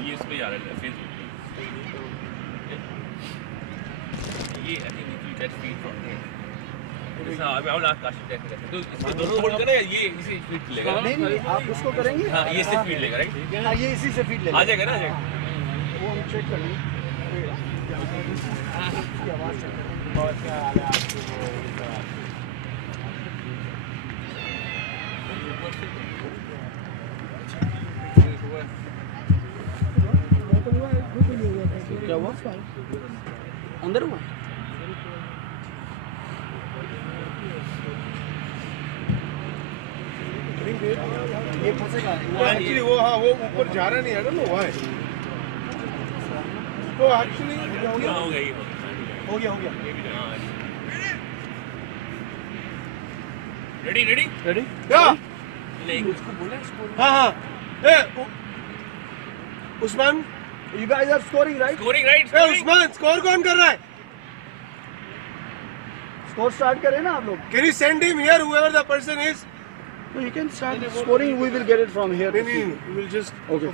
ये इस पे आ रहा है फेसबुक ये I think it will get feed from here जैसा अभी और लास्ट कास्ट देख रहे हैं तो इसको दोनों होल्ड करें या ये इसी फीड लेगा नहीं आप उसको करेंगे हां ये से फीड लेगा राइट हां ये इसी से फीड लेगा आ जाएगा ना आ जाएगा वो हम चेक कर लेंगे इसकी आवाज चेक करें बहुत क्या हाल है आपके क्या हुआ अंदर हुआ ये फंसेगा एक्चुअली वो हाँ वो ऊपर जा रहा नहीं है ना वो है तो एक्चुअली हो गया ये हो गया रेडी रेडी रेडी क्या नहीं उसको बोला इसको हाँ हाँ ए Usman You guys are scoring, right? Scoring right ए उस्मान स्कोर कौन कर रहा है Score start करें ना आप लोग. Can you send him here whoever the person is No, you can start scoring. We will get it from here. नहीं we will just Okay.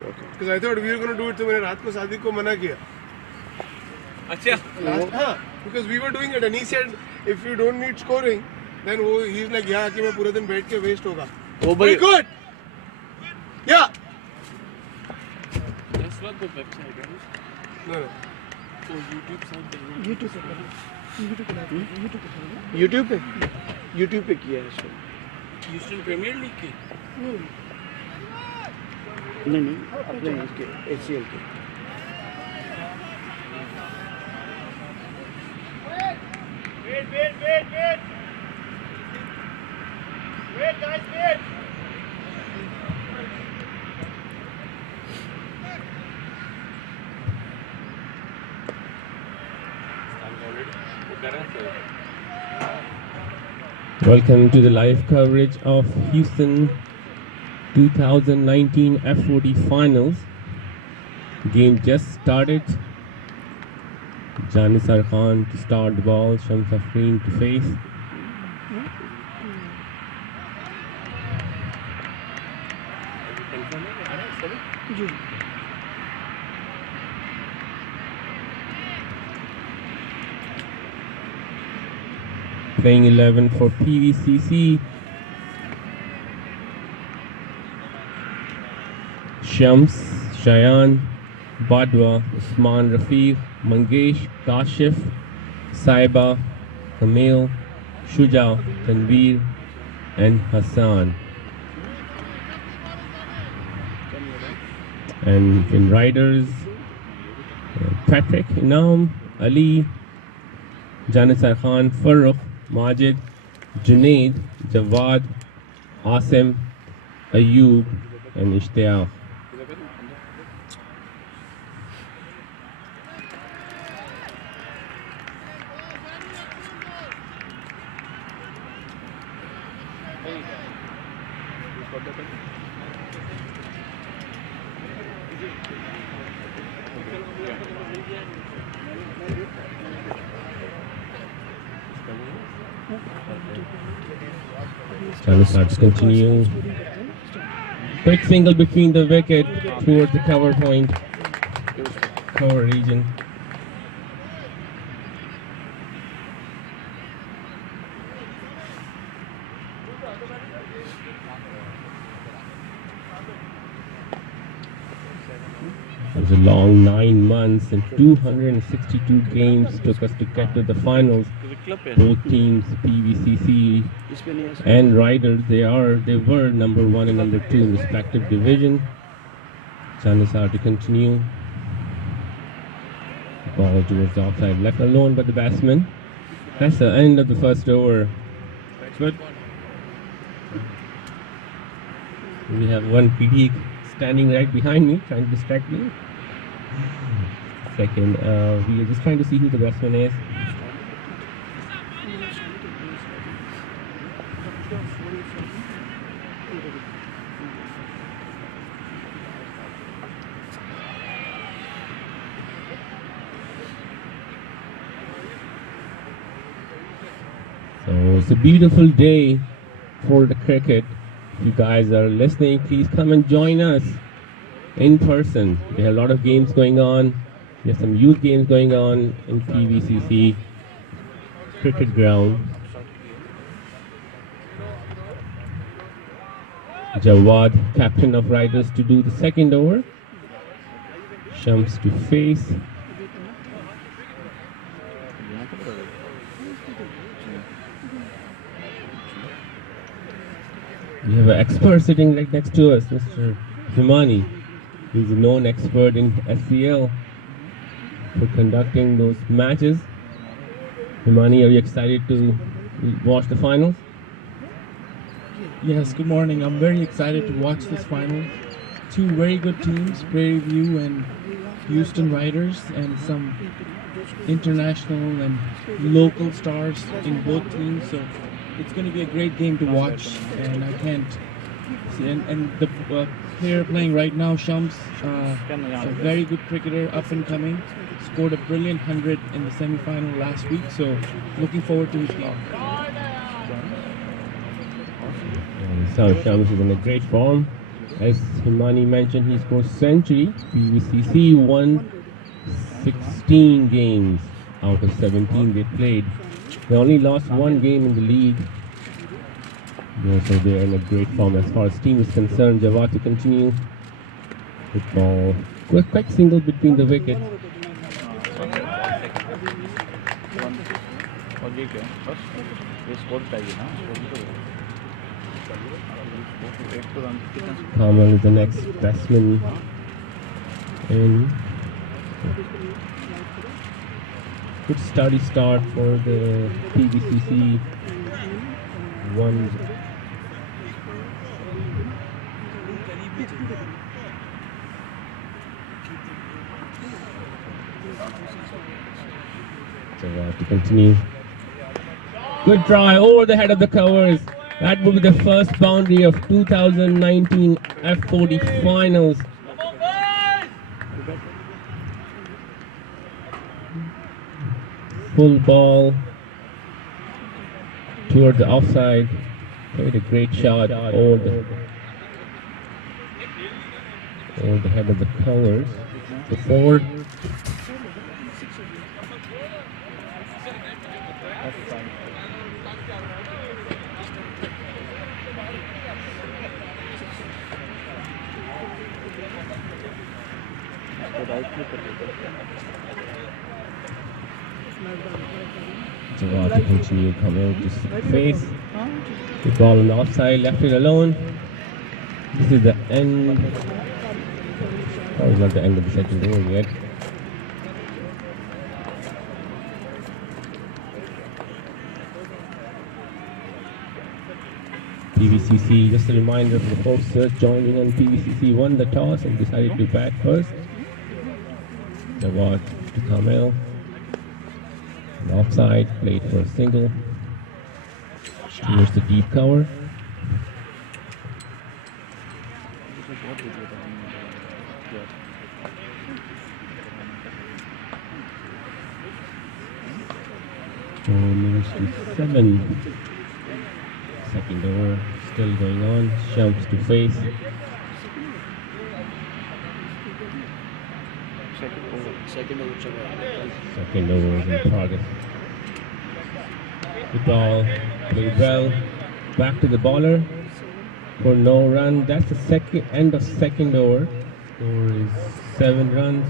because I thought we were going to do it तो मैंने रात को सादिक को मना किया अच्छा हाँ because we were doing it and he said if you don't need scoring then वो he's like यहाँ कि मैं पूरे दिन बैठ के waste होगा very good yeah that's not the website right no so YouTube site YouTube पे YouTube पे YouTube पे किया है इसको. ह्यूस्टन प्रीमियर लीग की नहीं अपने इसके ACL के. wait guys wait Welcome to the live coverage of Houston 2019 F40 finals. Game just started. Janisar Khan to start the ball, Shams Afreen to face. Playing 11 for PVCC. Shams, Shayan, Badwa, Usman Rafiq, Mangesh, Kashif, Saiba, Kamil, Shuja, Tanveer, and Hassan. And in riders, Patrick, Inam, Ali, Janisar Khan, Farooq, Majid, Junaid, Jawad, Asim, Ayub, and Ishtiyaq. Starts to continue. Quick single between the wicket towards the cover point, cover region. It was a long 9 months and 262 games took us to get to the finals. Both teams, PVCC and Riders, they were number 1 and number 2 in respective division. Janisar to continue. Ball towards the outside, left alone by the batsman. That's the end of the first over. Good. We have one PD standing right behind me, trying to distract me. Second, we are just trying to see who the batsman is. It's a beautiful day for the cricket. If you guys are listening, please come and join us in person. There are a lot of games going on. There's some youth games going on in PVCC cricket ground. Jawad, captain of Riders, to do the second over. Shams to face. We have an expert sitting right next to us, Mr. Himani. He's a known expert in SCL for conducting those matches. Himani, are you excited to watch the finals? Yes, good morning. I'm very excited to watch this final. Two very good teams, Prairie View and Houston Riders, and some international and local stars in both teams. So it's going to be a great game to watch, and I can't see. And the player playing right now, Shams, a very good cricketer, up and coming, scored a brilliant 100 in the semi-final last week. So looking forward to his game. So Shams is in a great form. As Himani mentioned, he scored century. PVCC won 16 games out of 17 they played. They only lost one game in the league. So they're in a great form as far as team is concerned. Jawad to continue. Good ball. Quick single between the wickets. Kamal is the next batsman. And good steady start for the PVCC. One. So we have to continue. Good try over the head of the covers. That will be the first boundary of 2019 F40 finals. Full ball toward the offside. Made a great shot over the head of the covers. The forward. Jawad to continue coming to face. The ball on the offside, left it alone. This is the end. Oh, not the end of the second over yet. PVCC, just a reminder for the folks just joining on, PVCC won the toss and decided to bat first. Jawad to Kamel. Offside, played for a single. Towards the deep cover. Minutes to 7. Second over still going on. Shams to face. Second over is in progress. The ball played well. Back to the bowler for no run. That's the end of second over. Score is 7 runs.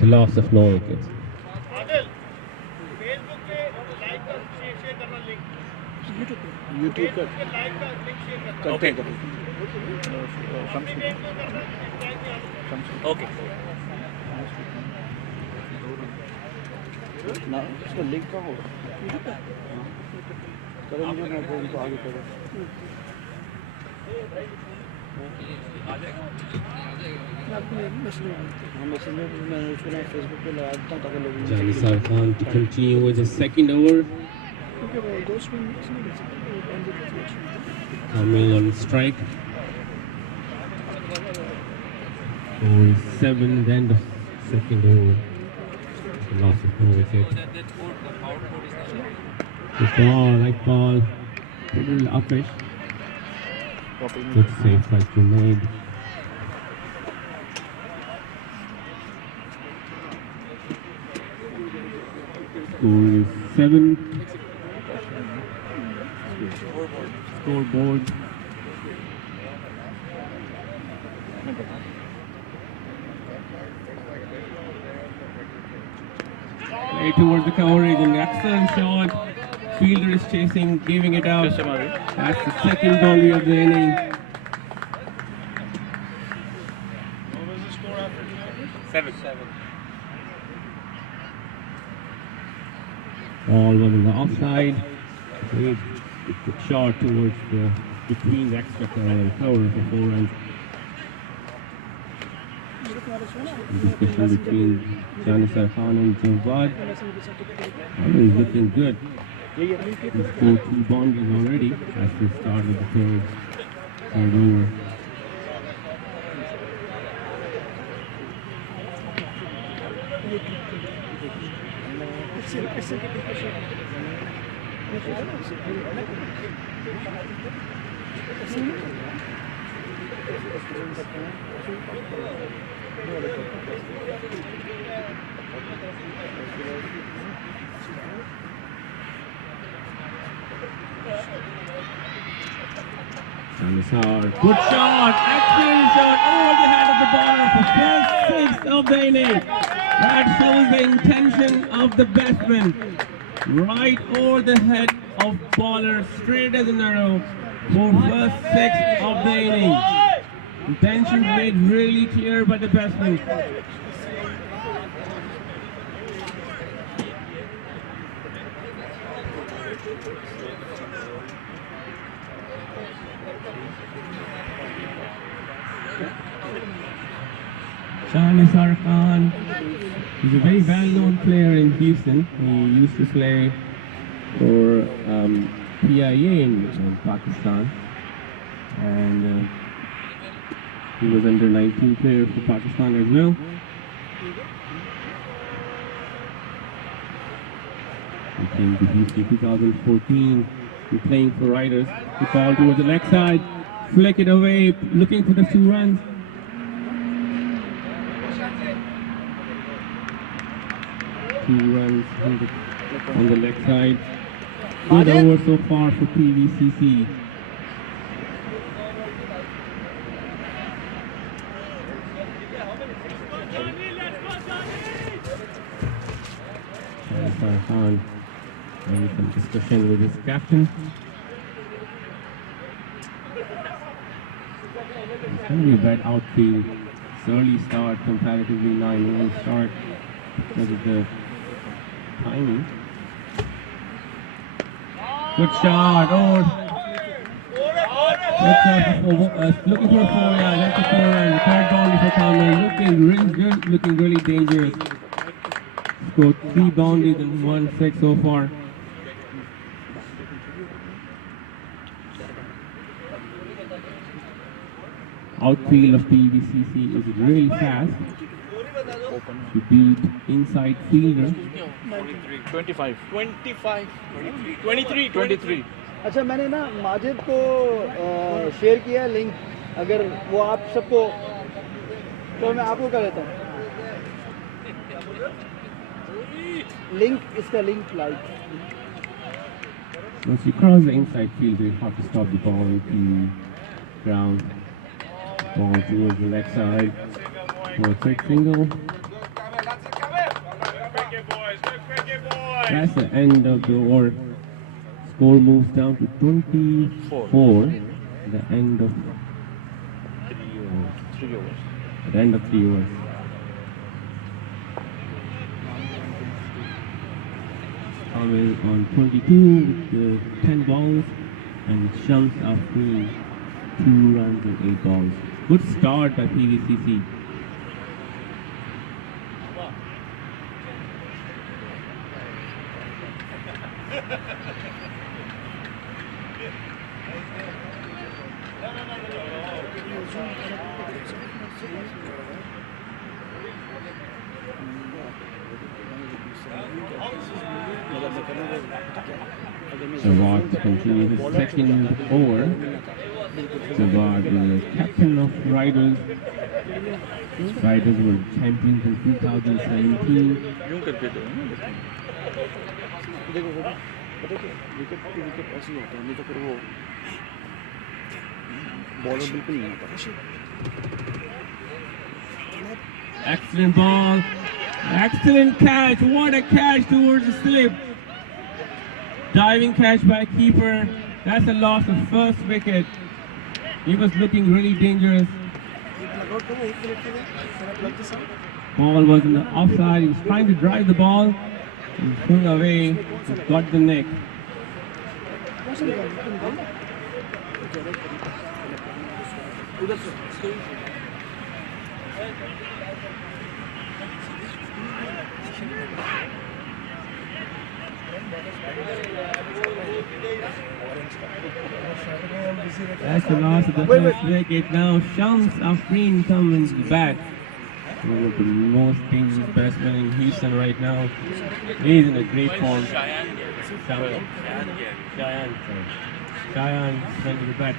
The loss of no wickets. YouTube का Okay. Okay. ना इसका link कहाँ होगा? करो मुझे मैं वो इनको आगे करो। मैं उसको ना फेसबुक पे लगा देता हूँ ताकि लोग। Janisar Khan to continue with the second over. Coming on strike. 7, then the second over. The loss of no wicket. Good ball, right ball. A little uppish. Good save by Junaid. Score is 7. Scoreboard. Play towards the coverage, an excellent shot. Fielder is chasing, giving it out. That's the second boundary of the inning. What was the score after 7. Ball was on the offside. Good shot towards the between the extra cover for 4 runs. Discussion between Janisar Khan and Jawad. He's looking good. He's scored 2 boundaries already as he started the third over. Janisar, good shot, excellent shot over the head of the baller for first 6 of the inning. That shows the intention of the batsman. Right over the head of baller, straight as an arrow for first 6 of the inning. Intentions made really clear by the batsman. Janisar Khan is a very well-known player in Houston. He used to play for PIA in Pakistan, and he was under 19 player for Pakistan as well. He came to Houston 2014, he's playing for Riders. He ball towards the leg side, flick it away, looking for the 2 runs. 2 runs on the leg side. Good over so far for PVCC. Janisar Khan having some discussion with his captain. It's going to be a bad outfield. It's early start, comparatively 9-inning start because of the timing. Good shot. Good shot. Looking for a 4-yard. That's a 4-run. Third boundary for Kamran. Looking really good. Looking really dangerous. Scored 3 boundaries and 1 6 so far. Outfield of PVCC is really fast. To beat inside fielder. 23. अच्छा मैंने ना माजिद को share किया है link, अगर वो आप सबको तो मैं आपको कर देता हूँ लिंक, इसका link like. Once you cross the inside field, you have to stop the ball to ground. Ball towards the left side. For a quick single. That's the end of the over. Score moves down to 24. The end of 3 overs. At the end of 3 overs. Kamil on 22 with the 10 balls, and Shams are free 2 runs and 8 balls. Good start by PVCC. Jawad to continue his second over. Jawad is the captain of Riders. Riders were champions in 2017. यूं करके दो ना देखो पता क्या wicket to wicket ऐसे ही होता है नहीं तो फिर वो बॉलर बिल्कुल नहीं आता Excellent ball. Excellent catch. What a catch towards the slip. Diving catch by keeper. That's a loss of first wicket. He was looking really dangerous. Ball was in the offside. He was trying to drive the ball. He swung away. He got the neck. That's the last of the first wicket. Now Shams Afreen comes back. One of the most dangerous batsmen in Houston right now. He's in a great form. Cheyenne trying to bat.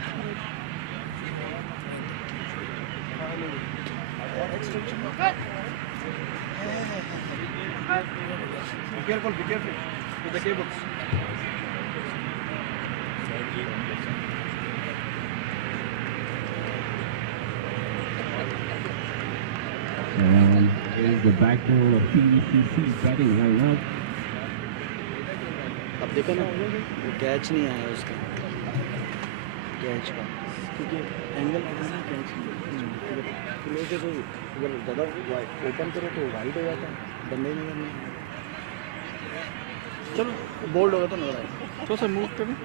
Be careful with the cables. Is the backbone of PVCC batting right now. अब देखा ना वो catch नहीं आया उसका catch का क्योंकि angle catch close है तो अगर ज़्यादा ओपन करो तो वाइड हो जाता है बंदे नहीं करने चलो बोल्ड होगा तो नहीं रहा थोड़ा सा मूव करें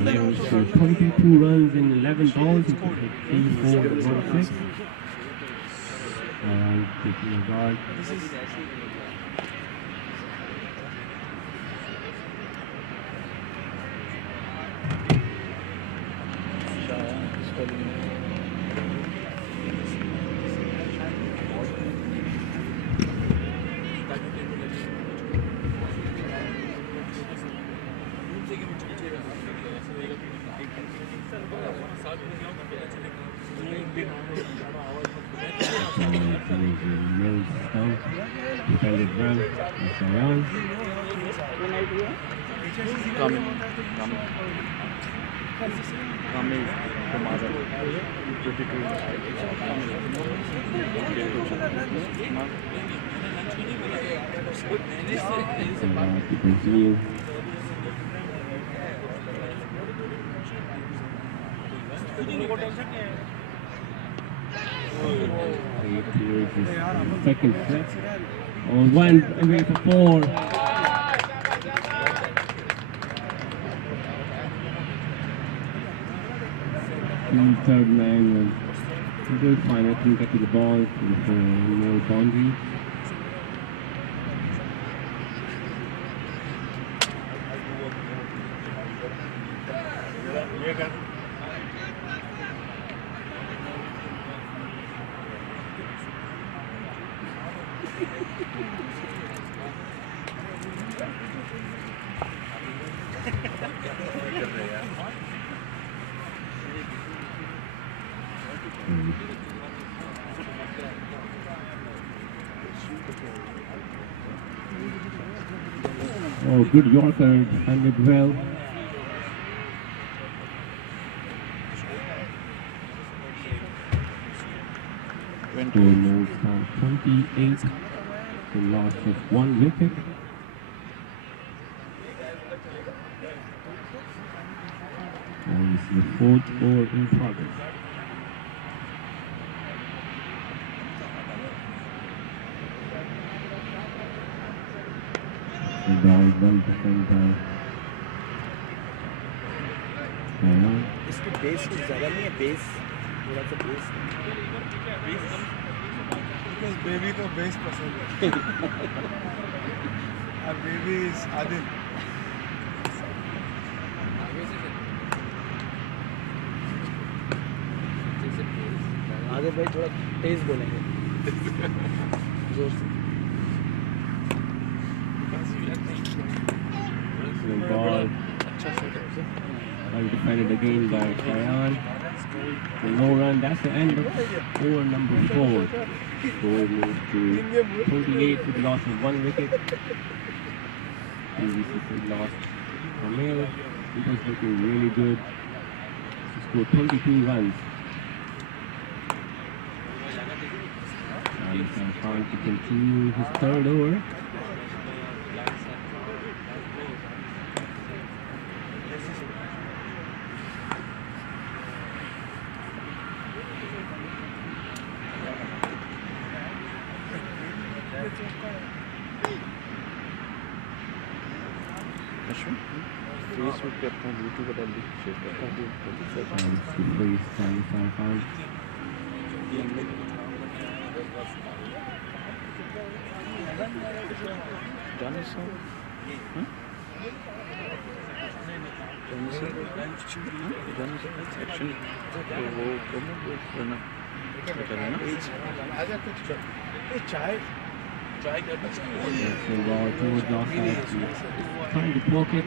22 runs in 11 balls. 3, 4, 6. Taking a guard. Defended well. Coming from other pretty cool. To continue. Second set. Oh, one away for 4. The third man was good. Final couldn't get to the ball for no boundary. Oh, good Yorker, defended well. Score moves down 28. The loss of 1 wicket. And this is the 4th over in progress. The ball well defended by इसकी base कुछ ज़्यादा नहीं है base थोड़ा सा base Because baby को base पसंद है और baby is आदिल आगे भाई थोड़ा तेज बोलेंगे जोर से Well defended again by Shayan. No run. That's the end of over number 4. Score moves to 28 with the loss of 1 wicket. PVCC lost Camille. It was looking really good. He scored 22 runs. Alisar Khan to continue his 3rd over. Facebook पे अपना YouTube पर डाल दी share करता हूँ Alisar Khan. जाने से action तो वो प्रमोट करना बेटर है ना चाय So ball towards offside. Trying to poke it,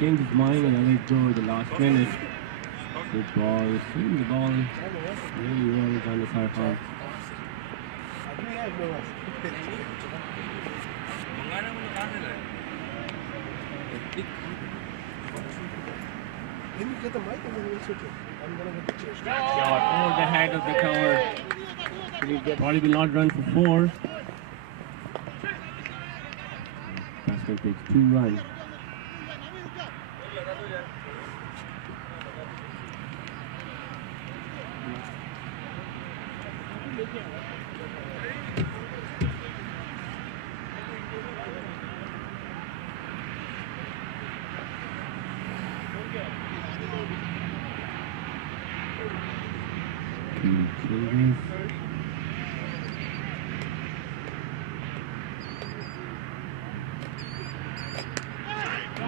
change his mind and let it go at the last minute. Good ball, swing the ball really well on the side part. Can you get the mic and then we'll switch it? I'm gonna get the chair. Shot over the head of the cover. Probably will not run for 4. Batsman takes 2 runs.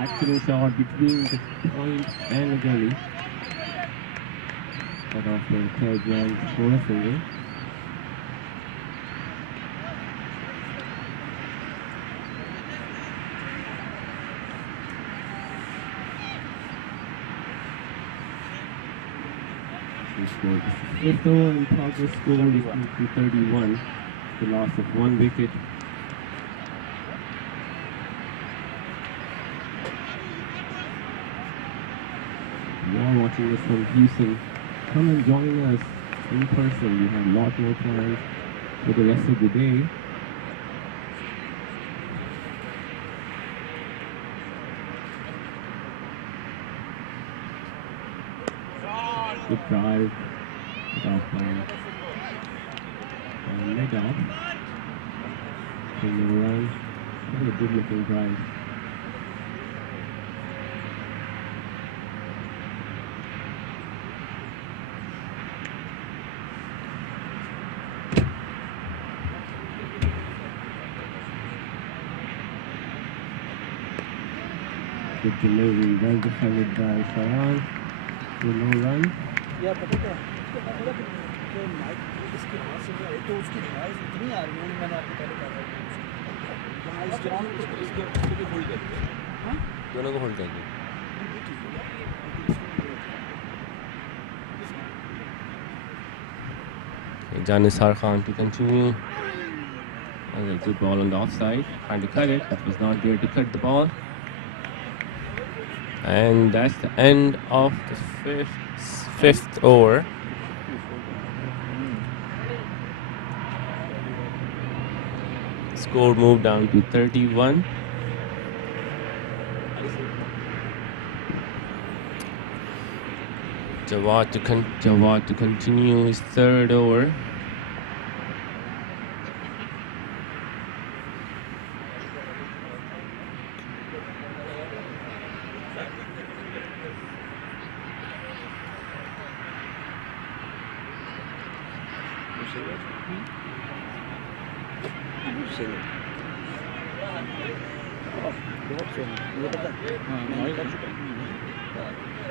Accident shot between the point and the gully. Cut off the 3rd run for a single. He scored the 5th over in progress, score is to 31. The loss of 1 wicket. You are watching this from Houston. Come and join us in person. We have a lot more plans for the rest of the day. Good drive. Without plan. And leg off. Taking a run. What a good looking drive. Good delivery, well defended by Shayan. With no run. या पता क्या उसको बोला कि mic इसके हाथ से गया तो उसकी आवाज़ इतनी आ रही है मैंने आपको पहले कहा था यहाँ इस ग्राउंड इसको होल्ड करके हाँ दोनों को होल्ड करके Janisar Khan to continue. A good ball on the offside. Trying to cut it, but was not there to cut the ball. And that's the end of the 5th over. Score moved down to 31. Jawad to continue his 3rd over.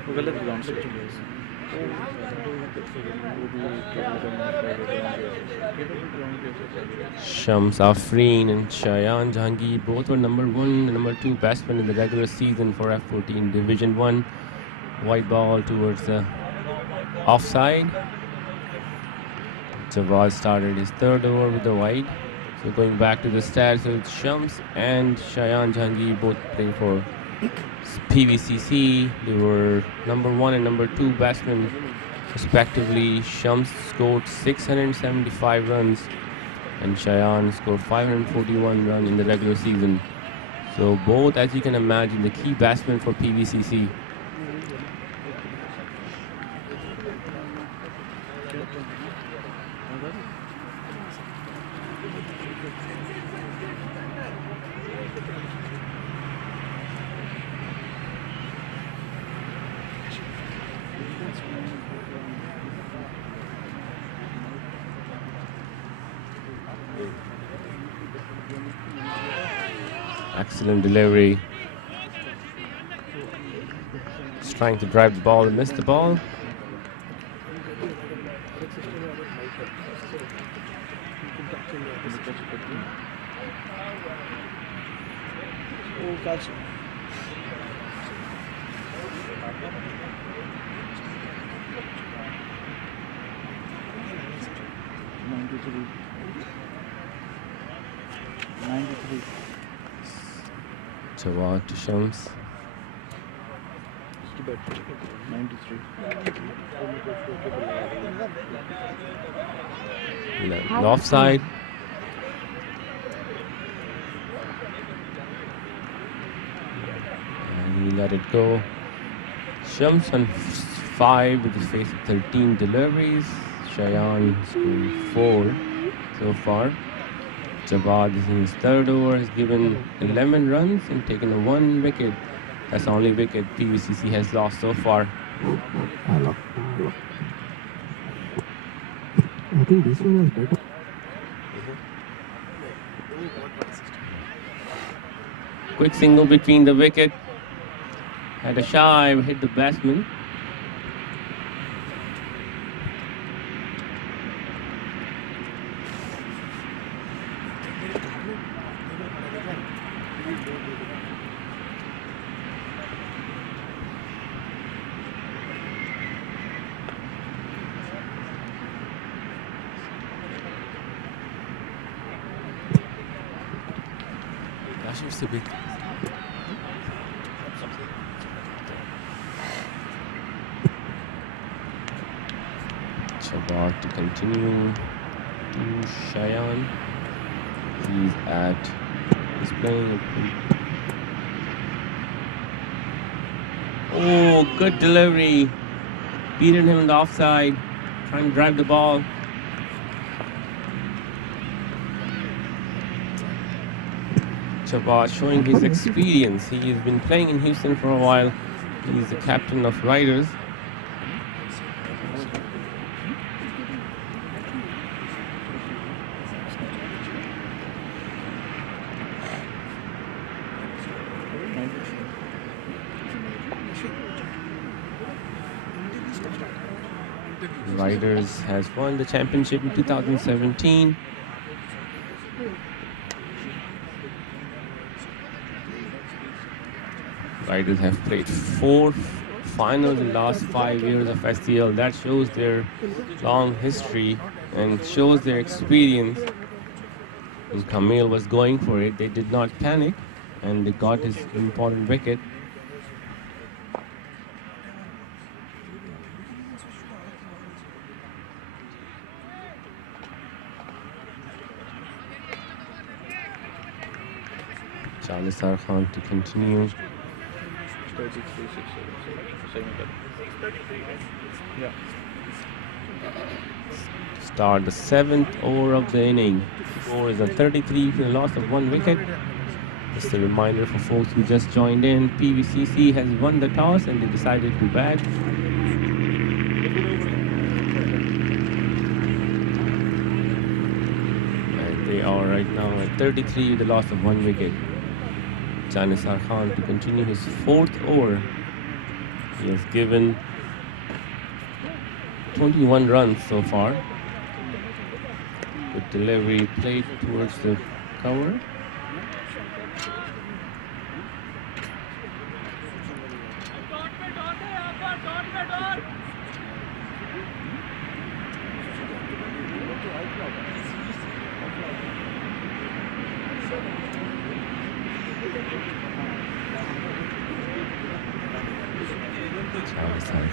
वो गलत ground से चले Shams Afreen and Shayan Jahangir both were number 1 and number 2 batsmen in the regular season for F14 Division 1. White ball towards the offside. Jawad started his third over with the white. So going back to the stats, so it's Shams and Shayan Jahangir both playing for PVCC. They were number 1 and number 2 batsmen respectively. Shams scored 675 runs and Shayan scored 541 runs in the regular season. So both, as you can imagine, the key batsmen for PVCC. Excellent delivery. Just trying to drive the ball and miss the ball. Oh, catch. Jawad to Shams. 93. The offside. And he let it go. Shams on 5 with a face of 13 deliveries. Shayan scored 4 so far. Jawad is in his third over, has given 11 runs and taken a 1 wicket. That's the only wicket PVCC has lost so far. I think this one was better. Quick single between the wicket. Had a shy, hit the batsman. Jawad to continue to Shayan. He's playing. Oh, good delivery. Beating him on the offside. Trying to drive the ball. Jawad showing his experience. He has been playing in Houston for a while. He's the captain of Riders. Riders has won the championship in 2017. Riders have played 4 finals in the last 5 years of STL. That shows their long history and shows their experience. And Camille was going for it. They did not panic and they got his important wicket. Jalisar Khan to continue. Start the 7th over of the inning. Score is a 33 for the loss of 1 wicket. Just a reminder for folks who just joined in, PVCC has won the toss and they decided to bat. And they are right now at 33 with the loss of 1 wicket. Janisar Khan to continue his 4th over. He has given 21 runs so far. Good delivery played towards the cover.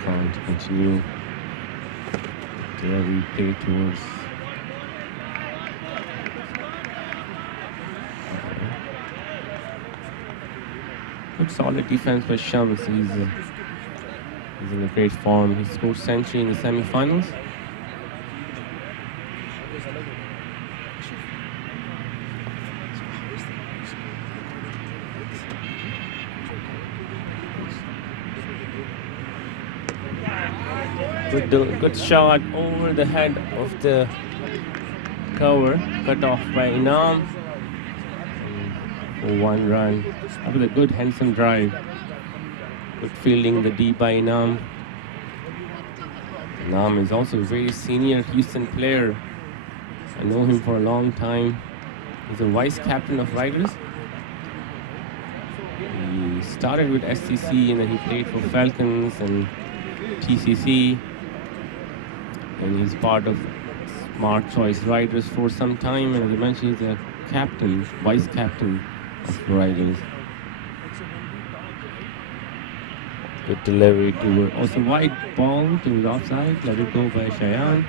Trying to continue delivery play towards good solid defense by Shams. He's in a great form. He scored century in the semi-finals. Good shot over the head of the cover, cut off by Inam for 1 run. After a good handsome drive, good fielding the deep by Inam. Inam is also a very senior Houston player. I know him for a long time. He's a vice captain of Riders. He started with SCC and then he played for Falcons and TCC. And he's part of Smart Choice Riders for some time. And as I mentioned, he's a captain, vice captain of Riders. Good delivery to also wide ball to the offside. Let it go by Cheyenne.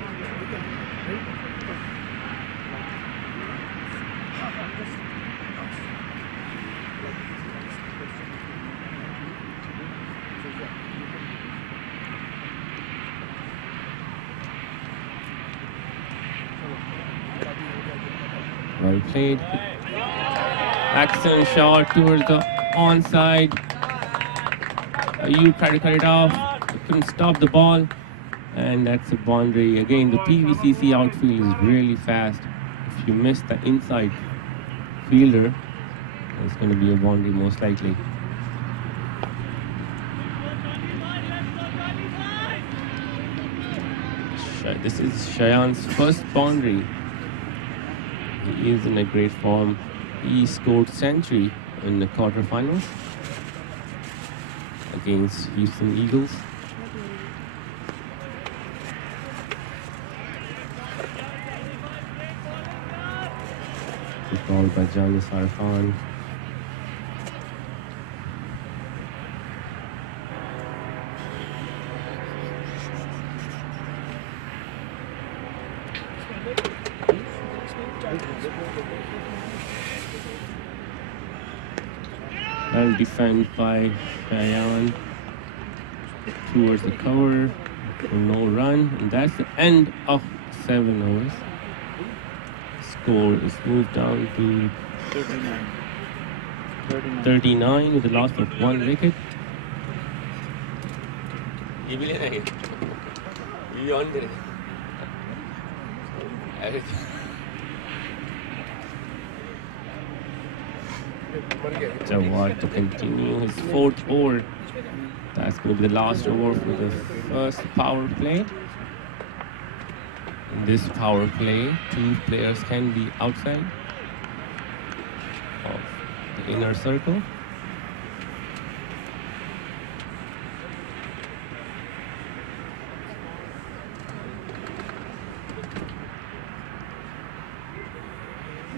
Well played. Excellent shot towards the onside. You try to cut it off. Couldn't stop the ball. And that's a boundary. Again, the PVCC outfield is really fast. If you miss the inside fielder, it's going to be a boundary most likely. This is Cheyenne's first boundary. He is in a great form. He scored century in the quarterfinals against Houston Eagles. Good ball by Janis Arfan. Well defended by Cheyenne towards the cover for no run, and that's the end of 7 overs. Score is moved down to 39 with the loss of 1 wicket. Jawad to continue his 4th over. That's going to be the last over for the first power play. In this power play, 2 players can be outside of the inner circle.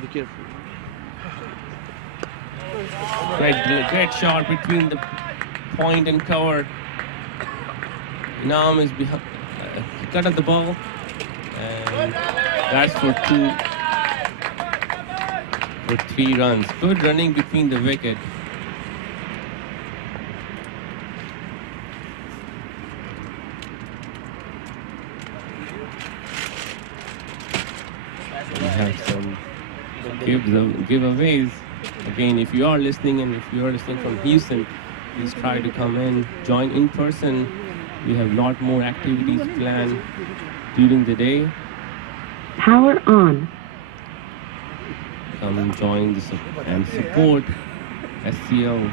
Be careful. Great shot between the point and cover. Inam is behind. He cut at the ball, and that's for 3 runs. Good running between the wicket. We have some giveaways. Again, if you are listening and if you are listening from Houston, please try to come in, join in person. We have a lot more activities planned during the day. Power on. Come and join and support SCL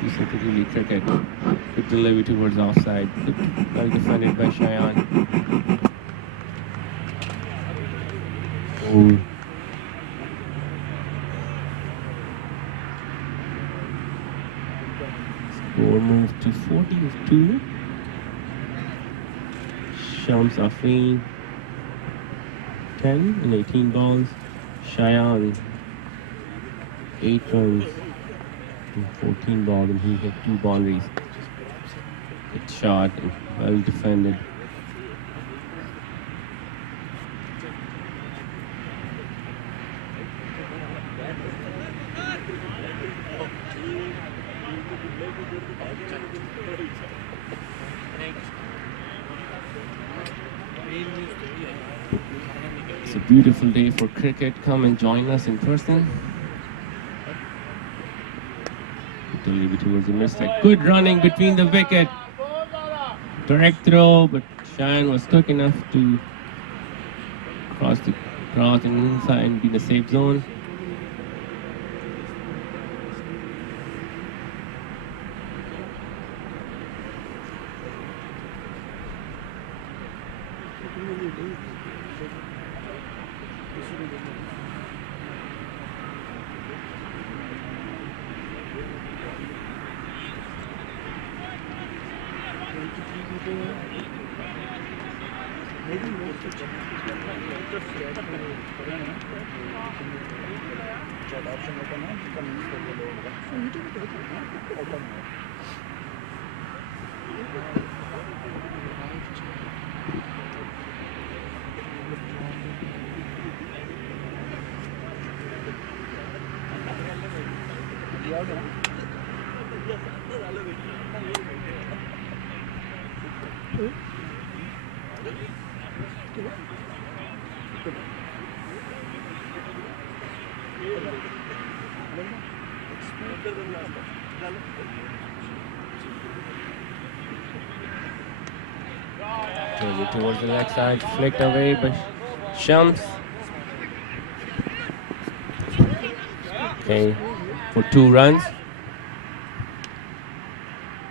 Specifically cricket. Good delivery towards offside. Good, well defended by Cheyenne. Oh. Score moved to 40 with 2. Shams Afreen 10 in 18 balls. Cheyenne 8 runs in 14 balls, and he hit 2 boundaries. Good shot and well defended. It's a beautiful day for cricket. Come and join us in person. Delivery towards the mid-side. Good running between the wicket. Direct throw, but Cheyenne was quick enough to cross and inside and be in the safe zone. Towards the leg side, flicked away by Shams. Okay, for 2 runs.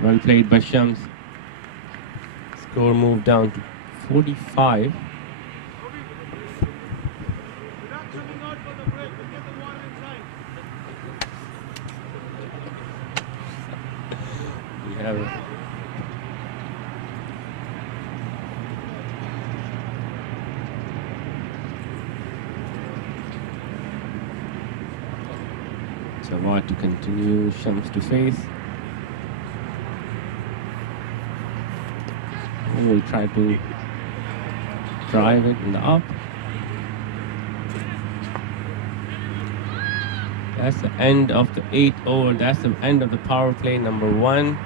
Well played by Shams. Score moved down to 45. We have Jawad to continue, Shams to face. And we'll try to drive it in the up. That's the end of the 8 over. That's the end of the power play number 1.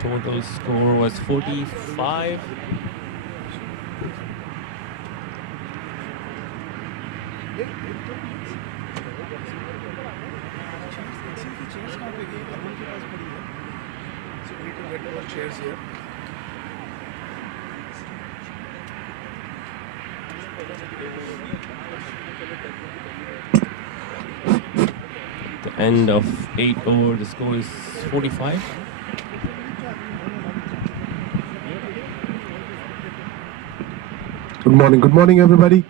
Total score was 45. Chairs here. The end of 8 over, the score is 45. Good morning everybody.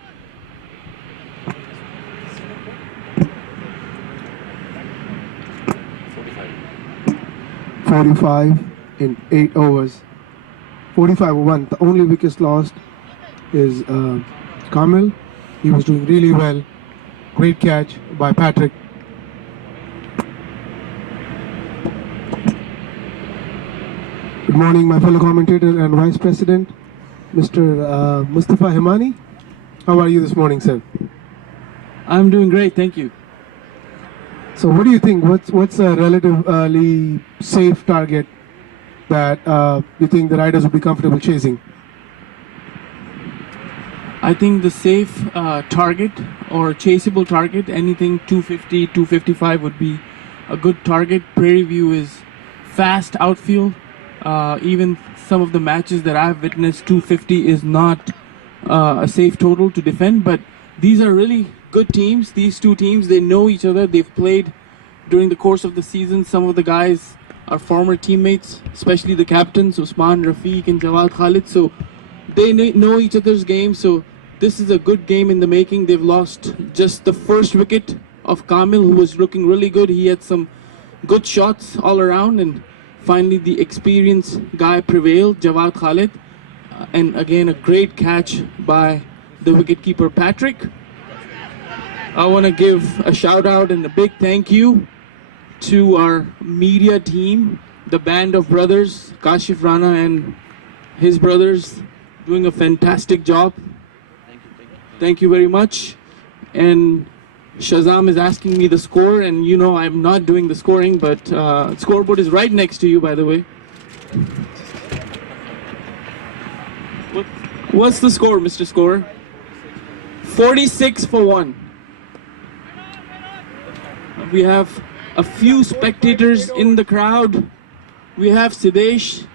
.45 in 8 overs. 45-1. The only wickets lost is Kamil. He was doing really well. Great catch by Patrick. Good morning, my fellow commentator and Vice President, Mr. Mustafa Himani. How are you this morning, sir? I'm doing great, thank you. So what do you think? What's a relatively safe target that you think the riders would be comfortable chasing? I think the safe target or chaseable target, anything 250, 255 would be a good target. Prairie View is fast outfield. Even some of the matches that I've witnessed, 250 is not a safe total to defend, but these are really good teams. These two teams, they know each other. They've played during the course of the season. Some of the guys are former teammates, especially the captains, Usman, Rafiq, and Jawad Khalid. So they know each other's game. So this is a good game in the making. They've lost just the first wicket of Kamil, who was looking really good. He had some good shots all around, and finally the experienced guy prevailed, Jawad Khalid. And again, a great catch by the wicketkeeper Patrick. I want to give a shout out and a big thank you to our media team, the band of brothers, Kashif Rana and his brothers, doing a fantastic job. Thank you very much. And Shazam is asking me the score, and you know I'm not doing the scoring, but scoreboard is right next to you, by the way. What's the score, Mr. Scorer? 46 for 1. We have a few spectators in the crowd. We have Sidesh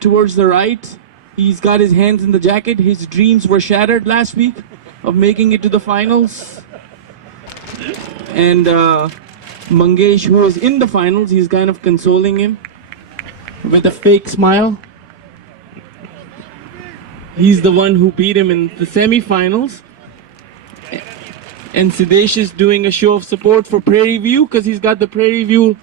towards the right. He's got his hands in the jacket. His dreams were shattered last week of making it to the finals. And Mangesh, who is in the finals, he's kind of consoling him with a fake smile. He's the one who beat him in the semi-finals. And Sidesh is doing a show of support for Prairie View because he's got the Prairie View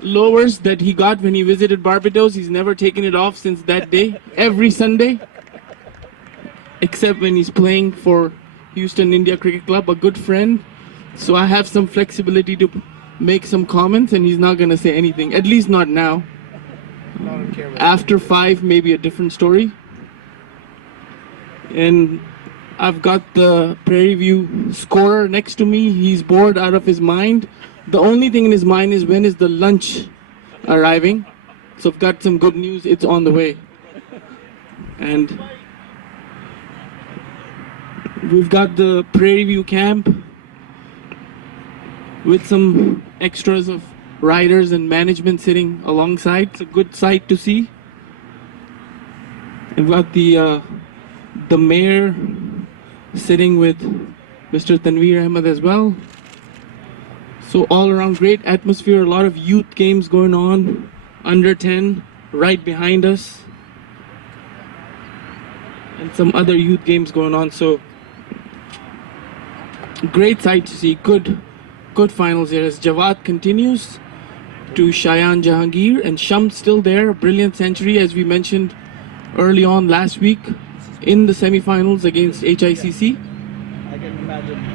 lowers that he got when he visited Barbados. He's never taken it off since that day, every Sunday, except when he's playing for Houston India Cricket Club, a good friend. So I have some flexibility to make some comments, and he's not going to say anything, at least not now. After 5, maybe a different story. And I've got the Prairie View scorer next to me. He's bored out of his mind. The only thing in his mind is when is the lunch arriving. So I've got some good news. It's on the way. And we've got the Prairie View camp with some extras of riders and management sitting alongside. It's a good sight to see. We've got the mayor sitting with Mr. Tanveer Ahmed as well. So all around great atmosphere, a lot of youth games going on, under 10 right behind us, and some other youth games going on. So great sight to see, good finals here as Jawad continues to Shayan Jahangir, and Shams still there, a brilliant century as we mentioned early on last week in the semi-finals against HICC. I can imagine.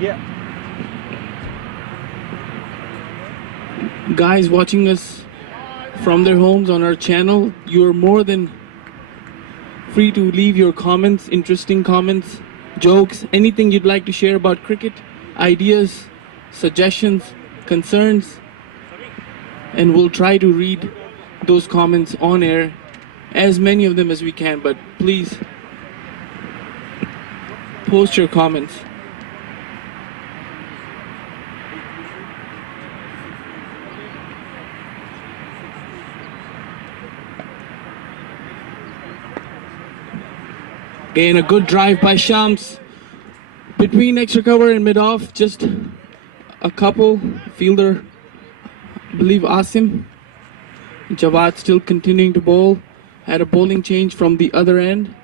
Yeah. Guys watching us from their homes on our channel, you're more than free to leave your comments, interesting comments, jokes, anything you'd like to share about cricket, ideas, suggestions, concerns, and we'll try to read those comments on air, as many of them as we can, but please post your comments. Again, a good drive by Shams. Between extra cover and mid-off, just a couple. Fielder, I believe Asim. Jawad still continuing to bowl. Had a bowling change from the other end.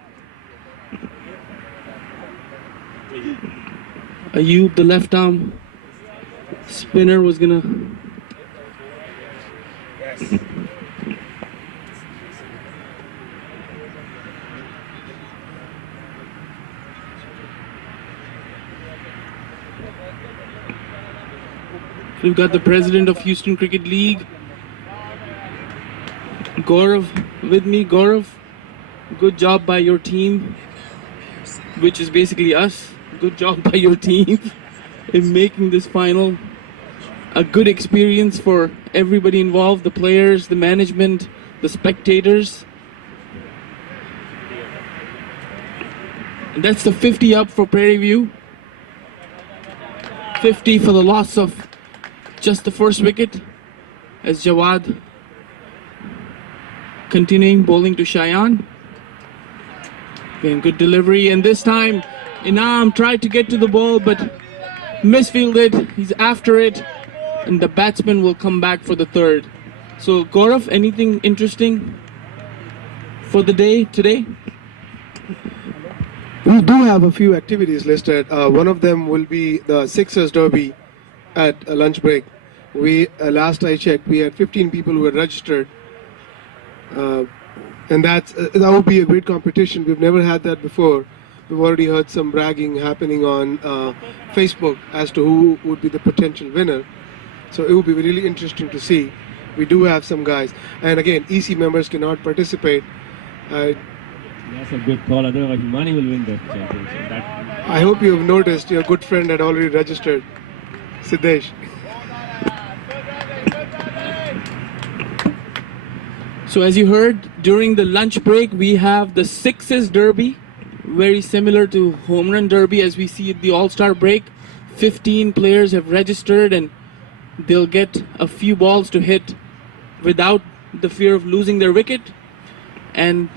Ayub, the left arm spinner, was gonna we've got the president of Houston Cricket League, Gaurav, with me. Gaurav, good job by your team, which is basically us. Good job by your team in making this final a good experience for everybody involved, the players, the management, the spectators. And that's the 50 up for Prairie View. 50 for the loss of just the first wicket as Jawad Continuing bowling to Cheyenne. Again, good delivery, and this time Inam tried to get to the ball but misfielded. He's after it, and the batsman will come back for the third. So Gaurav, anything interesting for the day today? We do have a few activities listed. One of them will be the Sixers Derby at a lunch break. Last I checked, we had 15 people who were registered, and that would be a great competition. We've never had that before. We've already heard some bragging happening on Facebook as to who would be the potential winner. So it would be really interesting to see. We do have some guys, and again, EC members cannot participate. That's a good call. Otherwise, Himani will win that championship. I hope you have noticed your good friend had already registered, Siddesh. So as you heard, during the lunch break, we have the Sixes Derby, very similar to Home Run Derby as we see at the All-Star break. 15 players have registered and they'll get a few balls to hit without the fear of losing their wicket. And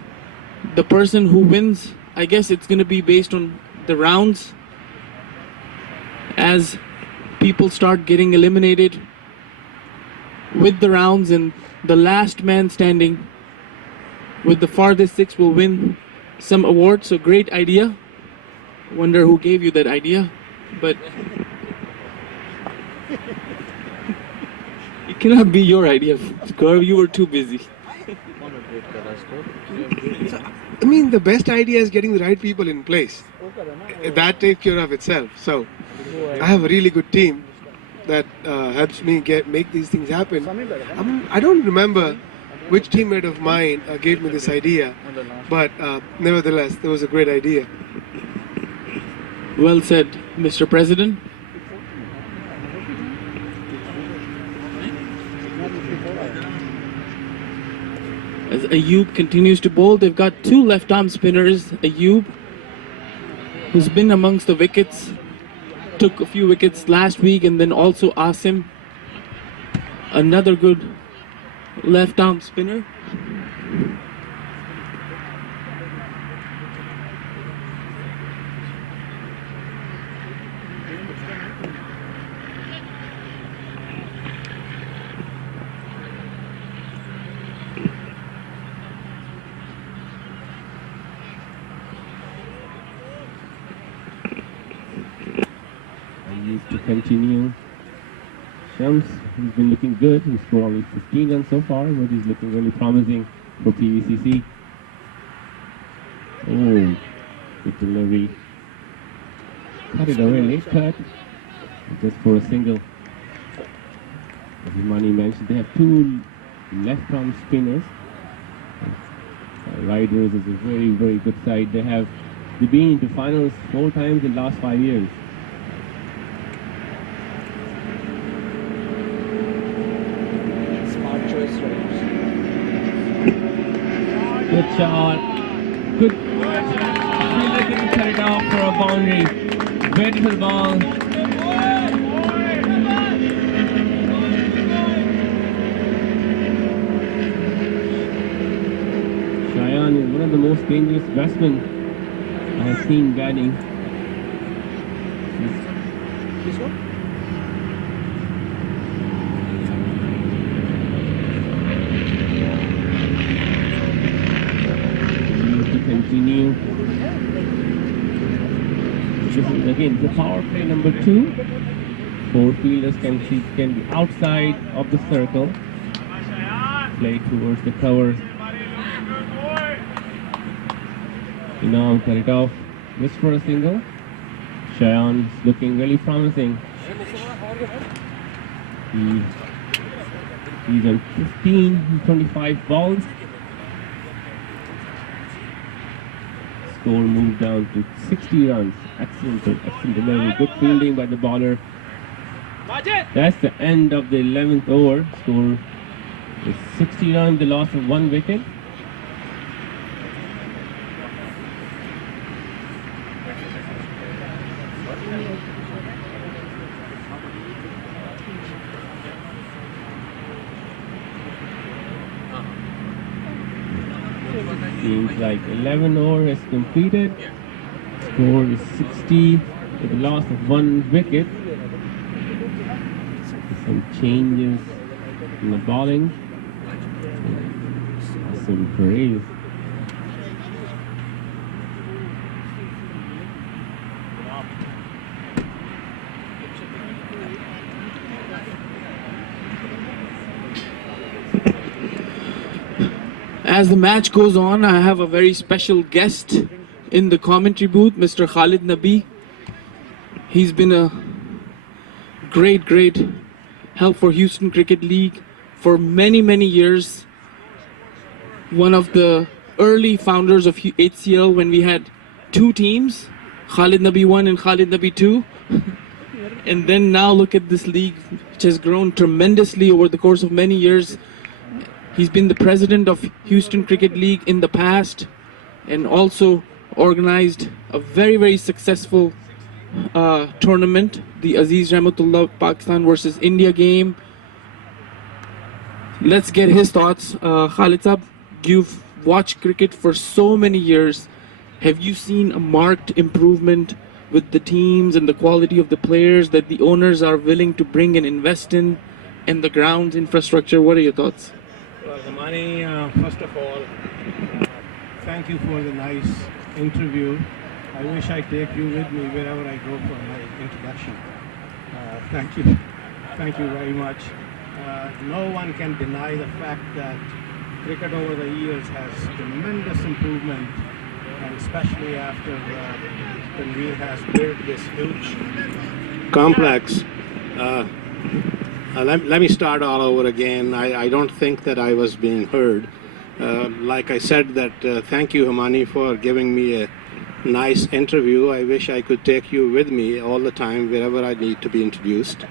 the person who wins, I guess it's going to be based on the rounds. As people start getting eliminated with the rounds, and the last man standing with the farthest six will win some award. So great idea. Wonder who gave you that idea, but it cannot be your idea, Gaurav. You were too busy. I mean, the best idea is getting the right people in place. That takes care of itself. So, I have a really good team that helps me make these things happen. I don't remember which teammate of mine gave me this idea, but nevertheless, it was a great idea. Well said, Mr. President. As Ayub continues to bowl, they've got two left-arm spinners. Ayub, who's been amongst the wickets, took a few wickets last week, and then also Asim, another good left-arm spinner. To continue. Shams, he's been looking good. He's scored only 15 runs so far, but he's looking really promising for PVCC. Oh, good delivery. Cut it away, late cut. Just for a single. As Himani mentioned, they have two left-arm spinners. Riders is a very, very good side. They've been into finals 4 times in the last 5 years. Good shot. Good fielder couldn't cut it off for a boundary. Beautiful ball. Cheyenne is one of the most dangerous batsmen I have seen batting. This one? Continue. This is again the power play number 2. 4 fielders can be outside of the circle. Play towards the cover. Now cut it off. Just for a single. Cheyenne is looking really promising. He's on 15, 25 balls. Score moved down to 60 runs. Excellent delivery. Good fielding by the bowler. That's the end of the 11th over. Score is 60 runs, the loss of 1 wicket. seems like 11 over has completed. Score is 60 with the loss of 1 wicket. Some changes in the bowling. Some praise. As the match goes on, I have a very special guest in the commentary booth, Mr. Khalid Nabi. He's been a great help for Houston Cricket League for many years. One of the early founders of HCL when we had 2 teams, Khalid Nabi 1 and Khalid Nabi 2. And then now look at this league, which has grown tremendously over the course of many years. He's been the president of Houston Cricket League in the past and also organized a very successful tournament, the Aziz Rahmatullah Pakistan versus India game. Let's get his thoughts. Khalid Saab, you've watched cricket for so many years. Have you seen a marked improvement with the teams and the quality of the players that the owners are willing to bring and invest in, and the ground infrastructure? What are your thoughts? Well, Hamani, first of all, thank you for the nice interview. I wish I take you with me wherever I go for my introduction. Thank you very much. No one can deny the fact that cricket over the years has tremendous improvement, and especially after Tanveer has built this huge complex. Let me start all over again. I don't think that I was being heard. Like I said, that thank you, Hamani, for giving me a nice interview. I wish I could take you with me all the time wherever I need to be introduced.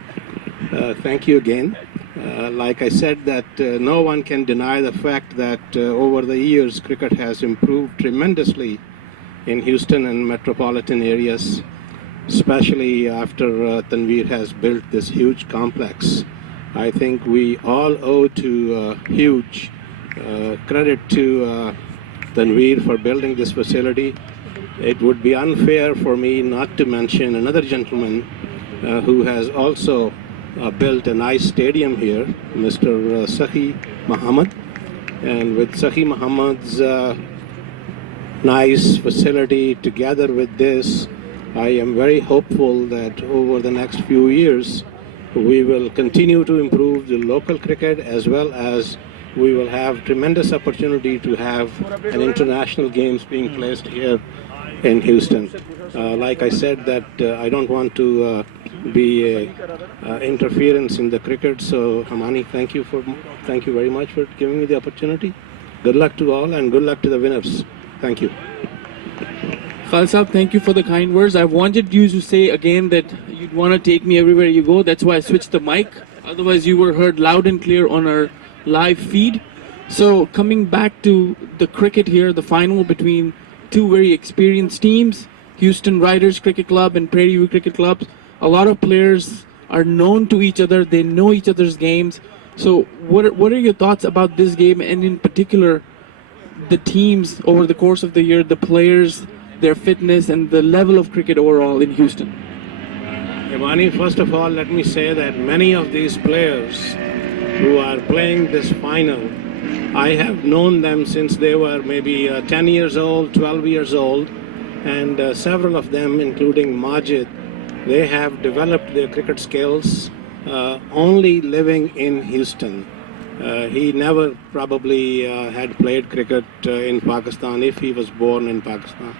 Thank you again. Like I said, that no one can deny the fact that over the years cricket has improved tremendously in Houston and metropolitan areas, especially after Tanveer has built this huge complex. I think we all owe to huge credit to Tanveer for building this facility. It would be unfair for me not to mention another gentleman who has also built a nice stadium here, Mr. Sakhi Muhammad. And with Sakhi Muhammad's nice facility together with this, I am very hopeful that over the next few years we will continue to improve the local cricket, as well as we will have tremendous opportunity to have an international games being placed here in Houston. Like I said, that I don't want to be interference in the cricket. So Hamani, thank you very much for giving me the opportunity. Good luck to all, and good luck to the winners. Thank you. Khalid Saab, thank you for the kind words. I wanted you to say again that you'd want to take me everywhere you go. That's why I switched the mic. Otherwise, you were heard loud and clear on our live feed. So coming back to the cricket here, the final between 2 very experienced teams, Houston Riders Cricket Club and Prairie View Cricket Club. A lot of players are known to each other. They know each other's games. So what are your thoughts about this game, and in particular the teams over the course of the year, the players, their fitness, and the level of cricket overall in Houston? Imani, first of all, let me say that many of these players who are playing this final, I have known them since they were maybe 10 years old, 12 years old, and several of them, including Majid, they have developed their cricket skills only living in Houston. He never probably had played cricket in Pakistan if he was born in Pakistan.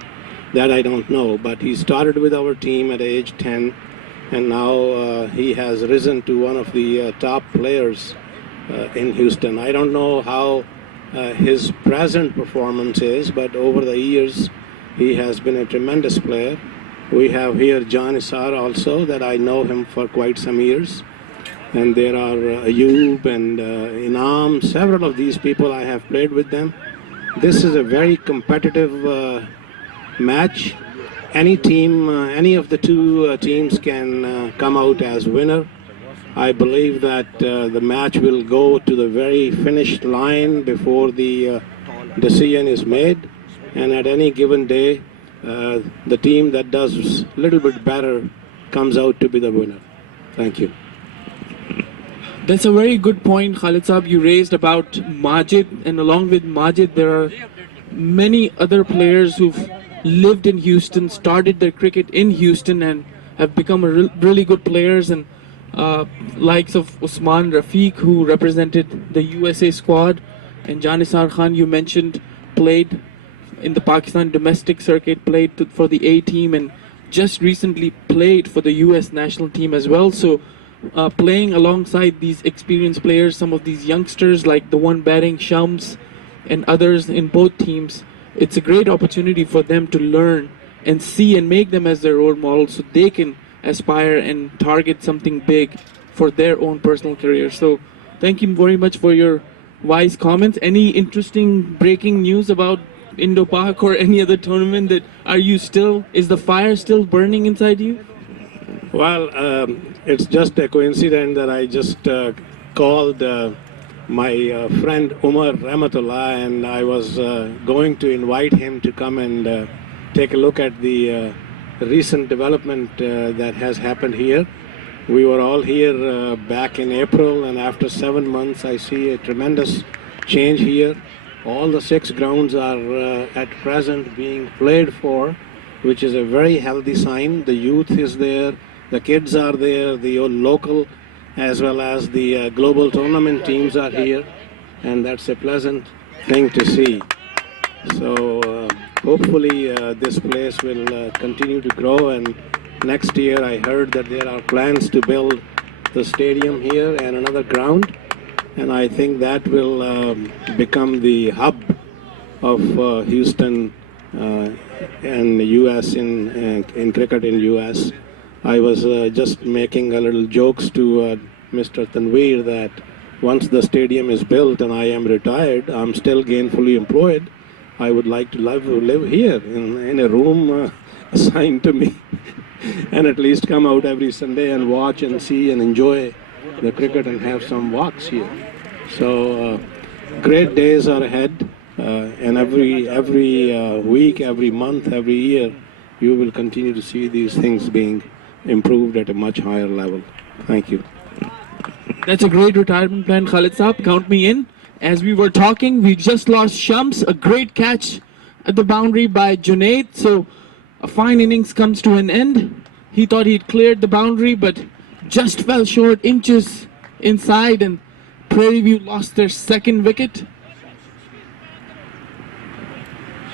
That I don't know, but he started with our team at age 10, and now he has risen to one of the top players in Houston. I don't know how his present performance is, but over the years he has been a tremendous player. We have here John Isar also, that I know him for quite some years. And there are Ayub and Inam, several of these people I have played with them. This is a very competitive match. Any team, any of the 2 teams can come out as winner. I believe that the match will go to the very finished line before the decision is made. and at any given day, the team that does a little bit better comes out to be the winner. Thank you. That's a very good point, Khalid Saab, you raised about Majid, and along with Majid, there are many other players who've lived in Houston, started their cricket in Houston, and have become really good players. And likes of Usman Rafiq, who represented the USA squad, and Janisar Khan, you mentioned, played in the Pakistan domestic circuit, played for the A team, and just recently played for the US national team as well. So playing alongside these experienced players, some of these youngsters like the one batting Shams and others in both teams, it's a great opportunity for them to learn and see and make them as their role models so they can aspire and target something big for their own personal career. So thank you very much for your wise comments. Any interesting breaking news about Indo-Pak or any other tournament that is the fire still burning inside you? Well, it's just a coincidence that I just called my friend Umar Rahmatullah, and I was going to invite him to come and take a look at the recent development that has happened here. We were all here back in April, and after 7 months, I see a tremendous change here. All the 6 grounds are at present being played for, which is a very healthy sign. The youth is there, the kids are there, the local as well as the global tournament teams are here, and that's a pleasant thing to see. So hopefully this place will continue to grow, and next year I heard that there are plans to build the stadium here and another ground, and I think that will become the hub of Houston and US in cricket in US. I was just making a little jokes to Mr. Tanveer that once the stadium is built and I am retired, I'm still gainfully employed. I would like to live here in a room assigned to me and at least come out every Sunday and watch and see and enjoy the cricket and have some walks here. So great days are ahead, and every week, every month, every year, you will continue to see these things being improved at a much higher level. Thank you. That's a great retirement plan, Khalid Saab. Count me in. As we were talking, we just lost Shams, a great catch at the boundary by Junaid. So a fine innings comes to an end. He thought he'd cleared the boundary, but just fell short, inches inside, and Prairie View lost their 2nd wicket.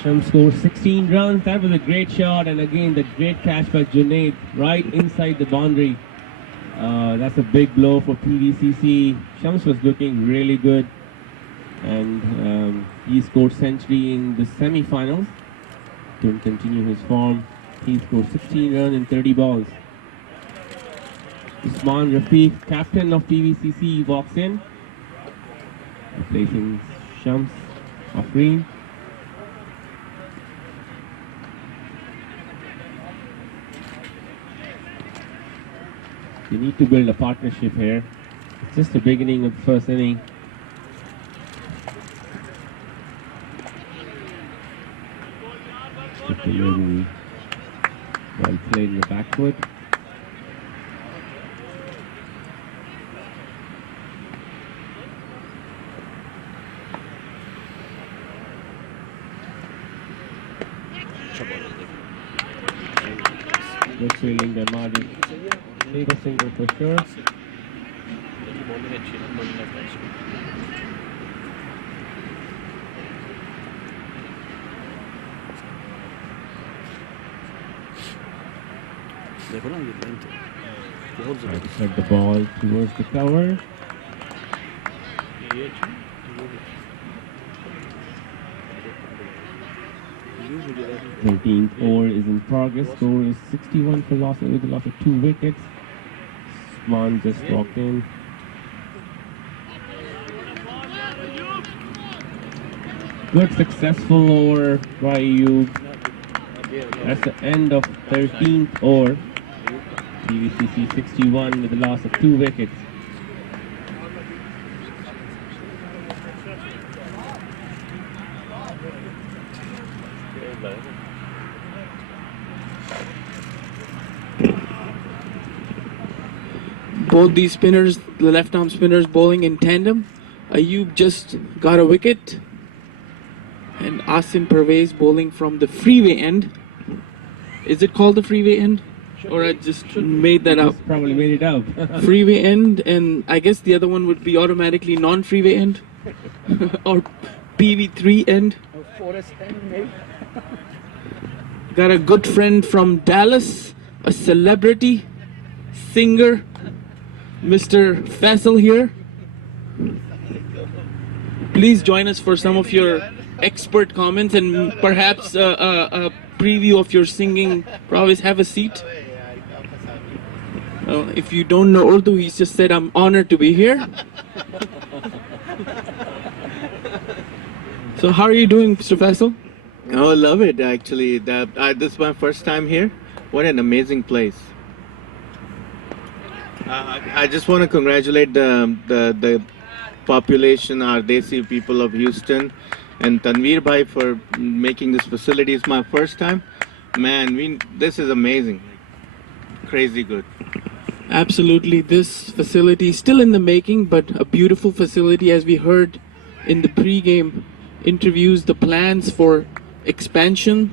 Shams scored 16 runs. That was a great shot, and again the great catch by Junaid right inside the boundary. That's a big blow for PVCC. Shams was looking really good, and he scored century in the semi-finals to continue his form. He scored 16 runs in 30 balls. Usman Rafiq, captain of PVCC, walks in, replacing Shams Afreen. You need to build a partnership here. It's just the beginning of the first inning. Delivery well played in the back foot. Good fielding by Martin. Take a single for sure. Try to set the ball towards the cover. 13th over is in progress. Score is 61 for loss with a loss of 2 wickets. Swan just walked in. Good successful over by Ayub. That's the end of 13th over. PVCC 61 with a loss of 2 wickets. both these spinners, the left arm spinners, bowling in tandem. Ayub just got a wicket, and Asim Pervez bowling from the freeway end. Is it called the freeway end? Or I just made that up? Probably made it up. Freeway end, and I guess the other one would be automatically non-freeway end or PV3 end. Forest end, maybe. Got a good friend from Dallas, a celebrity singer, Mr. Faisal here. Please join us for some of your expert comments and perhaps a preview of your singing. Always have a seat. If you don't know Urdu, he's just said, I'm honored to be here. So how are you doing, Mr. Faisal? Oh, love it actually. This is my first time here. What an amazing place. I just want to congratulate the population, our Desi people of Houston, and Tanveer Bhai for making this facility. It's my first time. Man, this is amazing. Crazy good. Absolutely. This facility is still in the making, but a beautiful facility. As we heard in the pre-game interviews, the plans for expansion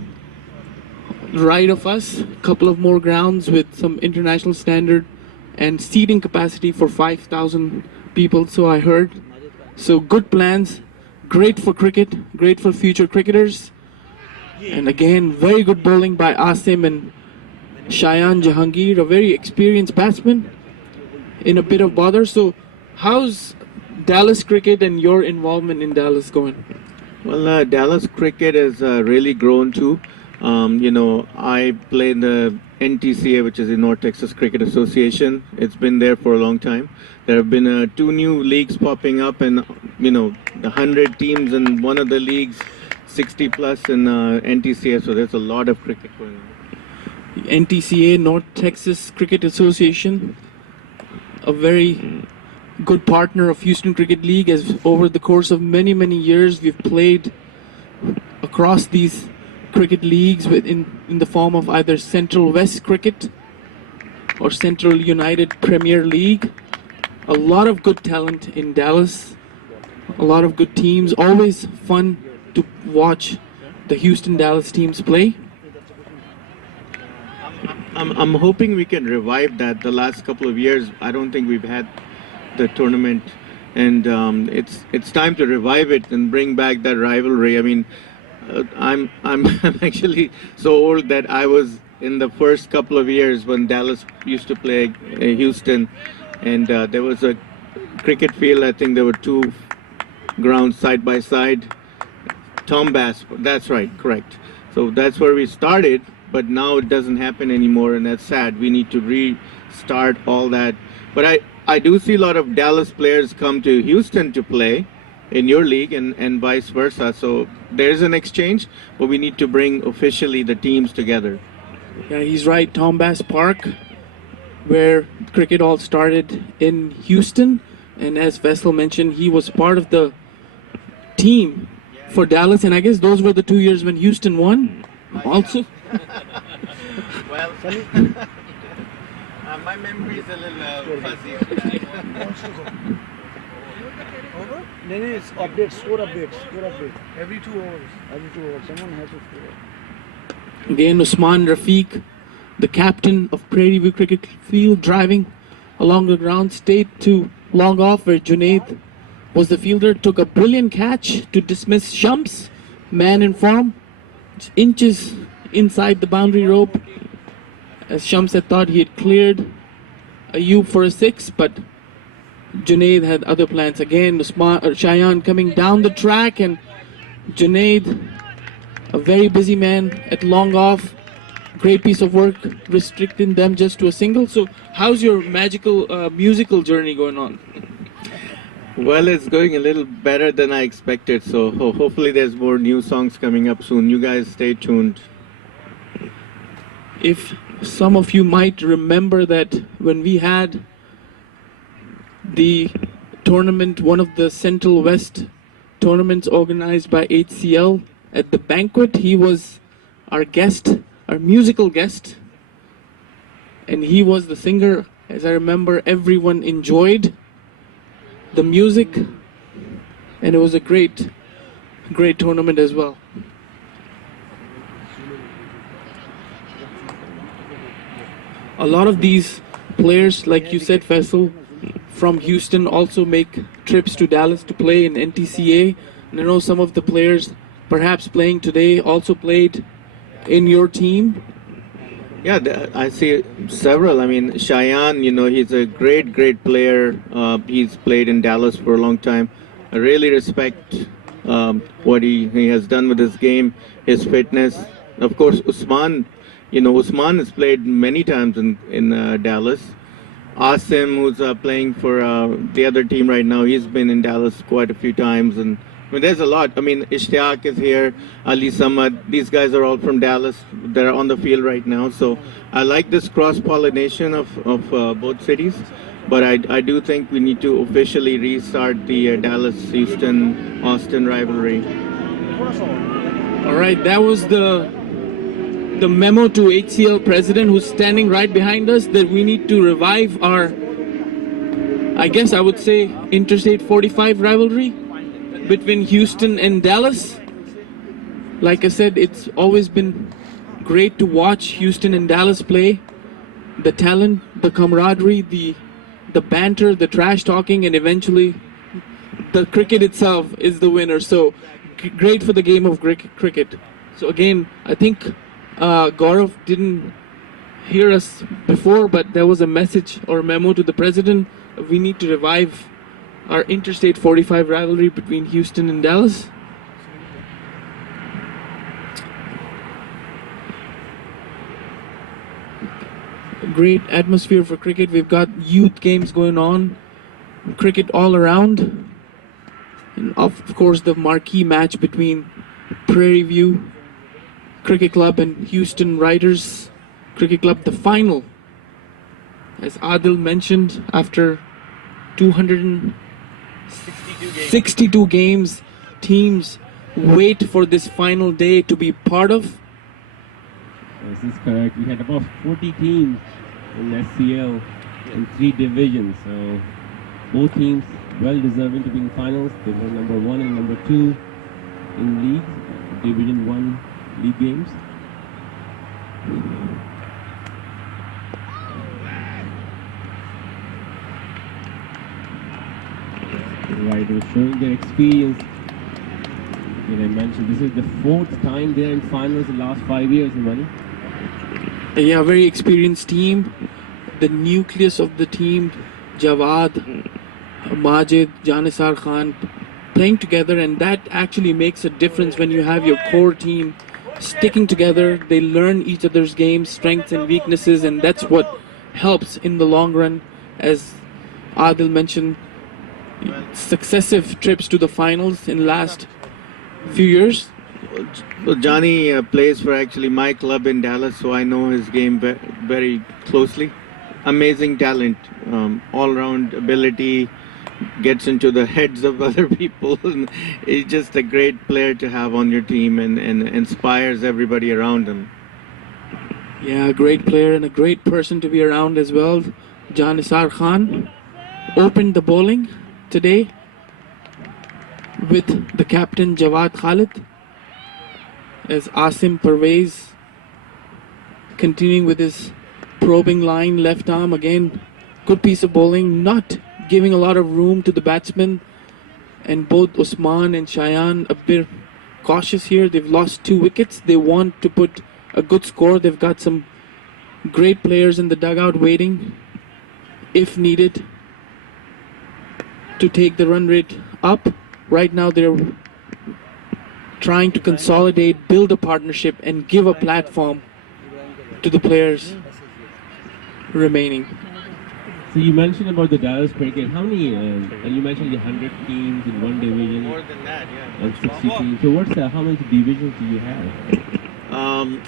right of us, a couple of more grounds with some international standard and seating capacity for 5,000 people, so I heard. So good plans, great for cricket, great for future cricketers. And again, very good bowling by Asim and Shayan Jahangir, a very experienced batsman in a bit of bother. So how's Dallas cricket and your involvement in Dallas going? Well, Dallas cricket has really grown too. I play in the NTCA, which is the North Texas Cricket Association. It's been there for a long time. There have been 2 new leagues popping up, and the 100 teams in one of the leagues, 60 plus in NTCA. So there's a lot of cricket going on. NTCA, North Texas Cricket Association, a very good partner of Houston Cricket League. As over the course of many years, we've played across these cricket leagues in the form of either Central West Cricket or Central United Premier League. A lot of good talent in Dallas, a lot of good teams. Always fun to watch the Houston Dallas teams play. I'm hoping we can revive that. The last couple of years, I don't think we've had the tournament, and it's time to revive it and bring back that rivalry. I mean, I'm actually so old that I was in the first couple of years when Dallas used to play Houston, and there was a cricket field. I think there were 2 grounds side by side. Tom Bass, that's right, correct. So that's where we started. But now it doesn't happen anymore, and that's sad. We need to restart all that. But I do see a lot of Dallas players come to Houston to play in your league, and vice versa. So there's an exchange, but we need to bring officially the teams together. Yeah, he's right. Tom Bass Park, where cricket all started in Houston. And as Faisal mentioned, he was part of the team for Dallas. And I guess those were the 2 years when Houston won also. Well, my memory is a little fuzzy. No, it's updates, score updates. Every 2 hours. Someone has to score. Again, Usman Rafiq, the captain of Prairie View Cricket Field, driving along the ground, stayed to long off where Junaid was the fielder, took a brilliant catch to dismiss Shams, man in form, inches inside the boundary rope, as Shams had thought he had cleared Ayub for a 6, but Junaid had other plans. Again, Shayan coming down the track, and Junaid, a very busy man at long off, great piece of work, restricting them just to a single. So how's your magical musical journey going on? Well, it's going a little better than I expected, so hopefully there's more new songs coming up soon. You guys stay tuned. If some of you might remember that when we had the tournament, one of the Central West tournaments organized by HCL, at the banquet, he was our guest, our musical guest, and he was the singer as I remember, everyone enjoyed the music, and it was a great tournament as well. A lot of these players, like you said, Faisal, from Houston also make trips to Dallas to play in NTCA. And I know some of the players perhaps playing today also played in your team. Yeah, I see several. I mean, Cheyenne, he's a great player. He's played in Dallas for a long time. I really respect what he has done with his game, his fitness. Of course, Usman, Usman has played many times in Dallas. Asim, who's playing for the other team right now, he's been in Dallas quite a few times. And I mean, there's a lot. I mean, Ishtiaq is here, Ali Samad. These guys are all from Dallas. They're on the field right now. So I like this cross-pollination of both cities. But I do think we need to officially restart the Dallas-Houston-Austin rivalry. All right, that was the memo to HCL president, who's standing right behind us, that we need to revive our, I guess I would say, Interstate 45 rivalry between Houston and Dallas. Like I said, it's always been great to watch Houston and Dallas play. The talent, the camaraderie, the banter, the trash talking, and eventually the cricket itself is the winner. So great for the game of cricket. So again, I think Gaurav didn't hear us before, but there was a message or memo to the president. We need to revive our Interstate 45 rivalry between Houston and Dallas. Great atmosphere for cricket. We've got youth games going on, cricket all around, and of course the marquee match between Prairie View Cricket Club and Houston Riders Cricket Club, the final. As Adil mentioned, after 262 games, teams wait for this final day to be part of. This is correct. We had about 40 teams in SCL in 3 divisions. So both teams well deserving to be in finals. They were number 1 and number 2 in league, Division 1 league games. The riders showing their experience. As I mentioned, this is the 4th time they're in finals in the last 5 years, Imani. Yeah, very experienced team. The nucleus of the team, Jawad, Majid, Janisar Khan, playing together, and that actually makes a difference when you have your core team sticking together. They learn each other's games, strengths and weaknesses, and that's what helps in the long run. As Adil mentioned, successive trips to the finals in the last few years. Well, Johnny plays for actually my club in Dallas, so I know his game very closely. Amazing talent, all-round ability, gets into the heads of other people. He's just a great player to have on your team and inspires everybody around him. Yeah, a great player and a great person to be around as well. Janisar Khan opened the bowling today with the captain Jawad Khalid, as Asim Parvez continuing with his probing line, left arm again. Good piece of bowling, not giving a lot of room to the batsmen, and both Usman and Cheyenne a bit cautious here. They've lost 2 wickets. They want to put a good score. They've got some great players in the dugout waiting, if needed, to take the run rate up. Right now they're trying to consolidate, build a partnership, and give a platform to the players remaining. So you mentioned about the Dallas cricket. How many? You mentioned the 100 teams in one division. More than that, yeah. And 60 teams. So how many divisions do you have?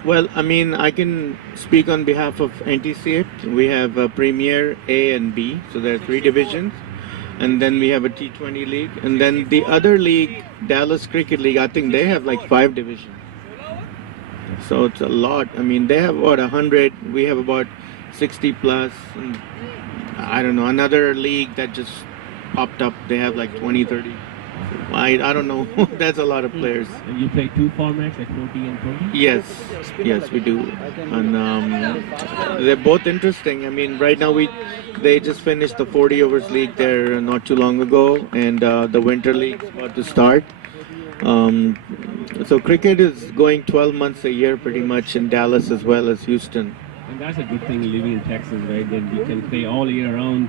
Well, I mean, I can speak on behalf of NTCA. We have Premier A and B, so there are 3 divisions. And then we have a T20 league. And then the other league, Dallas Cricket League, I think they have like 5 divisions. So it's a lot. I mean, they have about 100. We have about 60 plus. And I don't know, another league that just popped up. They have like 20, 30. I don't know. That's a lot of players. And you play two formats, like 40 and 20? Yes, we do. And they're both interesting. I mean, right now they just finished the 40 overs league there not too long ago, and the winter league is about to start. So cricket is going 12 months a year pretty much in Dallas as well as Houston. And that's a good thing living in Texas, right? That you can play all year round.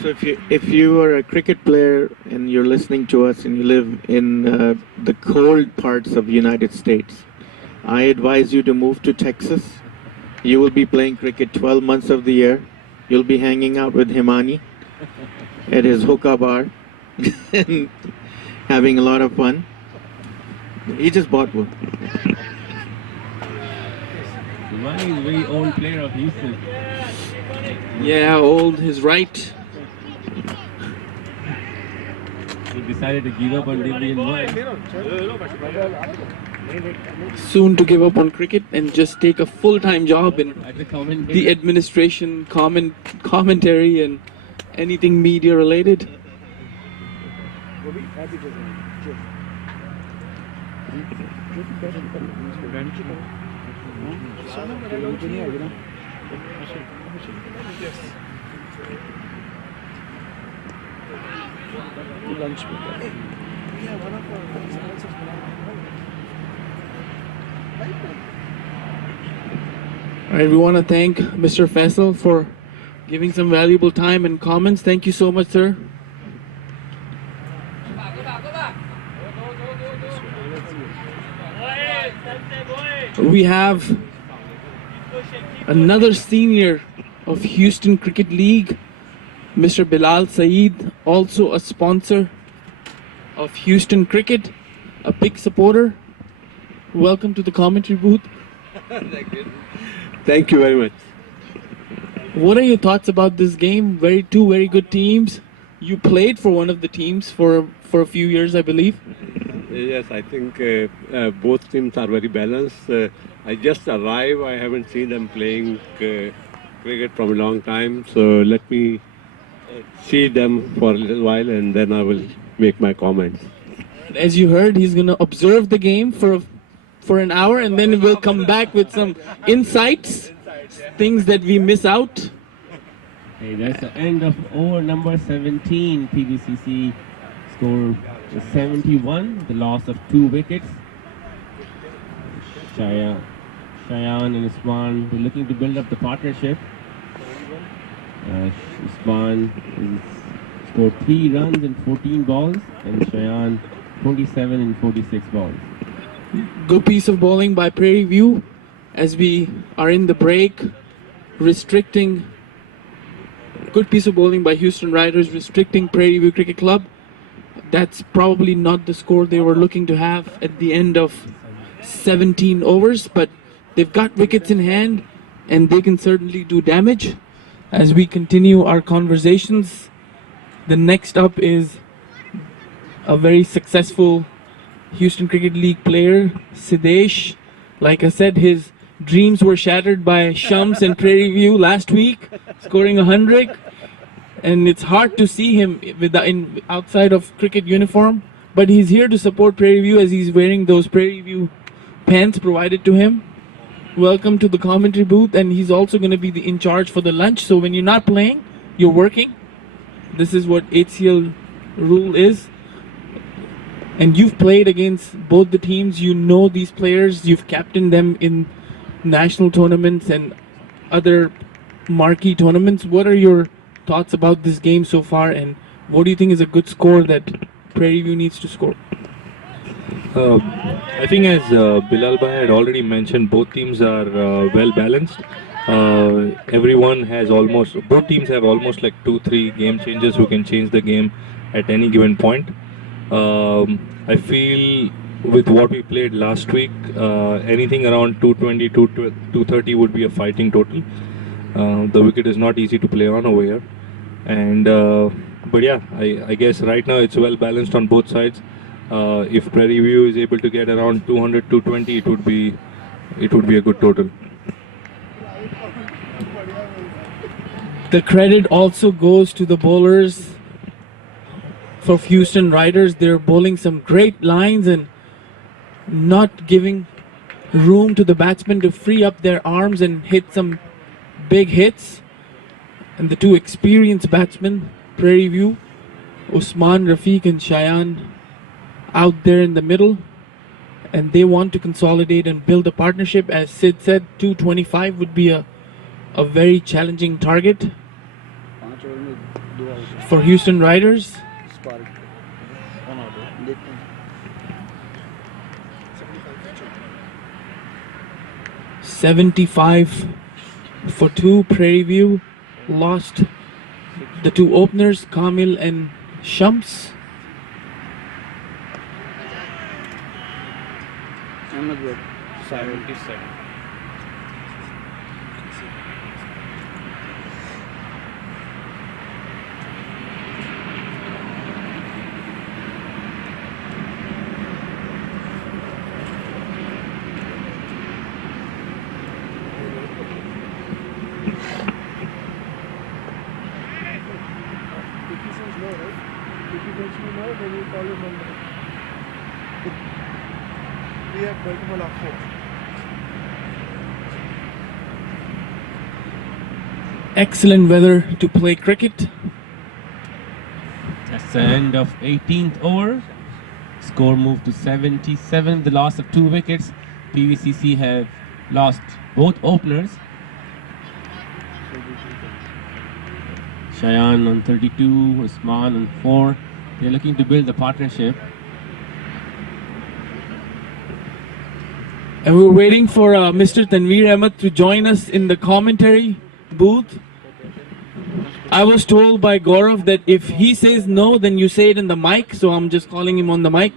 So if you are a cricket player and you're listening to us and you live in the cold parts of the United States, I advise you to move to Texas. You will be playing cricket 12 months of the year. You'll be hanging out with Himani at his hookah bar and having a lot of fun. He just bought one. Himani is a very old player of Houston. Yeah, old is right. He decided to give up on Division 1. Soon to give up on cricket and just take a full-time job in At the comment, the administration, commentary, and anything media related. Lunch. All right, we want to thank Mr. Faisal for giving some valuable time and comments. Thank you so much, sir. We have another senior of Houston Cricket League, Mr. Bilal Saeed, also a sponsor of Houston Cricket, a big supporter. Welcome to the commentary booth. Thank you very much. What are your thoughts about this game? Two very good teams. You played for one of the teams for a few years, I believe. Yes, I think both teams are very balanced. I just arrived. I haven't seen them playing cricket from a long time. So let me see them for a little while and then I will make my comments. As you heard, he's going to observe the game for an hour and then we'll come back with some insights, things that we miss out. Hey, that's the end of over number 17. PBCC score 71, the loss of 2 wickets. Shayan and Usman were looking to build up the partnership. Usman scored 3 runs in 14 balls and Shayan 27 in 46 balls. Good piece of bowling by Prairie View as we are in the break, restricting. Good piece of bowling by Houston Riders, restricting Prairie View Cricket Club. That's probably not the score they were looking to have at the end of 17 overs, but they've got wickets in hand and they can certainly do damage. As we continue our conversations, the next up is a very successful Houston Cricket League player, Siddesh. Like I said, his dreams were shattered by Shams and Prairie View last week, scoring 100. And it's hard to see him outside of cricket uniform, but he's here to support Prairie View as he's wearing those Prairie View pants provided to him. Welcome to the commentary booth, and he's also going to be in charge for the lunch. So when you're not playing, you're working. This is what HCL rule is. And you've played against both the teams. You know these players. You've captained them in national tournaments and other marquee tournaments. What are your thoughts about this game so far, and what do you think is a good score that Prairie View needs to score? I think as Bilal Bhai had already mentioned, both teams are well balanced. Both teams have almost like 2-3 game changers who can change the game at any given point. I feel with what we played last week, anything around 220, 230 would be a fighting total. The wicket is not easy to play on over here. And but yeah, I guess right now it's well balanced on both sides. If Prairie View is able to get around 200, 220, it would be a good total. The credit also goes to the bowlers for Houston Riders. They're bowling some great lines and not giving room to the batsmen to free up their arms and hit some big hits. And the two experienced batsmen, Prairie View, Usman Rafiq and Shayan, out there in the middle. And they want to consolidate and build a partnership. As Sid said, 225 would be a very challenging target for Houston Riders. 75 for 2. Prairie View lost the two openers, Kamil and Shams. Ahmed Wade, 77. Excellent weather to play cricket. That's the end of 18th over. Score moved to 77. The loss of 2 wickets. PVCC have lost both openers. Shayan on 32, Usman on 4. They're looking to build the partnership. And we're waiting for Mr. Tanveer Ahmed to join us in the commentary booth. I was told by Gaurav that if he says no, then you say it in the mic, so I'm just calling him on the mic.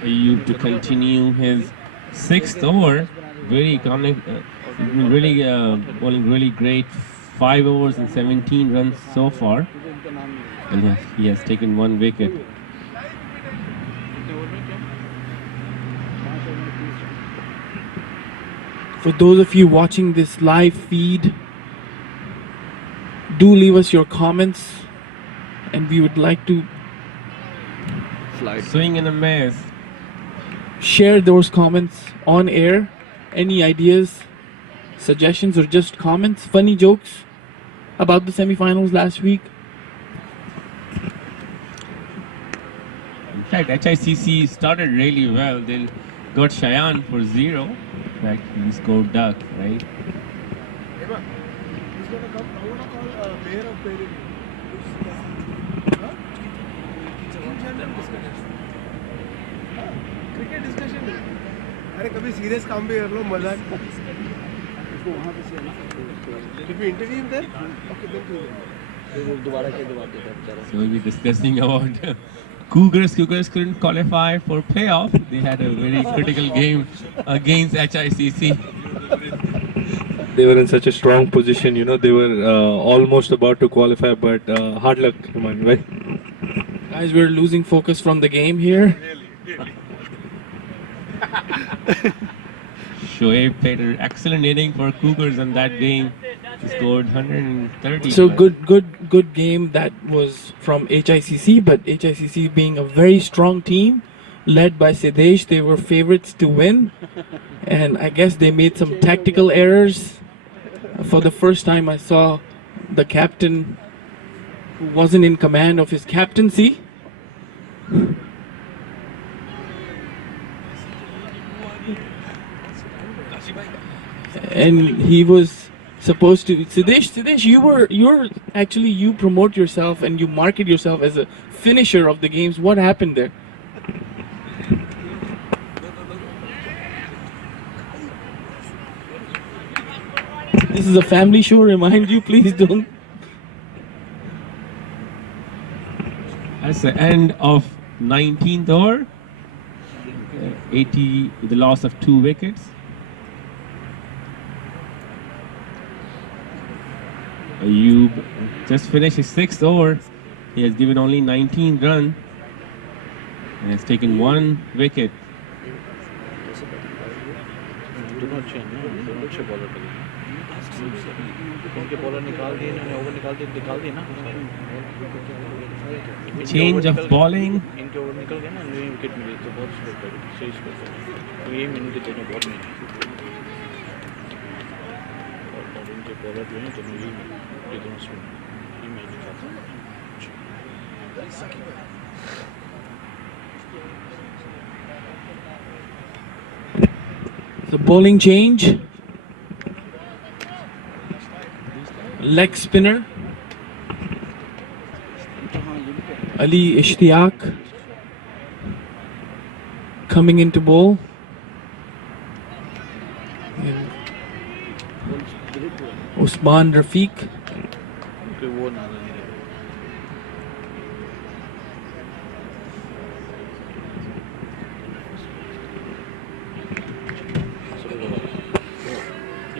Ayub to continue his 6th over. Very economic, really bowling really great. 5 overs and 17 runs so far. And he has taken 1 wicket. For those of you watching this live feed, do leave us your comments, and we would like to Swing and a miss. share those comments on air. Any ideas, suggestions, or just comments, funny jokes about the semi-finals last week? In fact, HICC started really well. They got Shayan for 0. In fact, he scored duck, right? He's gonna come. I wanna call mayor of Prairie View. Cricket discussion अरे कभी serious काम भी कर लो मजाक इसको वहाँ पे से ना Did we interview him there? Okay, then do that. फिर दोबारा के दबा देता है बेचारा So we'll be discussing about Cougars. Cougars couldn't qualify for playoff. They had a very critical game against HICC. They were in such a strong position, you know, they were almost about to qualify, but hard luck, Human, right? Guys, we're losing focus from the game here. Shoaib played an excellent inning for Cougars in that game. He scored 130. So good game that was from HICC, but HICC being a very strong team led by Siddesh, they were favorites to win, and I guess they made some tactical errors. For the first time I saw the captain who wasn't in command of his captaincy. And he was supposed to Siddesh, you promote yourself and you market yourself as a finisher of the games. What happened there? This is a family show, remind you, please don't. That's the end of 19th over. 80, the loss of 2 wickets. Ayub just finished his 6th over. He has given only 19 runs and has taken 1 wicket. अच्छे हैं ना, दोनों अच्छे bowler थे ना। इनके bowler निकाल दिए, इन्होंने ओवर निकाल दिए ना। Change of bowling. इनके ओवर निकल गए ना, नई विकेट मिली तो बहुत स्कोर कर सही स्कोर कर। तो ये इनके दोनों बहुत नहीं और इनके बॉलर जो हैं दोनों ये दोनों स्कोर ये मैं नहीं खाता। The bowling change. Leg spinner. Ali Ishtiyaq coming into bowl. And Usman Rafiq. कि वो ना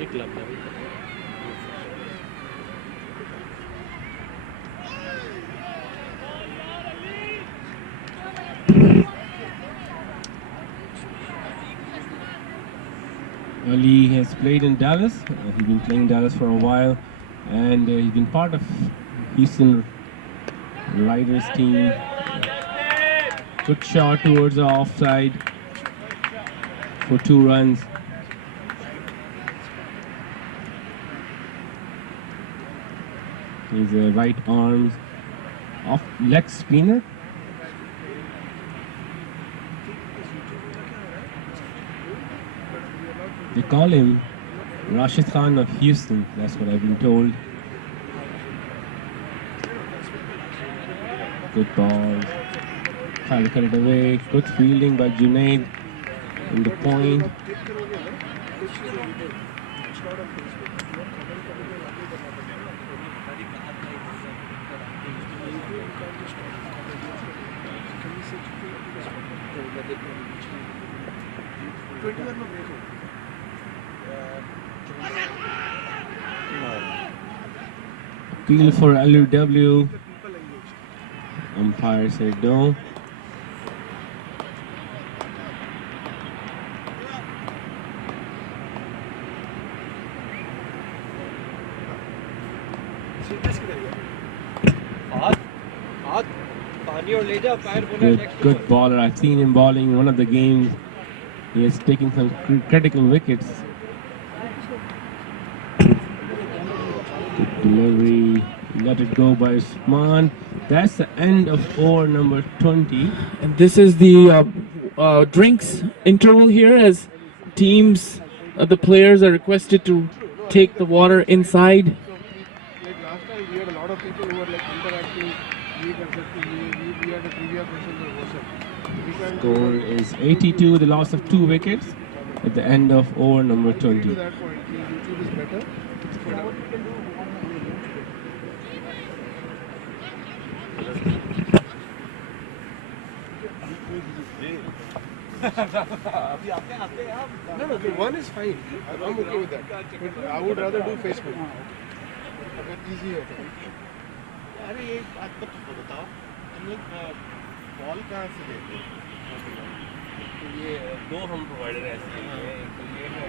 एक lakh Ali has played in Dallas. He's been playing Dallas for a while, and he's been part of Houston Riders team. Good shot towards the offside for 2 runs. He's a right arm off leg spinner. They call him Rashid Khan of Houston, that's what I've been told. Good ball. Trying to cut it away. Good fielding by Junaid in the point. Appeal for LUW. Umpire said no. Good bowler. I've seen him bowling in one of the games. He has taken some critical wickets. Good delivery. Let it go by Usman. That's the end of over number 20. And this is the drinks interval here, as teams, the players are requested to take the water inside. Like last time, we had a lot of people who were like interacting. We had a trivia question for WhatsApp. Score is 82, the loss of 2 wickets at the end of over number 20. To that point, YouTube is better. No, one is fine. I'm okay with that. But I would rather do Facebook. It's easier. अरे एक बात तो बताओ, हम लोग ball कहाँ से लेते हैं? तो ये 2 हम प्रोवाइडर ऐसे हैं, एक तो ये है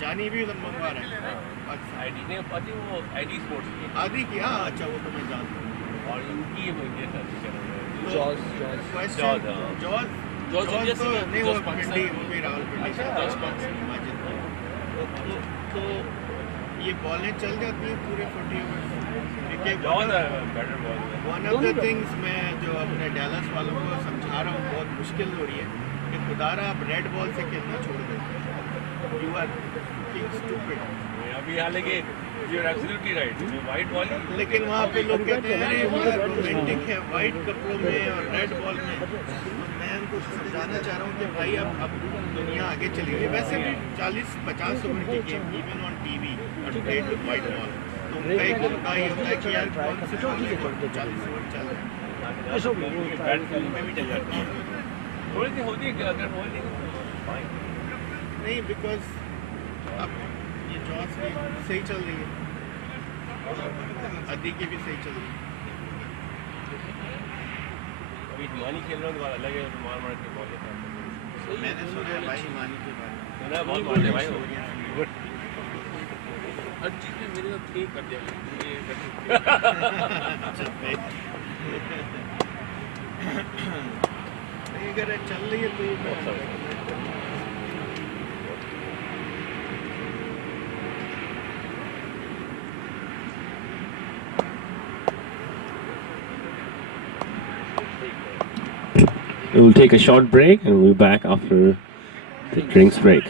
जानी भी उधर मंगवा रहे हैं। अच्छा आईडी ने पति वो आईडी स्पोर्ट्स की आदि की, हाँ अच्छा वो तो मैं जानता हूँ। और इनकी ये जॉज तो नहीं वो पिंडी, वो भी रावलपिंडी से हिमाचल। तो ये बॉलें चल जाती हैं पूरे 40 overs. One of the things मैं जो अपने डैलस वालों को समझा रहा हूँ, बहुत मुश्किल हो रही है कि खुदारा आप रेड बॉल से खेलना छोड़ दें। You are stupid. अभी हालांकि you are absolutely right, white ball. लेकिन वहाँ पे लोग कहते हैं अरे वो रोमांटिक है वाइट कपड़ों में और रेड बॉल में। मैं उनको समझाना चाह रहा हूँ कि भाई अब दुनिया आगे चली गई। वैसे भी 40-50 ओवर की गेम इवन ऑन टीवी और प्लेड विद वाइट बॉल, तो उनका एक मुद्दा ये होता है कि यार कौन से बॉल से 40 ओवर चल रहे हैं। बैट में भी चल जाती है, थोड़ी सी होती है अगर बॉलिंग नहीं, बिकॉज अब ये जॉस भी सही चल रही है, अदी की भी सही चल रही है। हिमानी खेल रहा हूँ तो बात अलग है, तो मार मार के बॉल लेता हूँ। मैंने सुना भाई हिमानी के बारे में। सुना है, बहुत मारते भाई वो। हर चीज में मेरे साथ ठीक कर दिया ये अगर चल रही है तो ये We will take a short break and we'll be back after the drinks break.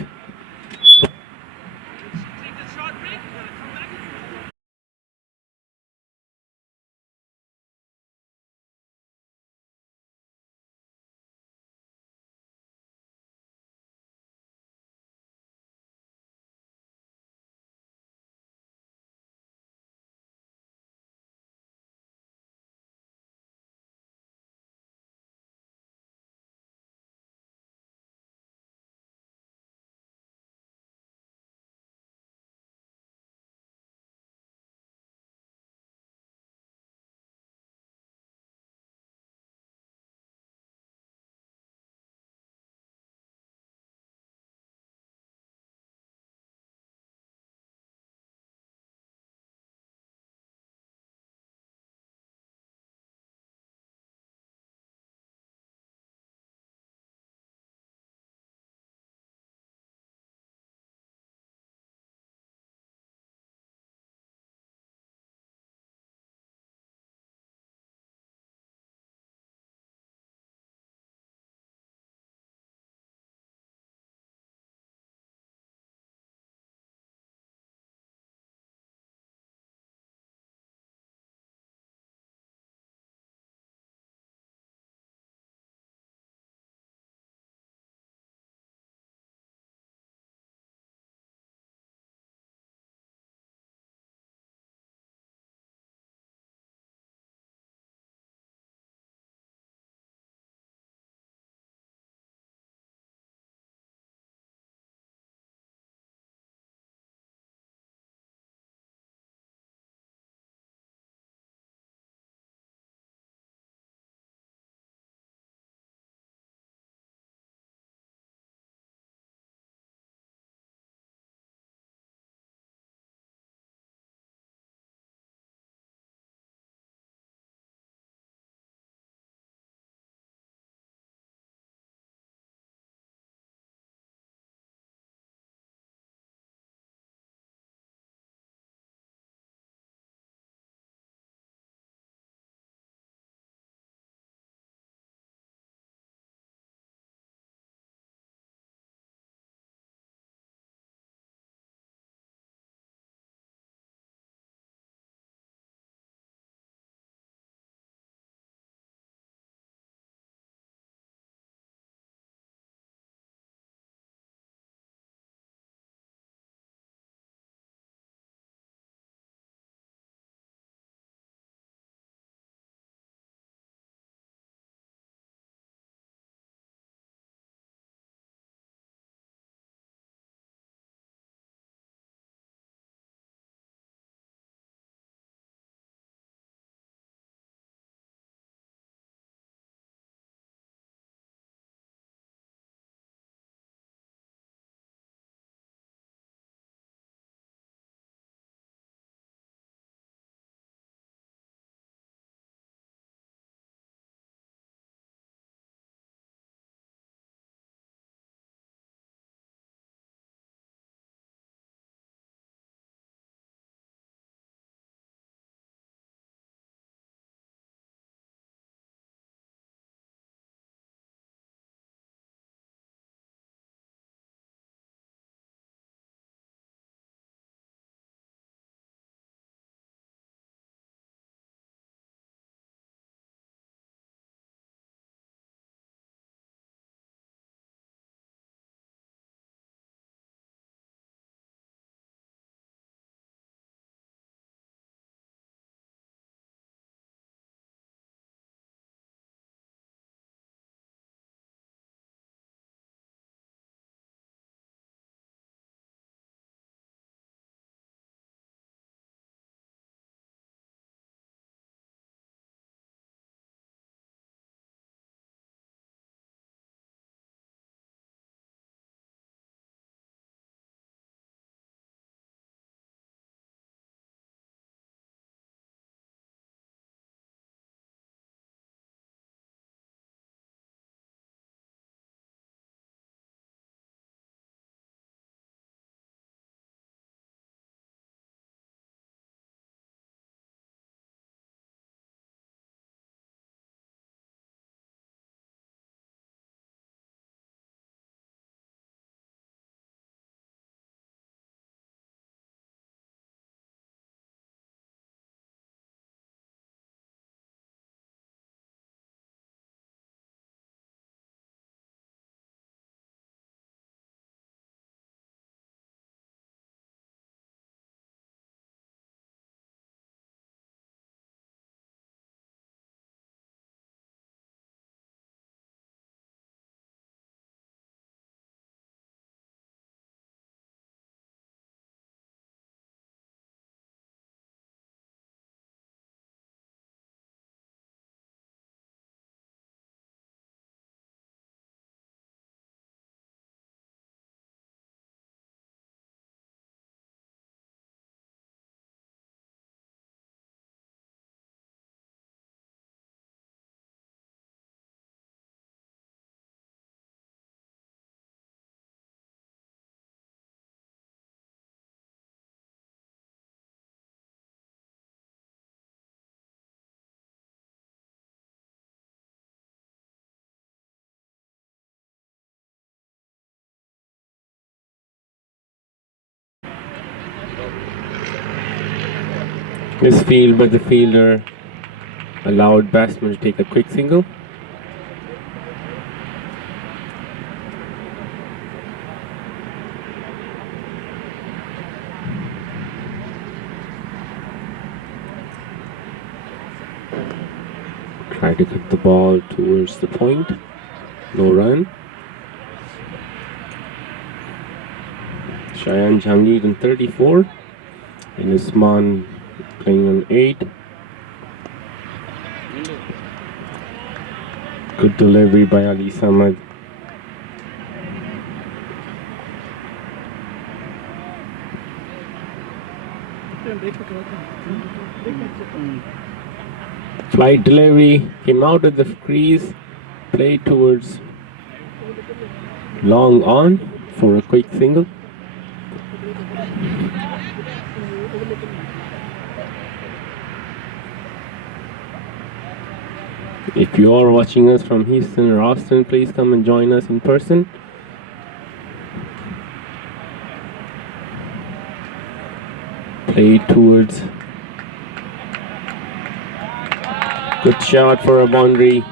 Misfield by the fielder allowed batsman to take a quick single. Try to cut the ball towards the point. No run. Shayan Jahangir on 34 and Usman playing on 8. Good delivery by Ali Samad. Flight delivery came out of the crease, played towards long on for a quick single. If you are watching us from Houston or Austin, please come and join us in person. Play towards. Good shot for a boundary.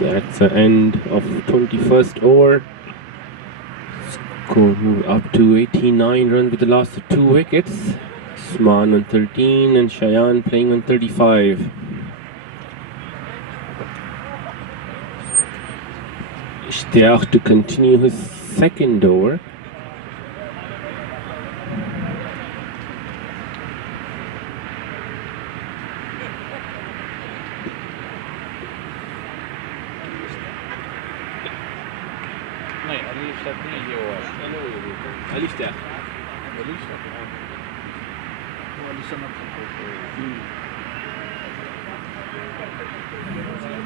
That's the end of 21st over. Score moved up to 89 runs with the loss of 2 wickets. Usman on 13 and Shayan playing on 35. Ishtiaq to continue his second over.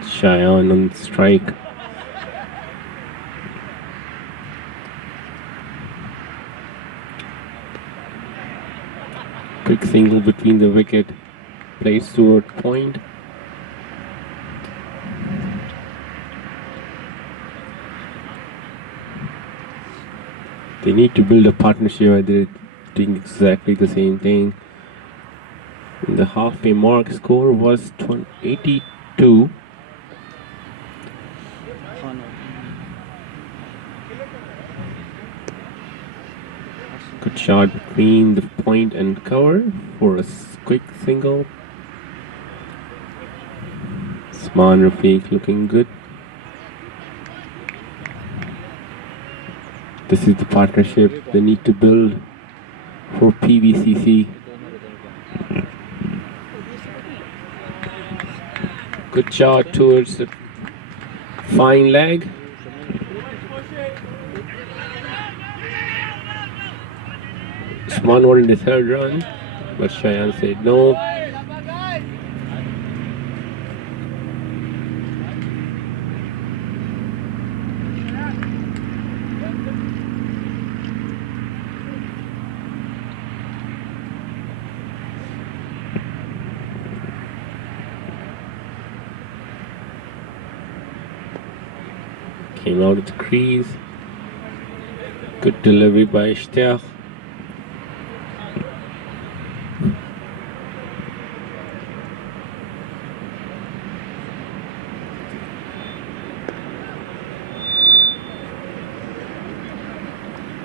Shayan on strike. Quick single between the wicket, plays toward point. They need to build a partnership where they're doing exactly the same thing. And the halfway mark score was 82. Good shot between the point and cover for a quick single. Usman Rafiq looking good. This is the partnership they need to build for PVCC. Good shot towards the fine leg. Usman wanted the third run, but Shayan said no. Came out of the crease. Good delivery by Ishtiaq.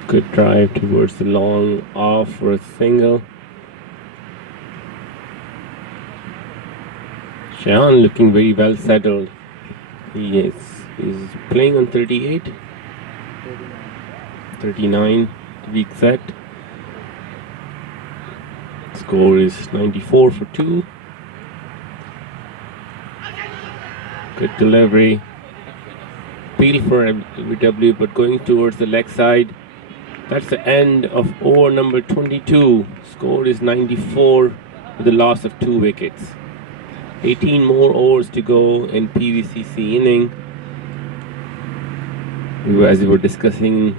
Good drive towards the long off for a single. Shayan looking very well settled. He's playing on 38. 39 to be exact. Score is 94 for 2. Good delivery. Peel for MW, but going towards the leg side. That's the end of over number 22. Score is 94 with a loss of 2 wickets. 18 more overs to go in PVCC inning. As we were discussing,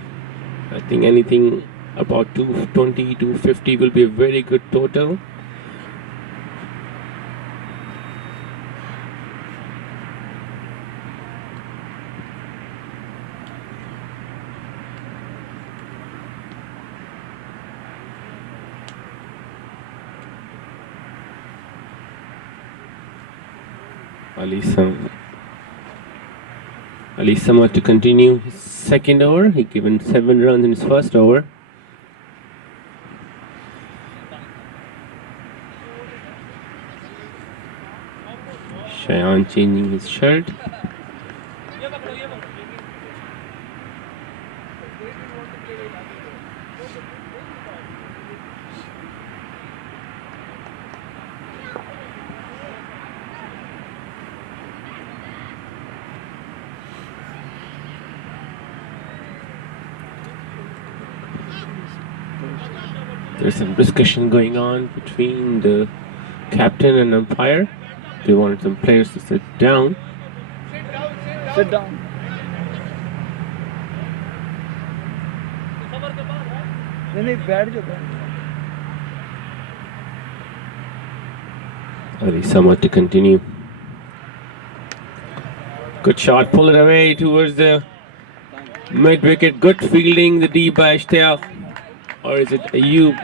I think anything about 220, 250 will be a very good total. Ali Samad to continue his second over. He given 7 runs in his first over. Shayan changing his shirt. There's some discussion going on between the captain and umpire. They wanted some players to sit down. Sit down. नहीं बैठ जाओ Ali Samad to continue. Good shot, pull it away towards the mid wicket. Good fielding, the D by Ishtiyaq. Or is it Ayub?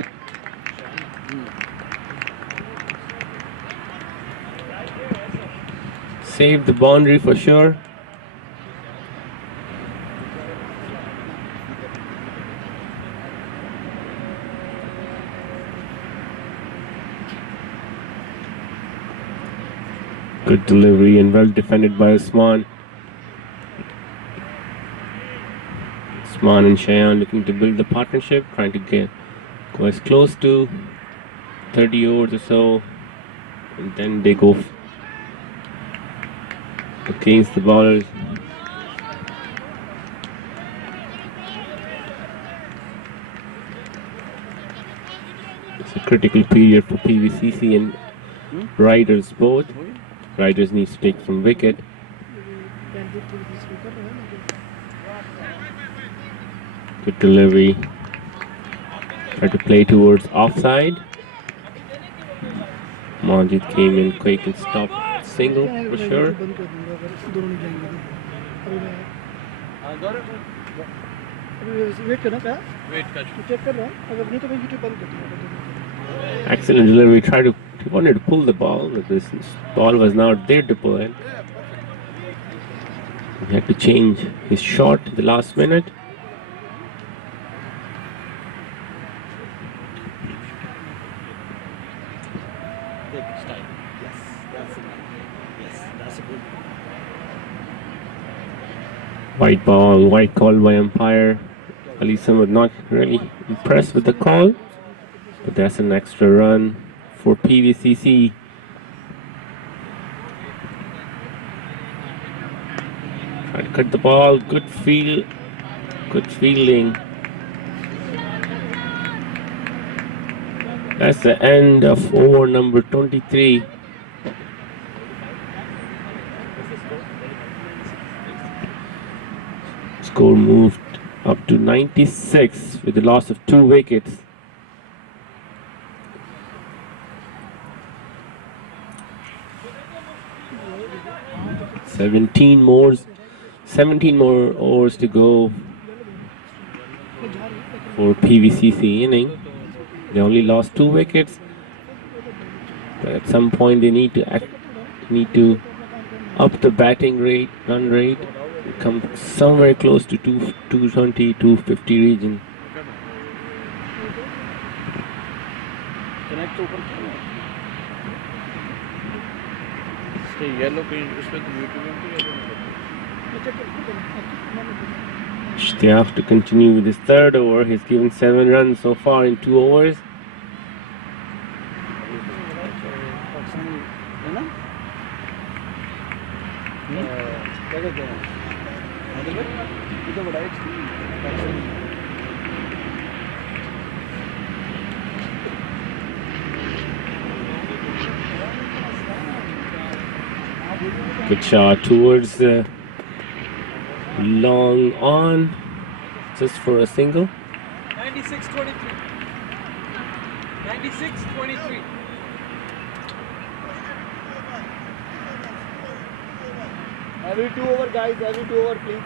Saved the boundary for sure. Good delivery and well defended by Usman. Usman and Shayan looking to build the partnership, trying to go as close to 30 overs or so, and then they go against the bowlers. It's a critical period for PVCC and Riders both. Riders needs to take some wicket. Good delivery. Try to play towards offside. Majid came in quick and stopped single for sure. Excellent delivery. He wanted to pull the ball, but this ball was not there to pull it. He had to change his shot at the last minute. White ball, white call by umpire. Ali Samad not really impressed with the call, but that's an extra run for PVCC. Try to cut the ball, good fielding. That's the end of over number 23. Score moved up to 96 with the loss of 2 wickets. Seventeen more overs to go for PVCC inning. They only lost 2 wickets, but at some point they need to up the batting run rate, and come somewhere close to 220, 250 region. Ishtiyaq to continue with his third over. He's given 7 runs so far in 2 overs. Good shot towards the long on, just for a single. 96-23. 96-23. Every 2 over, guys. Every 2 over, please.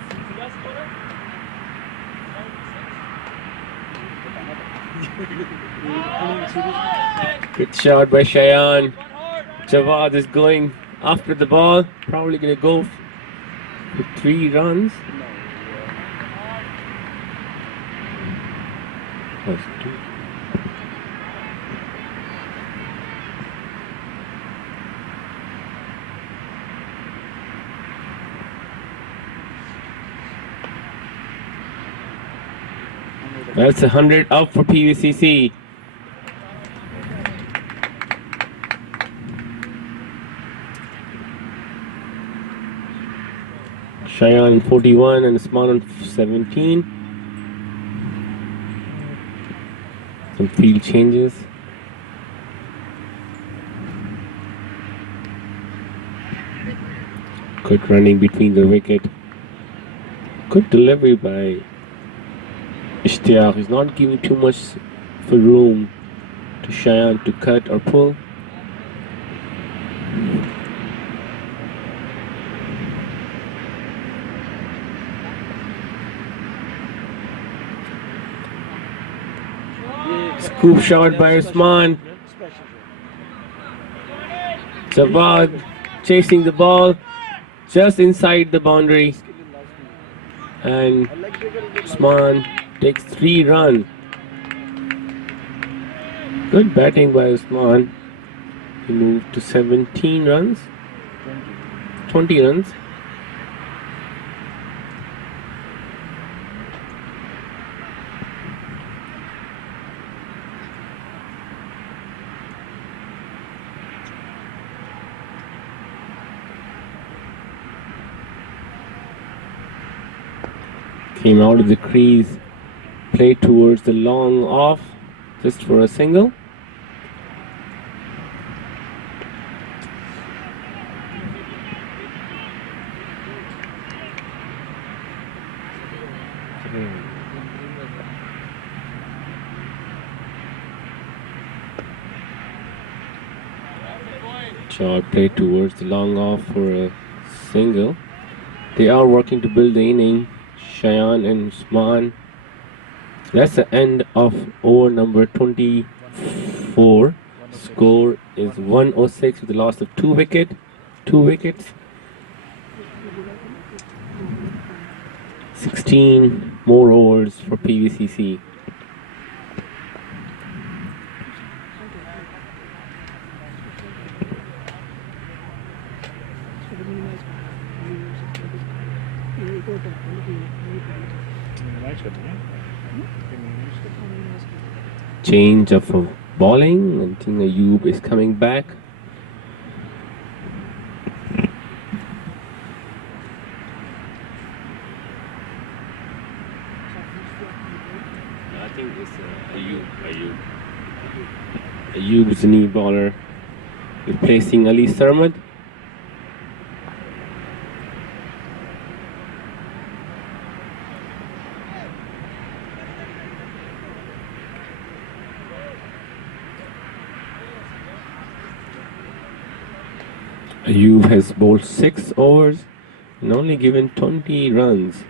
Good shot by Shayan. Jawad is going after the ball. Probably going to go for 3 runs. That's 2. That's 100 up for PVCC. Shayan 41 and Usman on 17. Some field changes. Good running between the wicket. Good delivery by Ishtiaq. He's not giving too much for room to Shayan to cut or pull. Scoop shot by Usman. Jawad chasing the ball just inside the boundary. And Usman takes 3 runs. Good batting by Usman. He moved to 17 runs. 20 runs. Came out of the crease, played towards the long off, just for a single. Shot played towards the long off for a single. They are working to build the inning. Shayan and Usman. That's the end of over number 24. Score is 106 with the loss of 2 wickets. 16 more overs for PVCC. Change of bowling. I think Ayub is coming back. I think it's Ayub is the new bowler, replacing Ali Sarmad. Ayub has bowled 6 overs and only given 20 runs.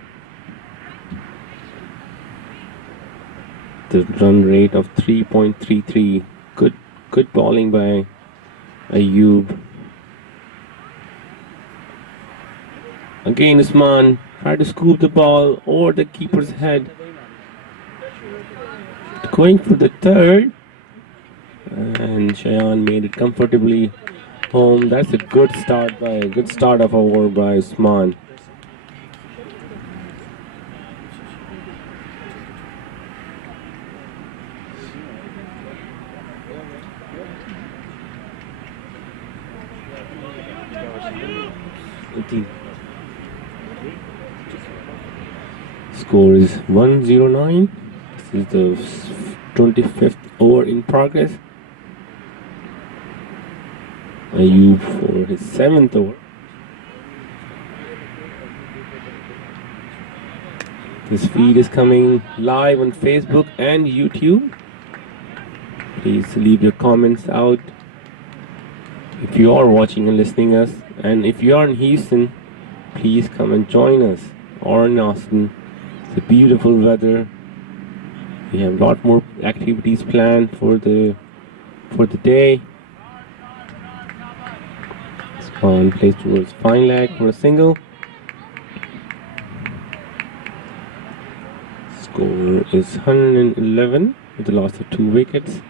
The run rate of 3.33. Good bowling by Ayub. Again, Usman tried to scoop the ball over the keeper's head. Going for the third. And Shayan made it comfortably home. That's a good start of over by Usman. Score is 109. This is the 25th over in progress. Ayub for his 7th over. This feed is coming live on Facebook and YouTube. Please leave your comments out if you are watching and listening us. And if you are in Houston, please come and join us. Or in Austin. It's a beautiful weather. We have a lot more activities planned for the day. Swan plays towards fine leg for a single. Score is 111 with the loss of 2 wickets.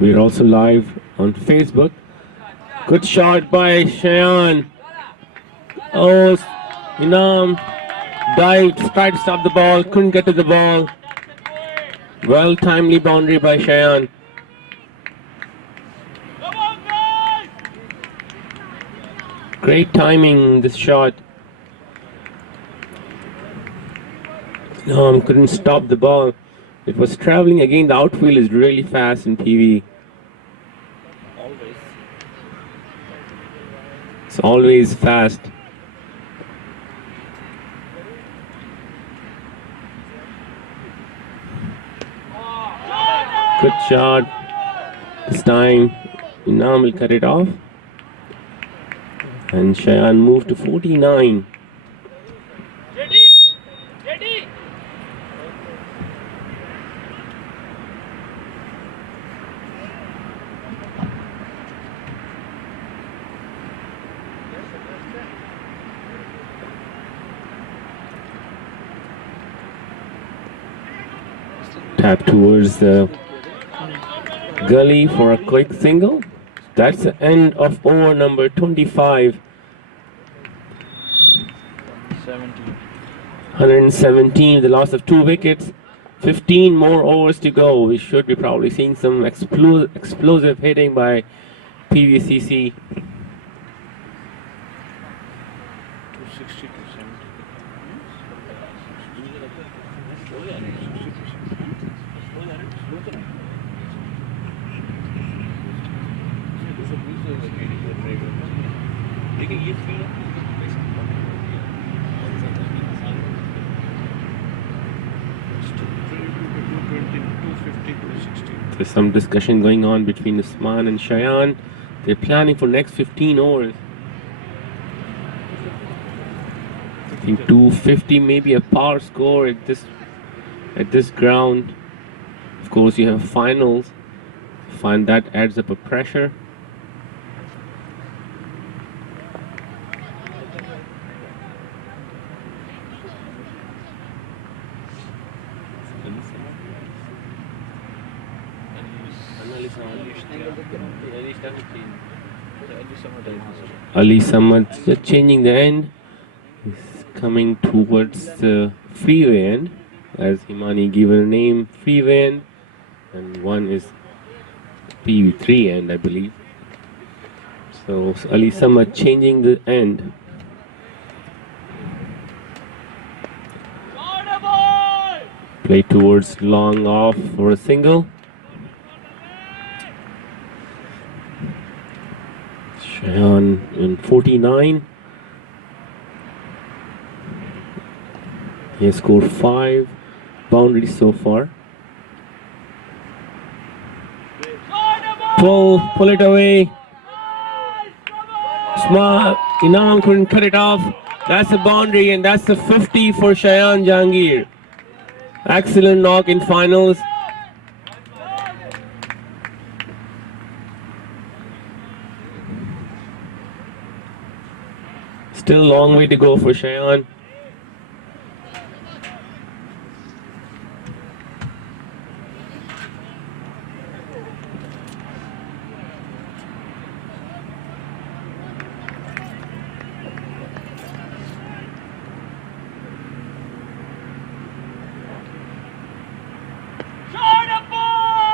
We are also live on Facebook. Good shot by Shayan. Oh, Inam dived, tried to stop the ball, couldn't get to the ball. Well, timely boundary by Shayan. Great timing, this shot. Inam couldn't stop the ball. It was traveling again. The outfield is really fast in PV. It's always fast. Good shot. This time, Inam will cut it off. And Shayan moved to 49. Tap towards the gully for a quick single. That's the end of over number 25. 117, the loss of 2 wickets. 15 more overs to go. We should be probably seeing some explosive hitting by PVCC. 260. There's some discussion going on between Usman and Shayan. They're planning for next 15 overs. I think 250 may be a power score at this ground. Of course, you have finals. Find that adds up a pressure. Ali Samad changing the end. He's coming towards the freeway end, as Himani given a name, freeway end, and one is PV3 end, I believe. So Ali Samad changing the end. Play towards long off for a single. Shayan in 49. He has scored 5 boundaries so far. Pull it away. Smart. Inam couldn't cut it off. That's a boundary, and that's the 50 for Shayan Jahangir. Excellent knock in finals. Still a long way to go for Shayan.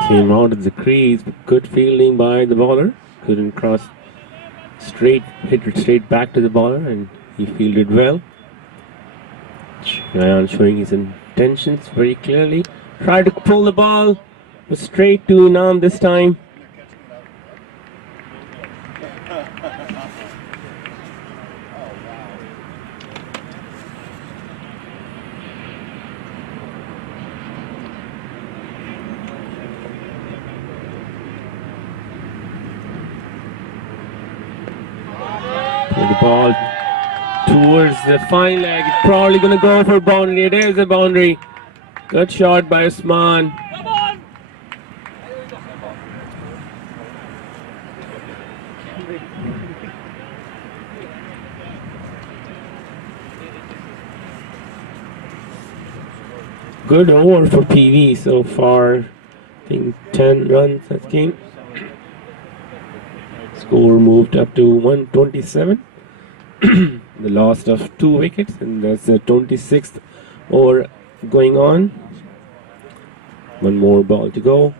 Came out of the crease, good fielding by the bowler. Couldn't cross straight, hit it straight back to the bowler, and he fielded well. Shayan showing his intentions very clearly. Tried to pull the ball, but straight to Inam this time. ball towards the fine leg. It's probably going to go for boundary. It is a boundary. Good shot by Usman. Good over for PV so far. I think 10 runs that game. Score moved up to 127. The loss of 2 wickets, and that's the 26th over going on. One more ball to go.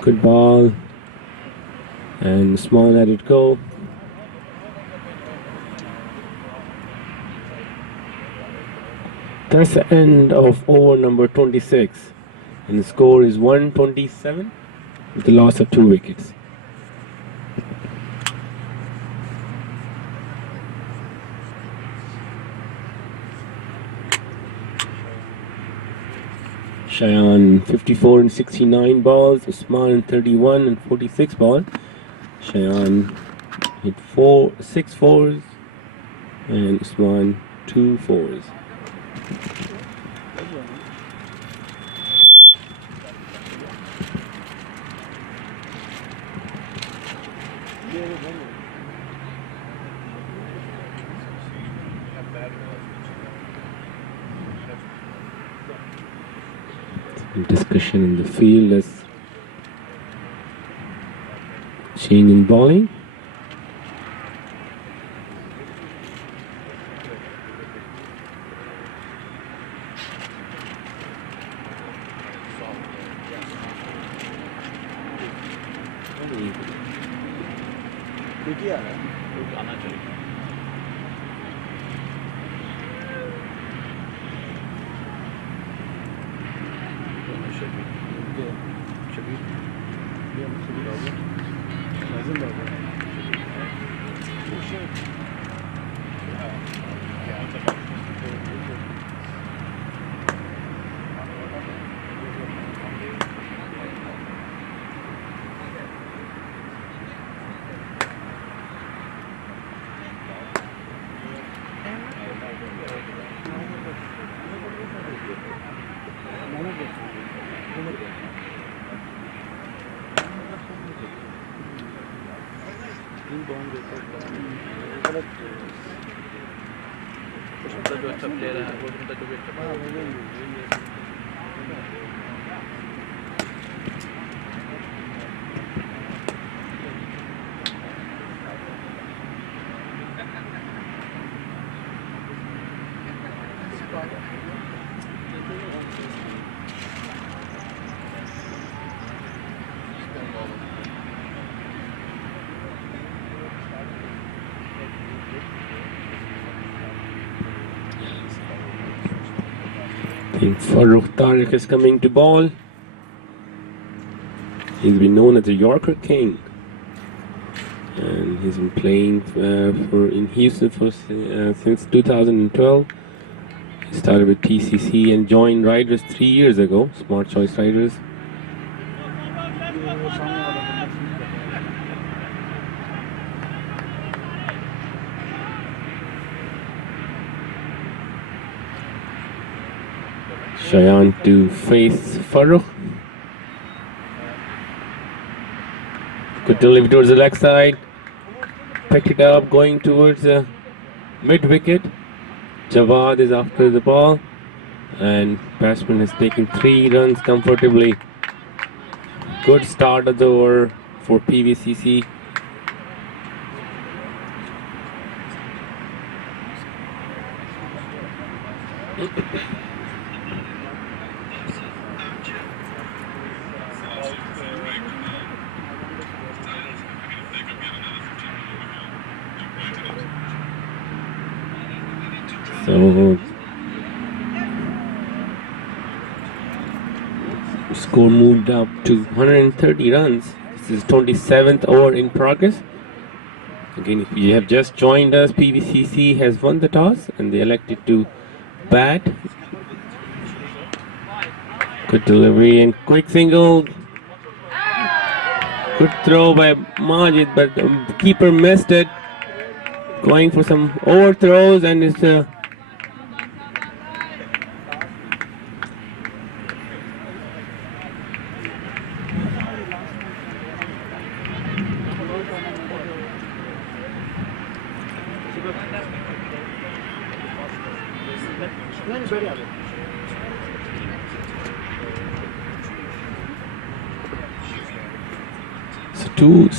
Good ball. And Small let it go. That's the end of over number 26. And the score is 127 with the loss of 2 wickets. Shayan 54 and 69 balls, Usman 31 and 46 balls. Shayan hit 6 fours and Usman 2 fours. Discussion in the field as change in bowling. Farooq Tariq is coming to ball. He's been known as the Yorker King, and he's been playing in Houston since 2012. He started with TCC and joined Riders 3 years ago, Smart Choice Riders. Shayan to face Farooq. Good delivery towards the leg side. Picked it up, going towards the mid wicket. Jawad is after the ball, and batsman has taken 3 runs comfortably. Good start of the over for PVCC. So score moved up to 130 runs. This is 27th over in progress. Again, if you have just joined us, PVCC has won the toss and they elected to bat. Good delivery and quick single. Good throw by Majid, but the keeper missed it. Going for some overthrows, and it's so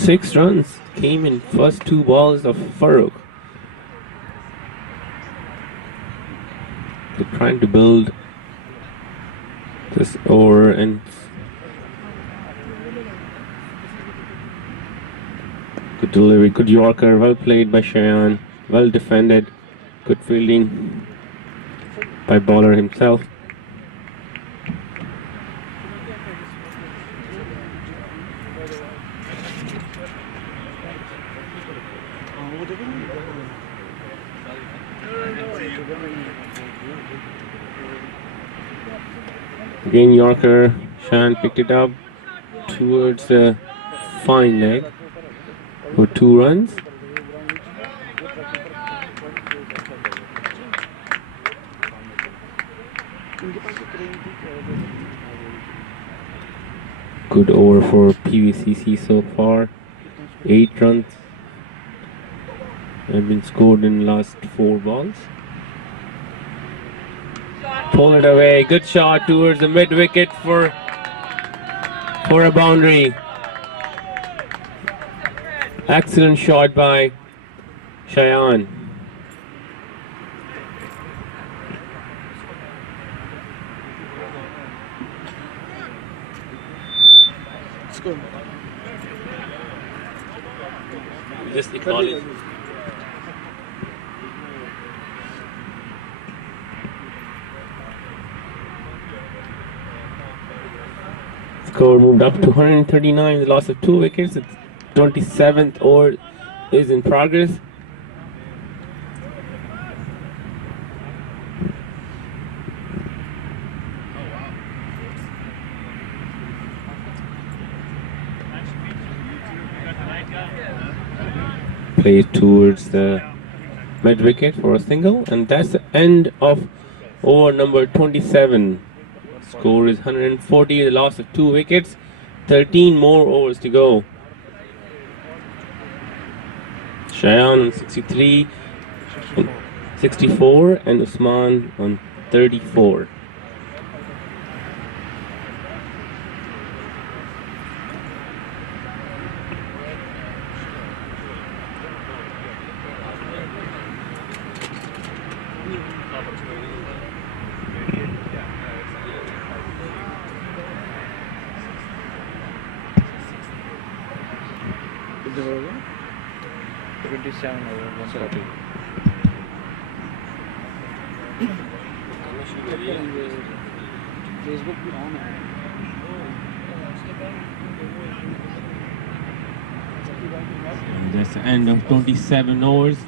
6 runs came in first 2 balls of Farouk. They're trying to build this over, and good delivery, good Yorker, well played by Shayan, well defended, good fielding by bowler himself. Again Yorker, Shayan picked it up towards the fine leg for 2 runs. Good over for PVCC so far. 8 runs have been scored in last 4 balls. Pull it away. Good shot towards the mid wicket for a boundary. Excellent shot by Shayan. Just acknowledge. Score moved up to 139, the loss of 2 wickets. The 27th over is in progress. Plays towards the mid wicket for a single, and that's the end of over number 27. Score is 140, the loss of 2 wickets, 13 more overs to go. Shayan on 63, 64, and Usman on 34. Facebook भी on है And that's the end of 27 overs.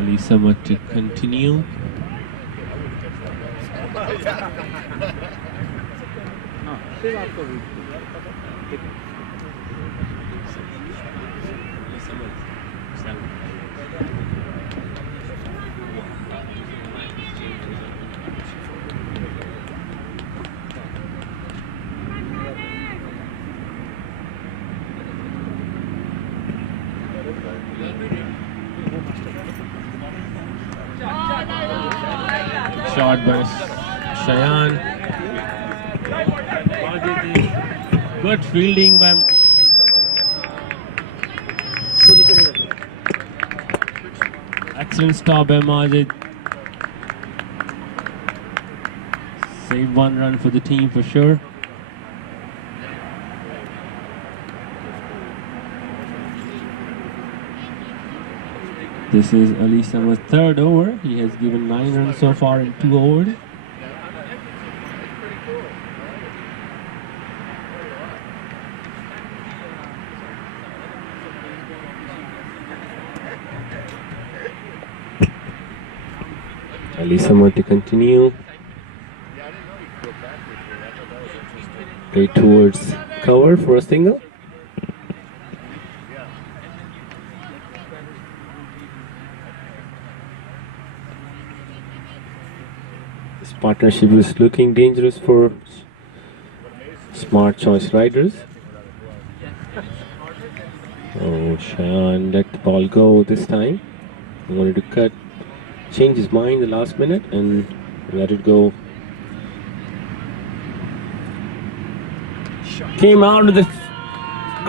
Ali Samad to continue. फिर आपको भी Shot by Shayan. Good fielding by excellent stop by Majid. Save 1 run for the team for sure. This is Ali Samad's third over. He has given 9 runs so far in 2 overs. Ali Samad to continue. Play towards cover for a single. This partnership is looking dangerous for smart choice riders. Oh, Shayan let the ball go this time. He wanted to change his mind the last minute and let it go. Came out of the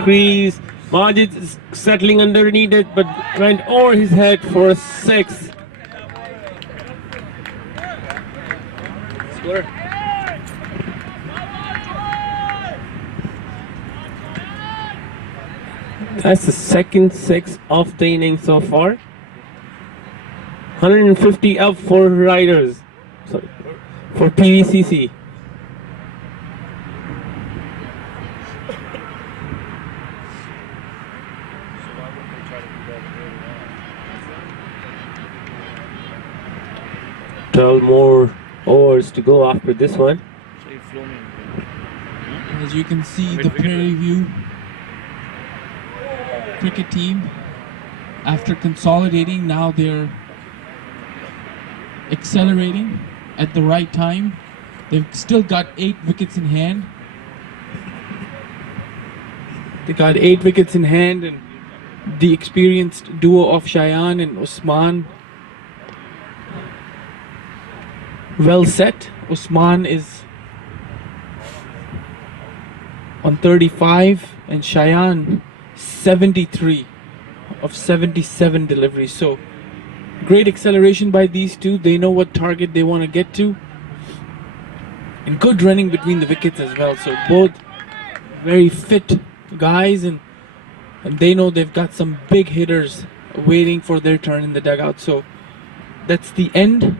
crease. Majid is settling underneath it, but went over his head for a 6. Score. That's the second 6 of the inning so far. 150 up for riders. Sorry, for PVCC. More overs to go after this one. As you can see, the Prairie View cricket team, after consolidating, now they're accelerating at the right time. They've still got 8 wickets in hand. They got 8 wickets in hand, and the experienced duo of Shayan and Usman well set. Usman is on 35 and Shayan 73 of 77 deliveries. So great acceleration by these two. They know what target they want to get to, and good running between the wickets as well. So both very fit guys, and they know they've got some big hitters waiting for their turn in the dugout. So that's the end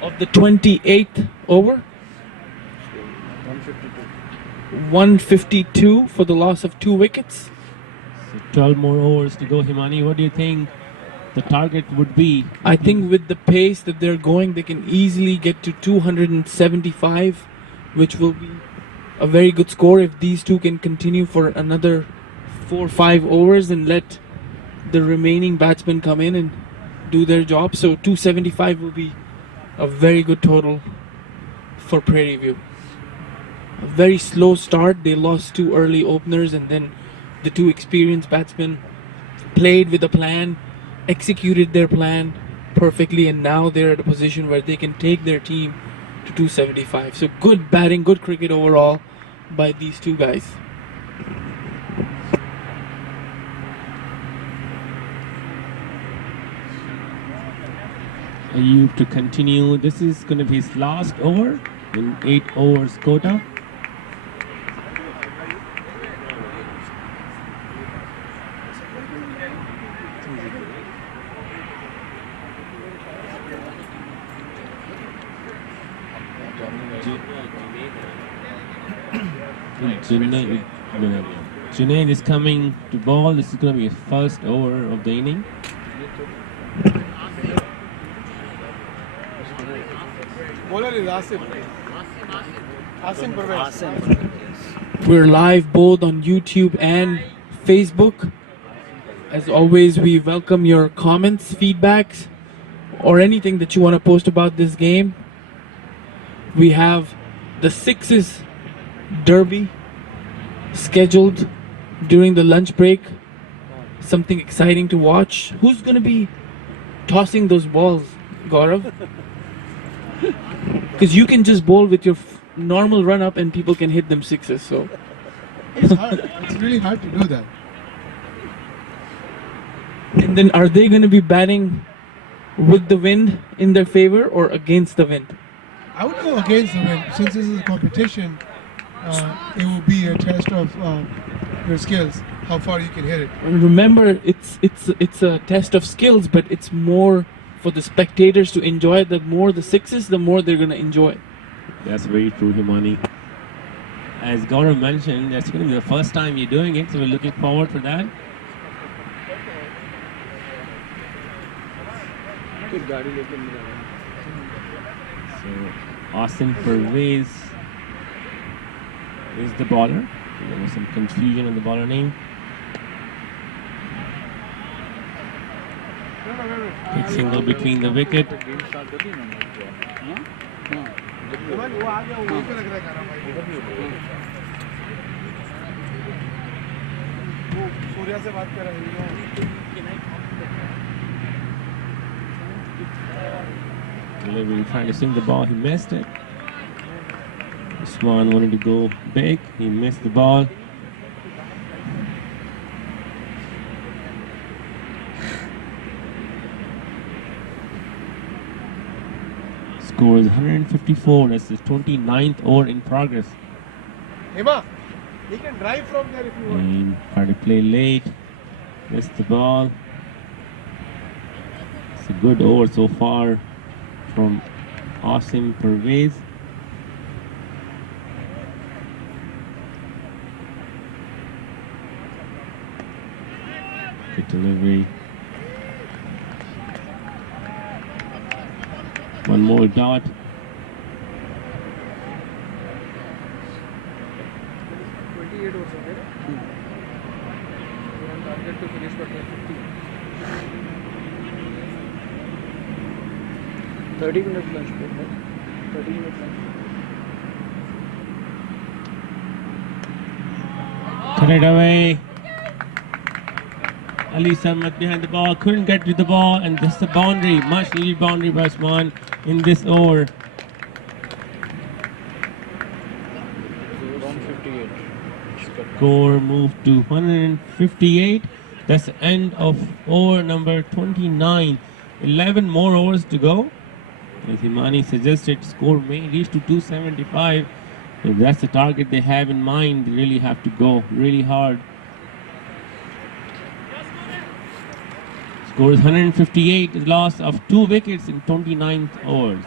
of the 28th over. 152 for the loss of 2 wickets. So 12 more overs to go. Himani, what do you think the target would be? I think with the pace that they're going, they can easily get to 275, which will be a very good score if these two can continue for another 4 or 5 overs and let the remaining batsmen come in and do their job. So 275 will be a very good total for Prairie View. A very slow start. They lost 2 early openers, and then the 2 experienced batsmen played with a plan, executed their plan perfectly, and now they're at a position where they can take their team to 275. So good batting, good cricket overall by these 2 guys. Ayub to continue. This is going to be his last over in 8 overs quota. Junaid is coming to ball. This is going to be his first over of the inning. We're live both on YouTube and Facebook. As always, we welcome your comments, feedbacks, or anything that you want to post about this game. We have the Sixes Derby scheduled during the lunch break. Something exciting to watch. Who's going to be tossing those balls, Gaurav? Because you can just bowl with your normal run up and people can hit them sixes. So it's hard. It's really hard to do that. And then are they going to be batting with the wind in their favor or against the wind? I would go against the wind. Since this is a competition, it will be a test of your skills, how far you can hit it. Remember, it's a test of skills, but it's more for the spectators to enjoy. The more the sixes, the more they're gonna enjoy. That's very true, Himani. As Gaurav mentioned, that's going to be the first time you're doing it, so we're looking forward for that. So, Austin Pervez is the bowler. There was some confusion on the bowler name. Hit single between the wicket. Delivery, trying to swing the ball, he missed it. Swan wanted to go big, he missed the ball. Score is 154, that's his 29th over in progress. Hema, he can drive from there if you want. And try to play late, missed the ball. It's a good over so far from Austin Pervez. Good delivery. One more dot. Thirty minutes lunch break, right? 30 minutes lunch. Cut it away. Ali Samad behind the ball, couldn't get to the ball, and this is a boundary, much needed boundary by Swan in this over. 158. Score moved to 158. That's the end of over number 29. 11 more overs to go. As Himani suggested, score may reach to 275. If that's the target they have in mind, they really have to go really hard. Score is 158, the loss of 2 wickets in 29th overs.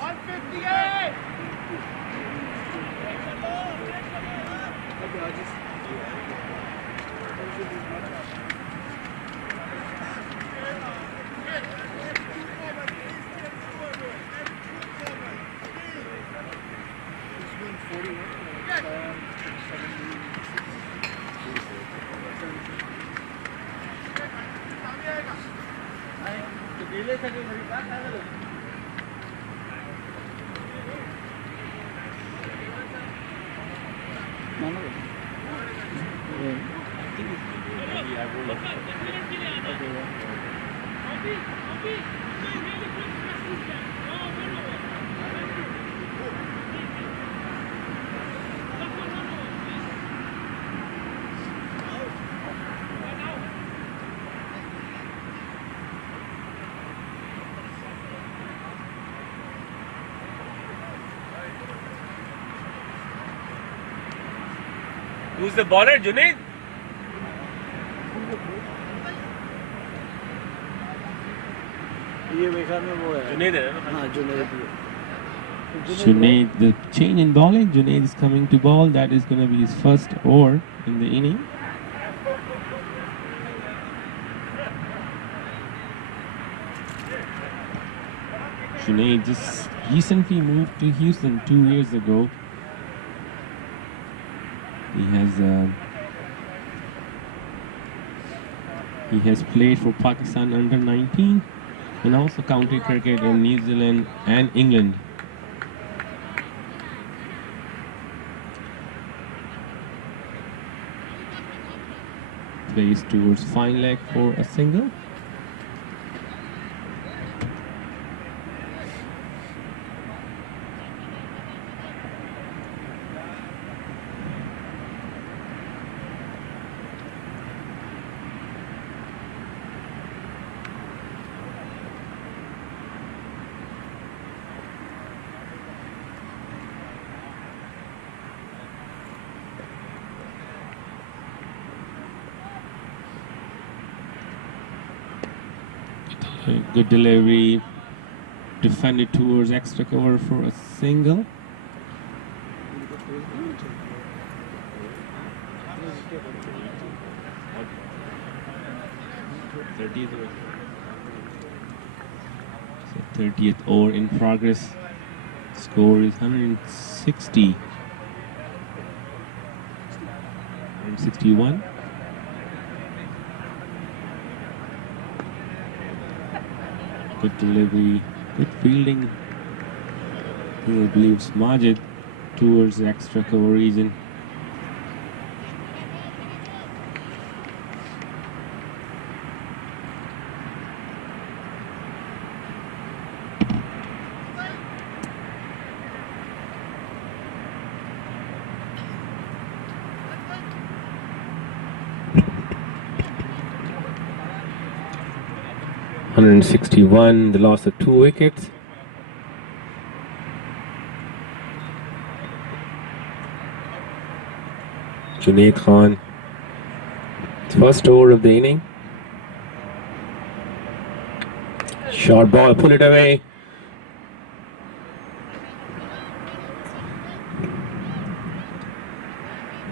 Who's the bowler, Junaid? ये मेरे ख्याल में वो है Junaid है ना? हाँ Junaid Junaid, the change in bowling. Junaid is coming to bowl. That is going to be his first over in the inning. Junaid just recently moved to Houston 2 years ago. He has played for Pakistan under 19 and also county cricket in New Zealand and England. Plays towards fine leg for a single. Good delivery. Defended towards extra cover for a single. So 30th over in progress. Score is 160. 161. Good delivery, good fielding. I believe it's Majid towards the extra cover region. .161, the loss of 2 wickets. Junaid Khan, first over of the inning. Short ball, pull it away.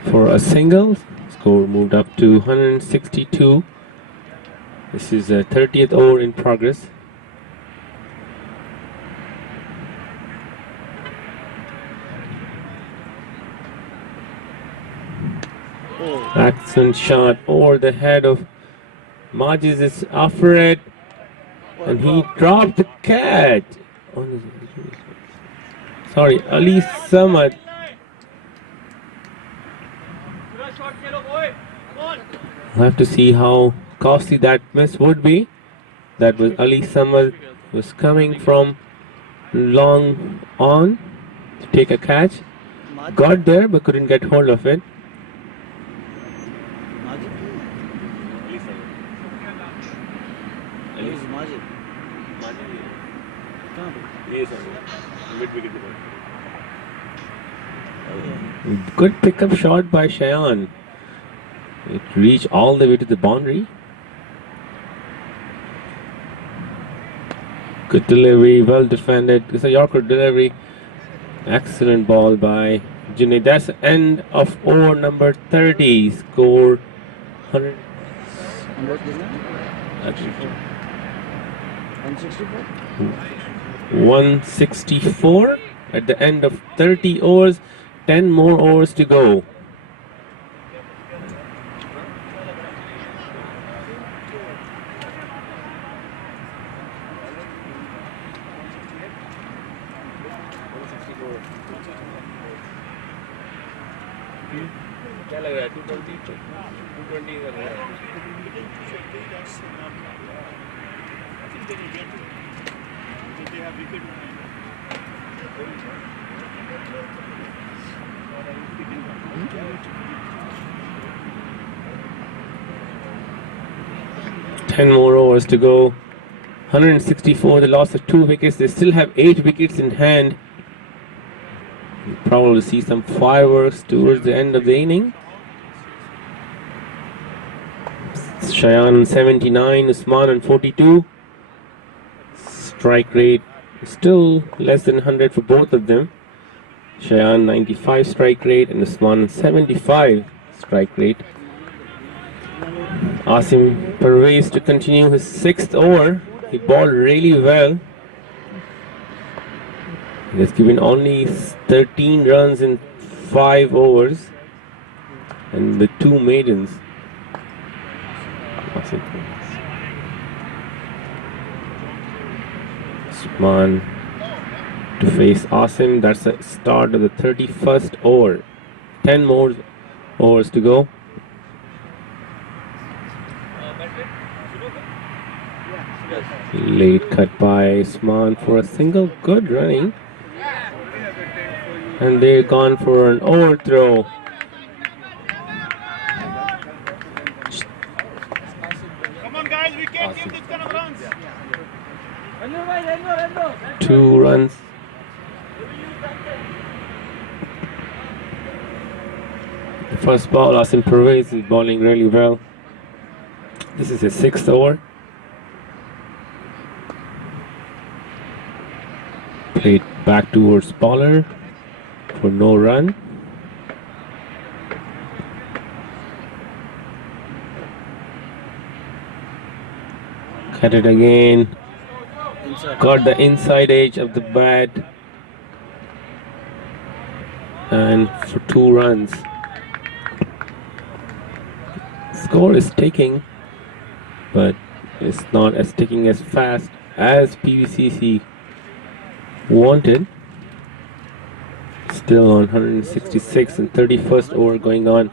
For a single, score moved up to 162. This is a 30th over in progress. Excellent shot over the head of Majid is after it, and he dropped the catch. Sorry, Ali Samad. We'll have to see how costly that miss would be. That was Ali Samad, was coming from long on to take a catch. Got there but couldn't get hold of it. Good pickup shot by Shayan. It reached all the way to the boundary. Good delivery, well defended. It's a Yorker delivery. Excellent ball by Junaid. That's the end of over number 30. Score 100. 164 at the end of 30 overs. 10 more overs to go. क्या लग रहा है 220 लग रहा है 10 more overs to go. 164, the loss of 2 wickets. They still have 8 wickets in hand. We'll probably see some fireworks towards the end of the inning. Shayan on 79, Usman on 42. Strike rate still less than 100 for both of them. Shayan 95 strike rate and Usman 75 strike rate. Asim Parvez to continue his 6th over. He bowled really well. He has given only 13 runs in 5 overs and with 2 maidens. Usman to face Asim. That's the start of the 31st over. 10 more overs to go. Late cut by Usman for a single. Good running. And they're gone for an overthrow. Come on guys, we can't give this kind of runs. 2 runs. The first ball, Asim Parvez is bowling really well. This is his 6th over. Played back towards Pollard for no run. Cut it again. Got the inside edge of the bat. And for 2 runs. Score is ticking, but it's not as ticking as fast as PVCC wanted. Still on 166 and 31st over going on.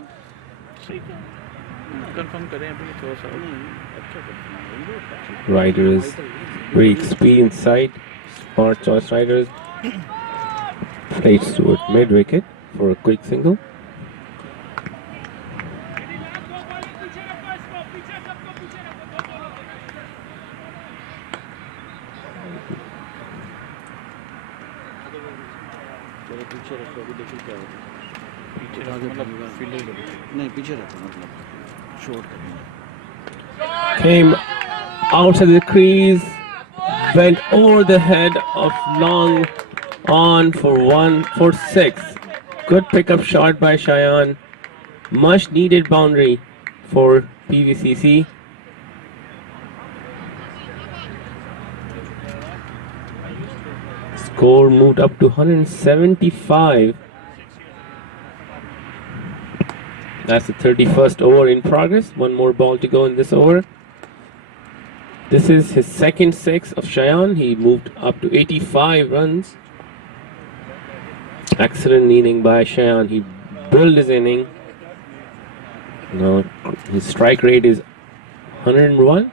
Riders, very experienced side, smart choice riders. Plates toward mid wicket for a quick single. Came out of the crease, went over the head of Long on for 6. Good pickup shot by Cheyenne. Much needed boundary for PVCC. Score moved up to 175. That's the 31st over in progress. One more ball to go in this over. This is his second 6 of Cheyenne. He moved up to 85 runs. Excellent inning by Cheyenne. He built his inning. Now his strike rate is 101.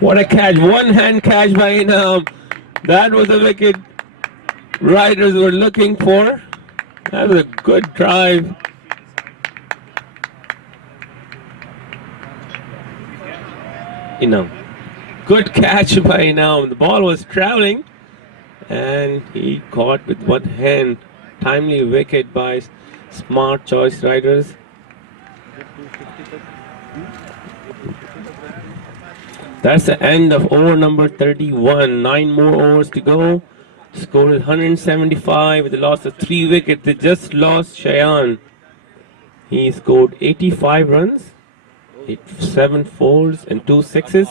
What a catch. One hand catch by Inam. That was a wicket riders were looking for. That was a good drive. Inam. Good catch by Inam. The ball was traveling and he caught with one hand. Timely wicket by smart choice riders. That's the end of over number 31. 9 more overs to go. Score is 175 with a loss of 3 wickets. They just lost Cheyenne. He scored 85 runs, 7 fours and 2 sixes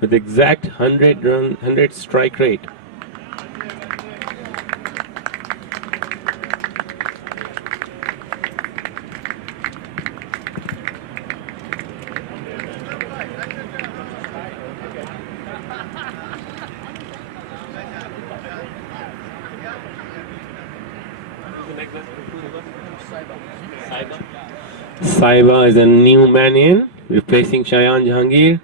with exact 100 strike rate. Saiba is a new man in, replacing Cheyenne Jahangir.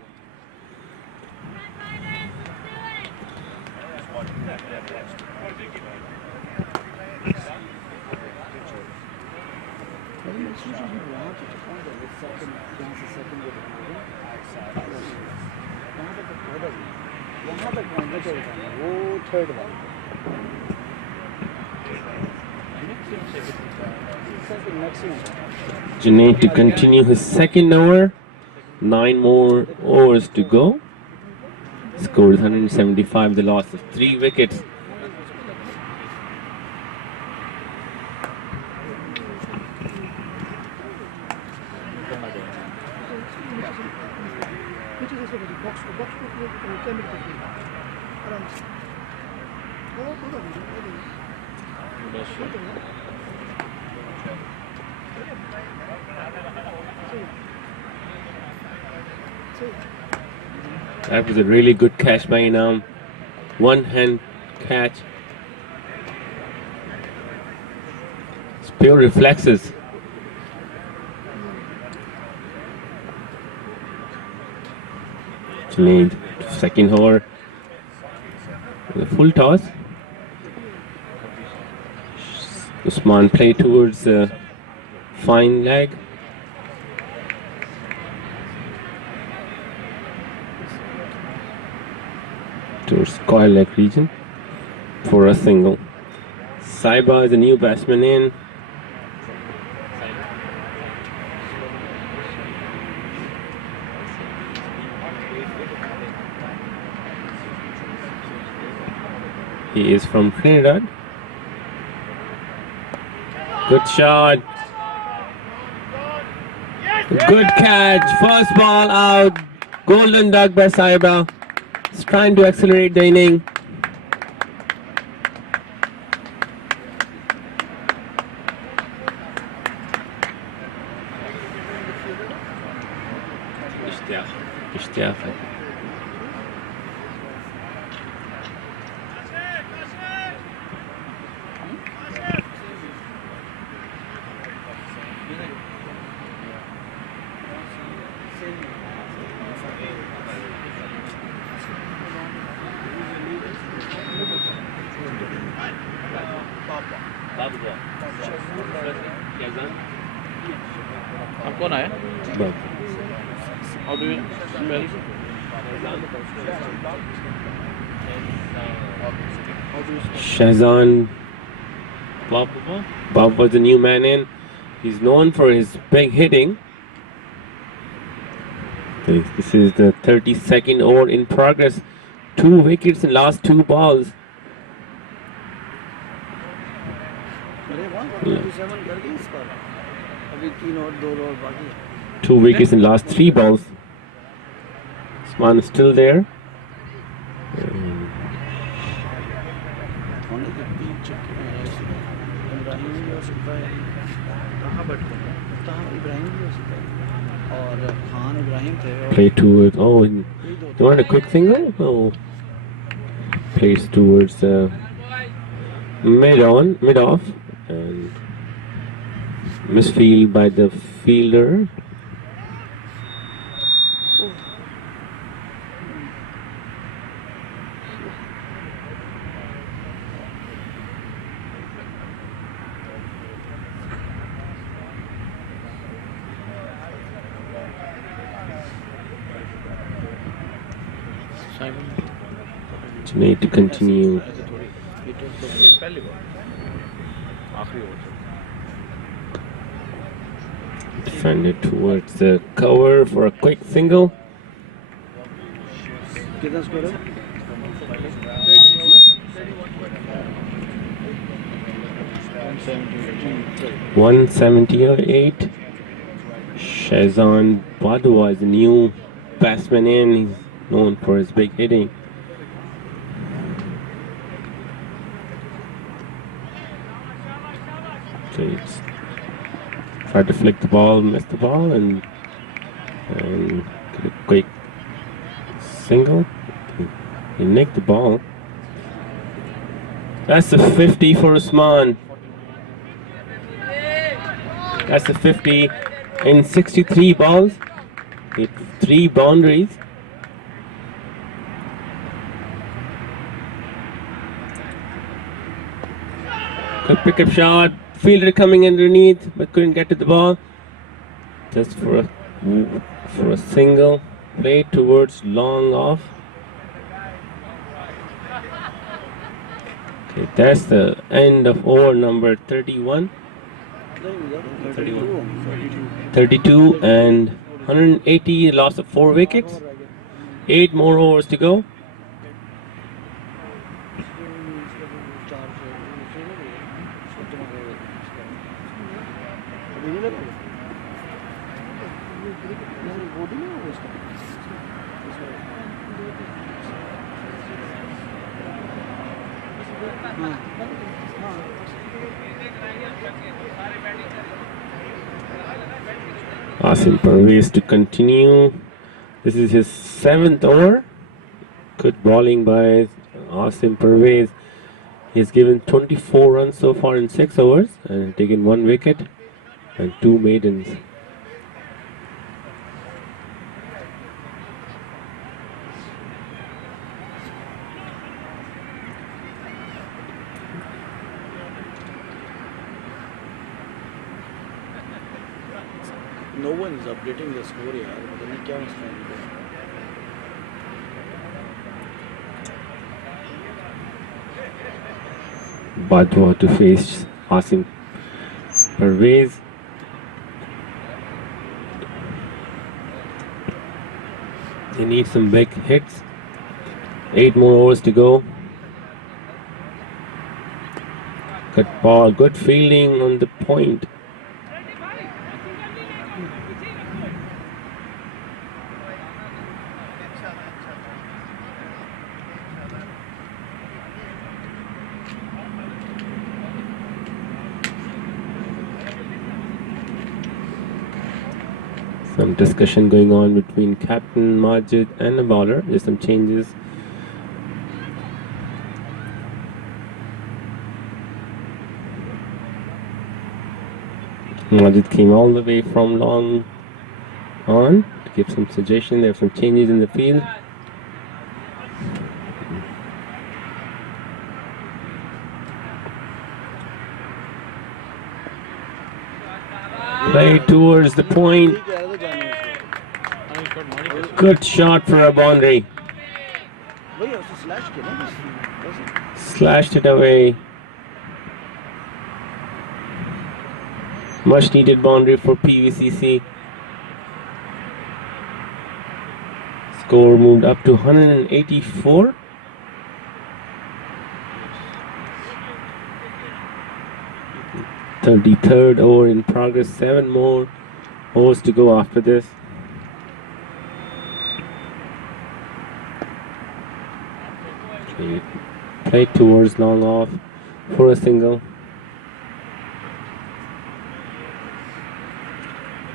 Junaid to continue his second over. 9 more overs to go. Score is 175, the loss of 3 wickets. That was a really good catch by Inam. One hand catch. It's pure reflexes. Junaid, second over. The full toss. Usman play towards fine leg. Towards coil leg region for a single. Saiba is a new batsman in. He is from Trinidad. Good shot. Good catch. First ball out. Golden duck by Saiba. He's trying to accelerate the inning. اشتياق. अब कौन आया? How do you spell? Shahzan Bob was the new man in. He's known for his big hitting. This is the 32nd over in progress. 2 wickets in last 2 balls. अरे वाह 47 कर गई इस बार अभी 3 और 2 और बाकी 2 wickets in last 3 balls. Usman is still there. Ibrahim भी हो सकता है कहाँ बैठ गया इब्राहिम भी हो सकता है और खान इब्राहिम थे Play towards. Oh, you want a quick single? Oh, plays towards mid off, and misfield by the fielder. Need to continue. Defend it towards the cover for a quick single. कितना स्कोर है 178. Shahzan Badua is a new batsman in. He's known for his big hitting. So he's tried to flick the ball, missed the ball, and get a quick single. He nicked the ball. That's a 50 for Usman. That's a 50 in 63 balls. Hit 3 boundaries. Good pickup shot. Fielder coming underneath, but couldn't get to the ball. Just for a single. Play towards long off. Okay, that's the end of over number 31. 32 and 180, loss of 4 wickets. 8 more overs to go. Asim Parvez to continue. This is his 7th over. Good bowling by Asim Parvez. He has given 24 runs so far in 6 overs and taken 1 wicket and 2 maidens. No one is updating the score यार पता नहीं क्या मसला है Badwa to face Asim Parvez. They need some big hits. 8 more overs to go. Good ball, good fielding on the point. Some discussion going on between Captain Majid and the bowler. There's some changes. Majid came all the way from long on to give some suggestion. There are some changes in the field. Play towards the point. Good shot for a boundary. Slashed it away. Much needed boundary for PVCC. Score moved up to 184. Third over in progress. 7 more overs to go after this. Play towards long off for a single.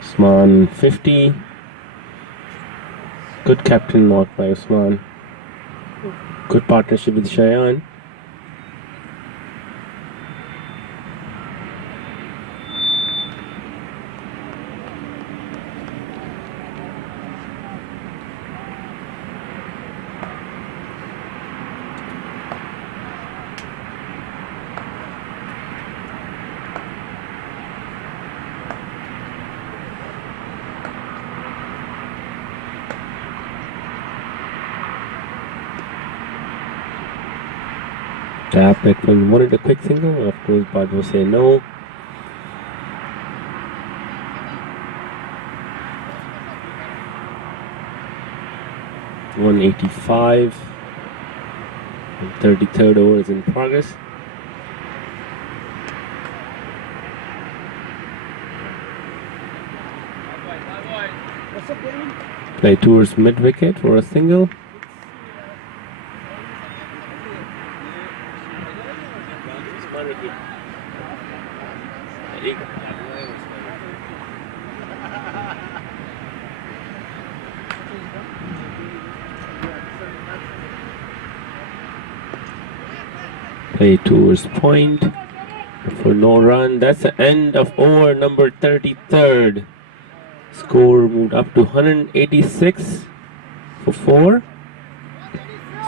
Usman 50. Good captain mark by Usman. Good partnership with Shayan. Tap Ekman wanted a quick single. Of course, Bad will say no. .185. And 33rd over is in progress. Play towards mid wicket for a single. Play towards point for no run. That's the end of over number 33rd. Score moved up to 186 for 4.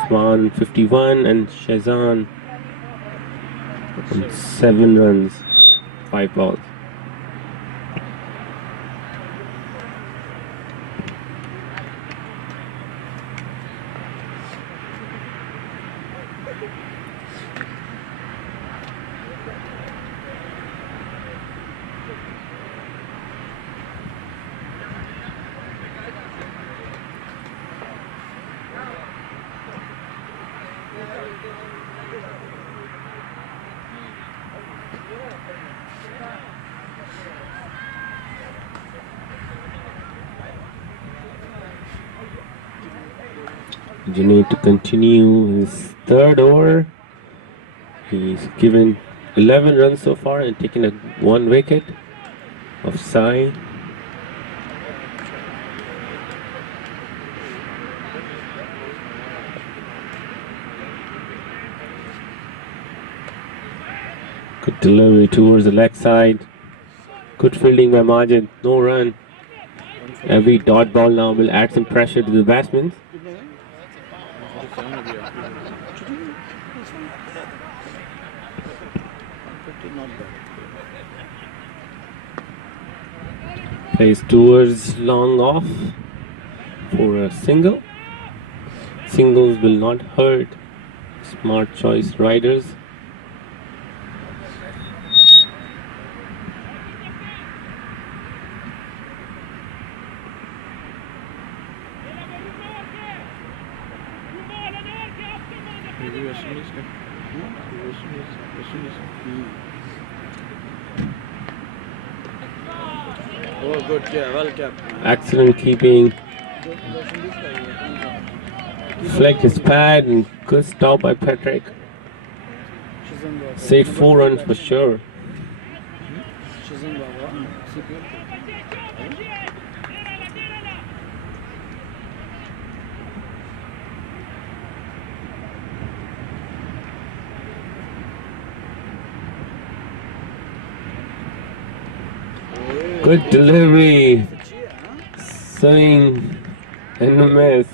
Swan 51 and Shazan on 7 runs, 5 balls. You need to continue his 3rd over. He's given 11 runs so far and taken a 1 wicket of Sai. Good delivery towards the leg side. Good fielding by Majid. No run. Every dot ball now will add some pressure to the batsmen. Plays towards long off for a single. Singles will not hurt. Smart choice riders. Oh, good, yeah, well kept. Excellent keeping. Flicked his pad and good stop by Patrick. Saved 4 runs for sure. Good delivery. Swing and a miss.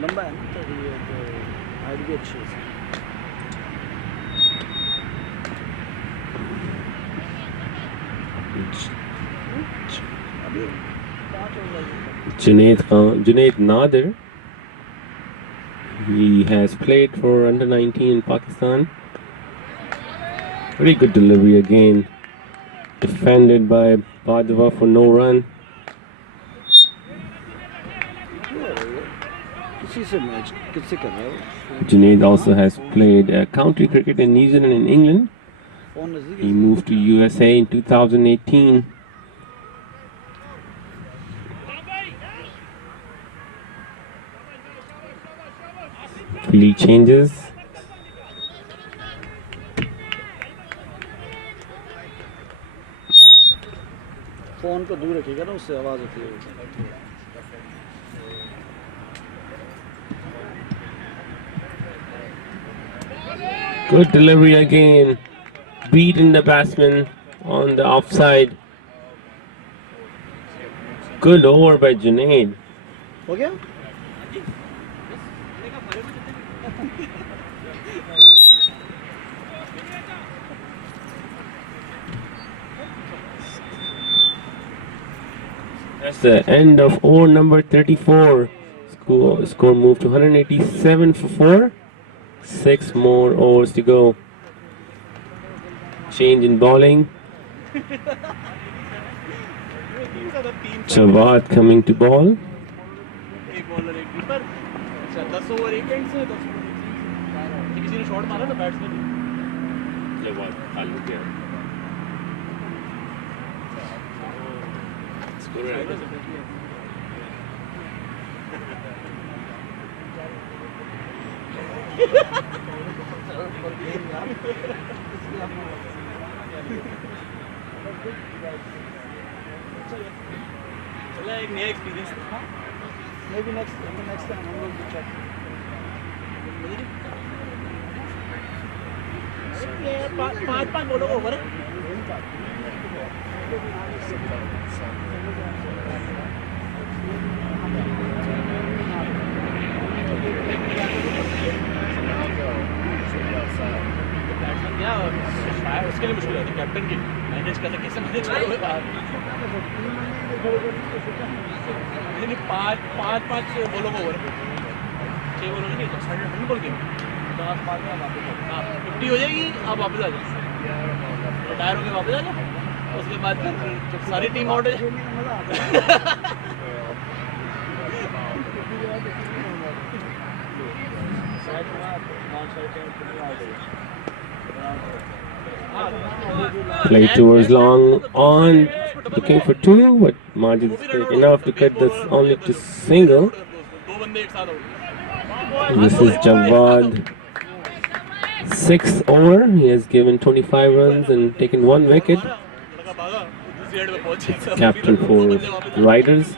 लंबा है ना तो ये तो height भी अच्छी है इसकी। अभी 5 हो जाएगी। Junaid Nadir. He has played for under 19 in Pakistan. Very good delivery again. Defended by Badwa for no run. किसी से मैच किससे कर रहा है? Junaid also has played county cricket in New Zealand and England. Phone नजदीक He moved to USA in 2018. Field changes. Phone को दूर रखिएगा ना, उससे आवाज आती है। Good delivery again. Beating the batsman on the offside. Good over by Junaid. हो गया? That's the end of over number 34. Score moved to 187 for 4. 6 more overs to go. Change in bowling. Jawad coming to ball. एक bowler एक keeper. अच्छा 10 over एक and से 10 over किसी ने shot मारा ना बैट्समैन ने। Jawad खाली गया। चला एक नया एक्सपीरियंस था। Maybe next time I'm going to check. ये 5 बॉलों का ओवर है। बैट्समैन क्या शायद उसके लिए मुश्किल होती है कैप्टन की मैनेज करना कैसे मैनेज करोगे नहीं 5 बॉलों का ओवर 6 बॉलों नहीं 100 बॉल गेम 50 हो जाएगी आप वापस आ जाओ रिटायर होकर वापस आ जाओ उसके बाद फिर सारी टीम आउट हो जाए Play towards long on, looking for 2, but margin is big enough to cut this only to single. This is Jawad. 6th over, he has given 25 runs and taken 1 wicket. It's captain for Riders.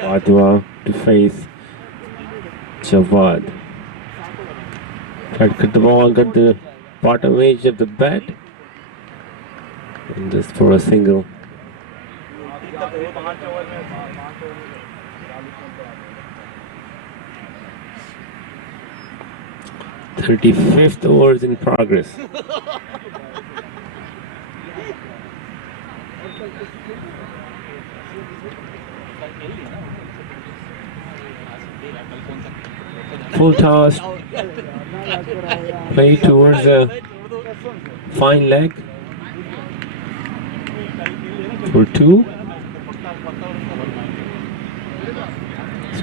Badwa to face Jawad. Tried to cut the ball, got the bottom edge of the bat. And just for a single. "35th overs in progress." Full toss. Play towards a fine leg. For 2.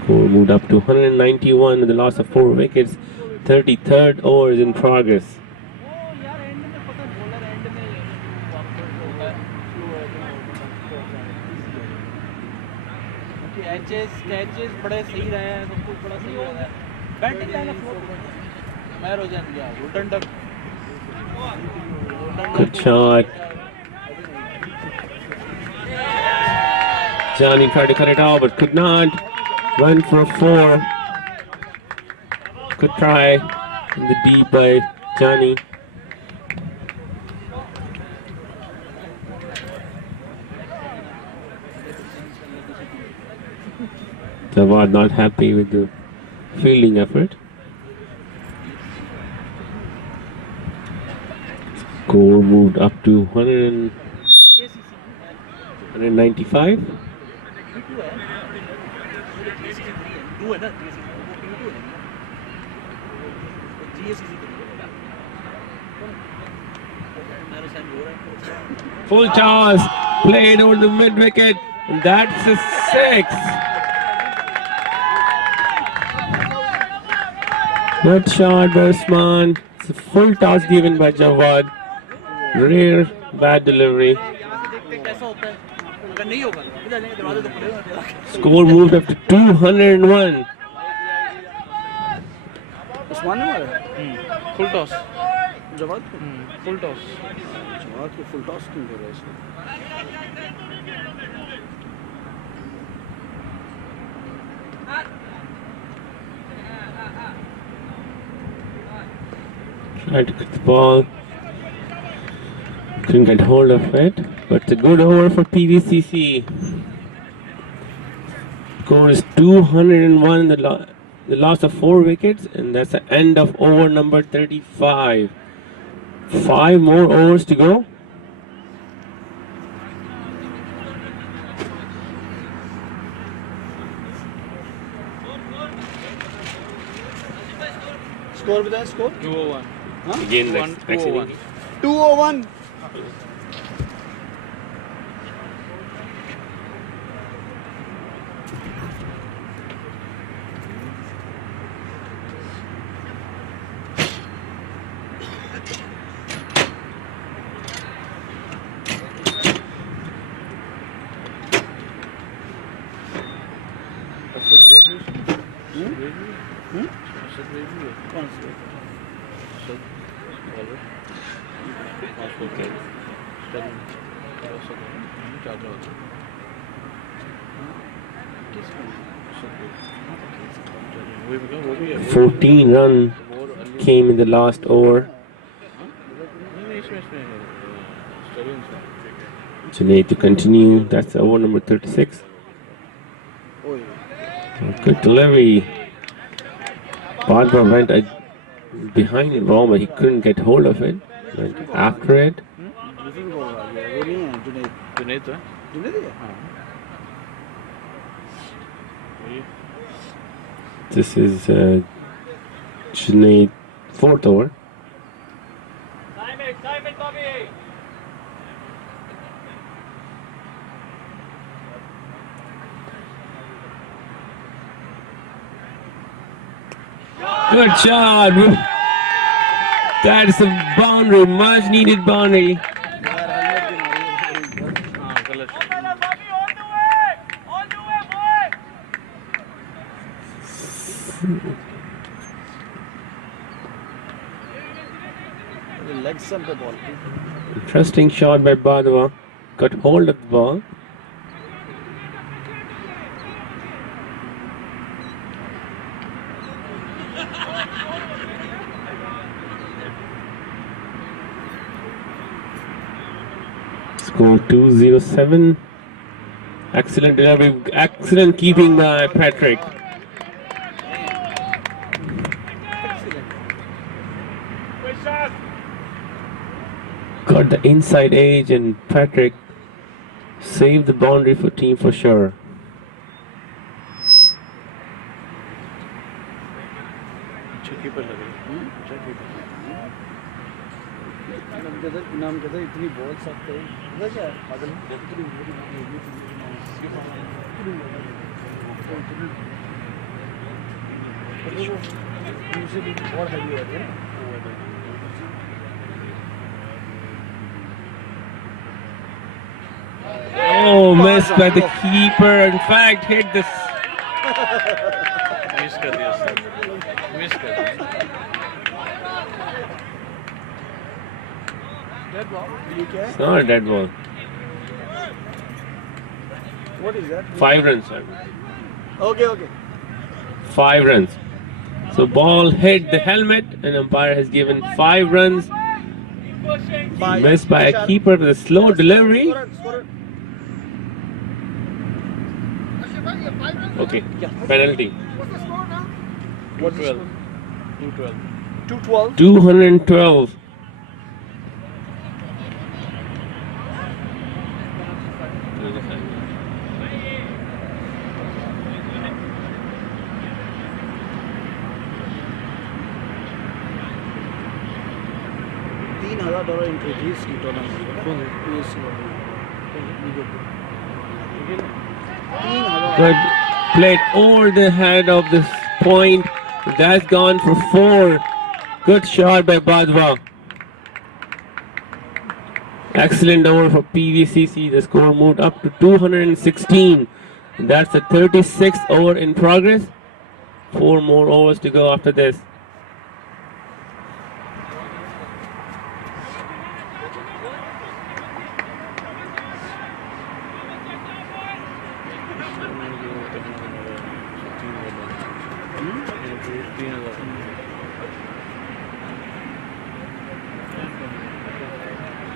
Score moved up to 191 with the loss of 4 wickets. 33rd over is in progress. Catches बड़े सही रहे हैं, सब कुछ बड़ा सही रहा है. बैटिंग लाइनअप मैं रोजान गया wooden duck. Good shot. Johnny tried to cut it off but could not. Run for 4. Good try in the deep by Johnny. Jawad not happy with the fielding effort. Score moved up to 195. Full toss, played over the mid wicket, and that's a 6. Good shot, Usman. It's a full toss given by Jawad. Rare bad delivery. Score moved up to 201. Usman ने मारा full toss. जवाब full toss. जवाब को full toss क्यों कर रहा है इसको? Tried to cut the ball. Couldn't get hold of it, but it's a good over for PVCC. Score is 201, the loss of 4 wickets, and that's the end of over number 35. 5 more overs to go. Score बताया score 201. Again, that's actually 201. कौन से? Okay. 14 run came in the last over. Junaid to continue. That's over number 36. Good delivery. Badra went behind the ball, but he couldn't get hold of it. Went after it. Junaid है. This is Junaid, 4th over. Good shot. That's a boundary, much needed boundary. Leg stump पे ball. Interesting shot by Badwa. Got hold of the ball. Score 207. Excellent delivery, excellent keeping by Patrick. Got the inside edge, and Patrick saved the boundary for team for sure. नाम कहता है इतनी ball सकते हैं इधर क्या पागल इतनी दूसरे भी और हैवी होते हैं Oh, missed by the keeper. In fact, hit this. Miss कर दिया सर मिस कर दिया ये क्या है It's not a dead ball. what is that 5 runs, sir. okay 5 runs. So ball hit the helmet, and umpire has given 5 runs. Missed by a keeper with a slow delivery. Okay, penalty. what 212 212 212. $3,000 entry fees की tournament Good. Played over the head of this point. That's gone for 4. Good shot by Badwa. Excellent over for PVCC. The score moved up to 216. That's the 36th over in progress. 4 more overs to go after this.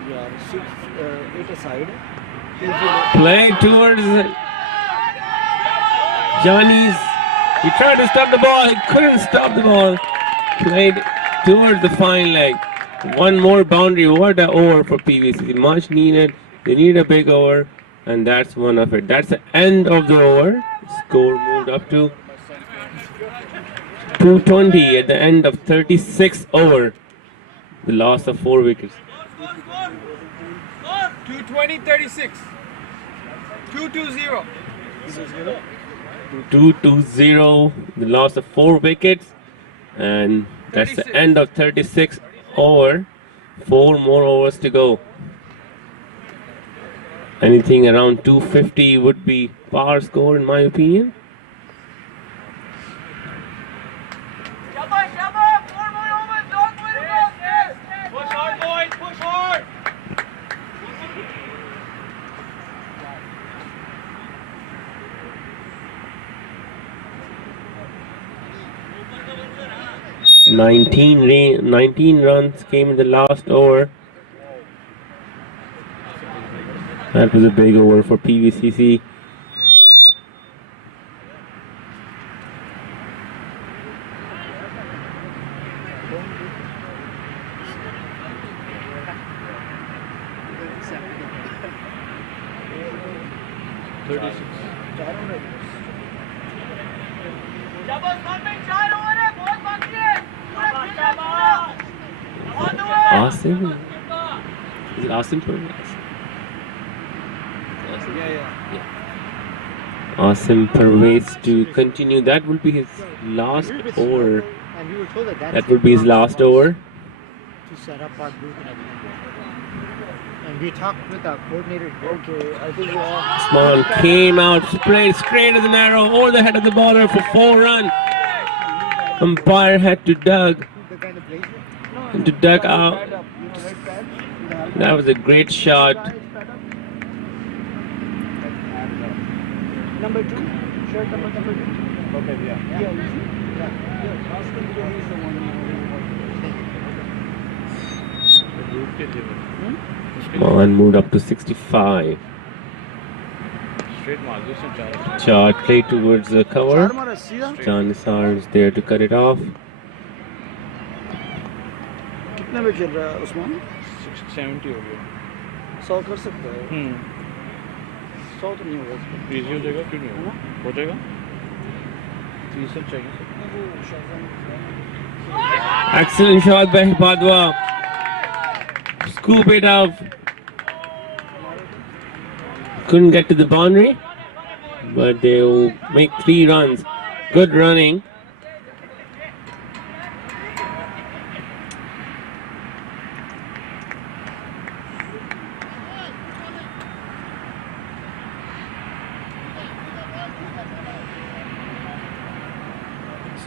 yeah 8 aside Play towards Johnny's. He tried to stop the ball. He couldn't stop the ball. Played towards the fine leg. One more boundary. What an over for PVC. Much needed. They need a big over. And that's one of it. That's the end of the over. Score moved up to 220 at the end of 36 over. The loss of 4 wickets. 220-36 220 2-0, the loss of 4 wickets, and that's the end of 36 over. 4 more overs to go. Anything around 250 would be par score in my opinion. push hard boys push hard 19 runs came in the last over. That was a big over for PVCC. Asim? Is it Asim Pervez? Yeah. Asim Pervez to continue. That will be his last over. and we were told that That will be his last over. to set up our group and everything and we talked with our coordinator okay I think Usman came out, sprayed straight as an arrow over the head of the bowler for 4 runs. Umpire had to dug out. That was a great shot. number 2 shirt number 2 okay yeah he's the one Mohan moved up to 65. straight मार दो उसने चार Shot played towards the cover. मारा सीधा John Nisar is there to cut it off. कितने में खेल रहा है उस्मान 70 हो गया 100 कर सकता है 100 तो नहीं होगा इसमें इजी हो जाएगा क्यों नहीं होगा हो जाएगा 30 चाहिए Excellent shot by Badwa. Scoop it up. Couldn't get to the boundary, but they'll make 3 runs. Good running.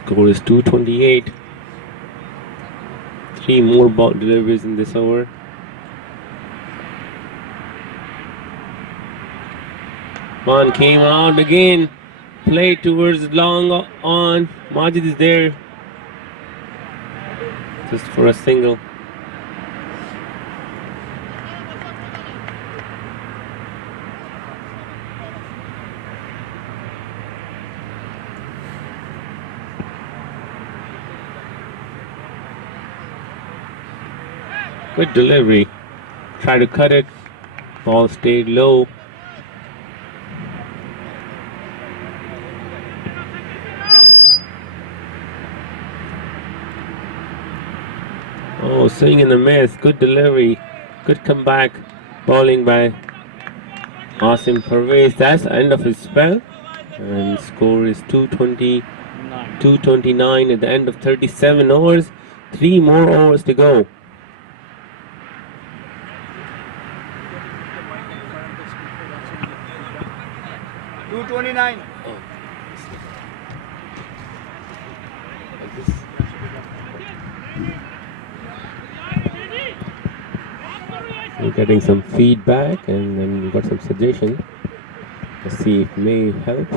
Score is 228. 3 more ball deliveries in this over. One came out again. Play towards long on. Majid is there. Just for a single. Good delivery. Try to cut it. Ball stayed low. Oh, swing and a miss. Good delivery. Good comeback. Bowling by Asim Parvez. That's the end of his spell. And score is 229 at the end of 37 overs. 3 more overs to go. We're getting some feedback and then we got some suggestions. Let's see if it may help.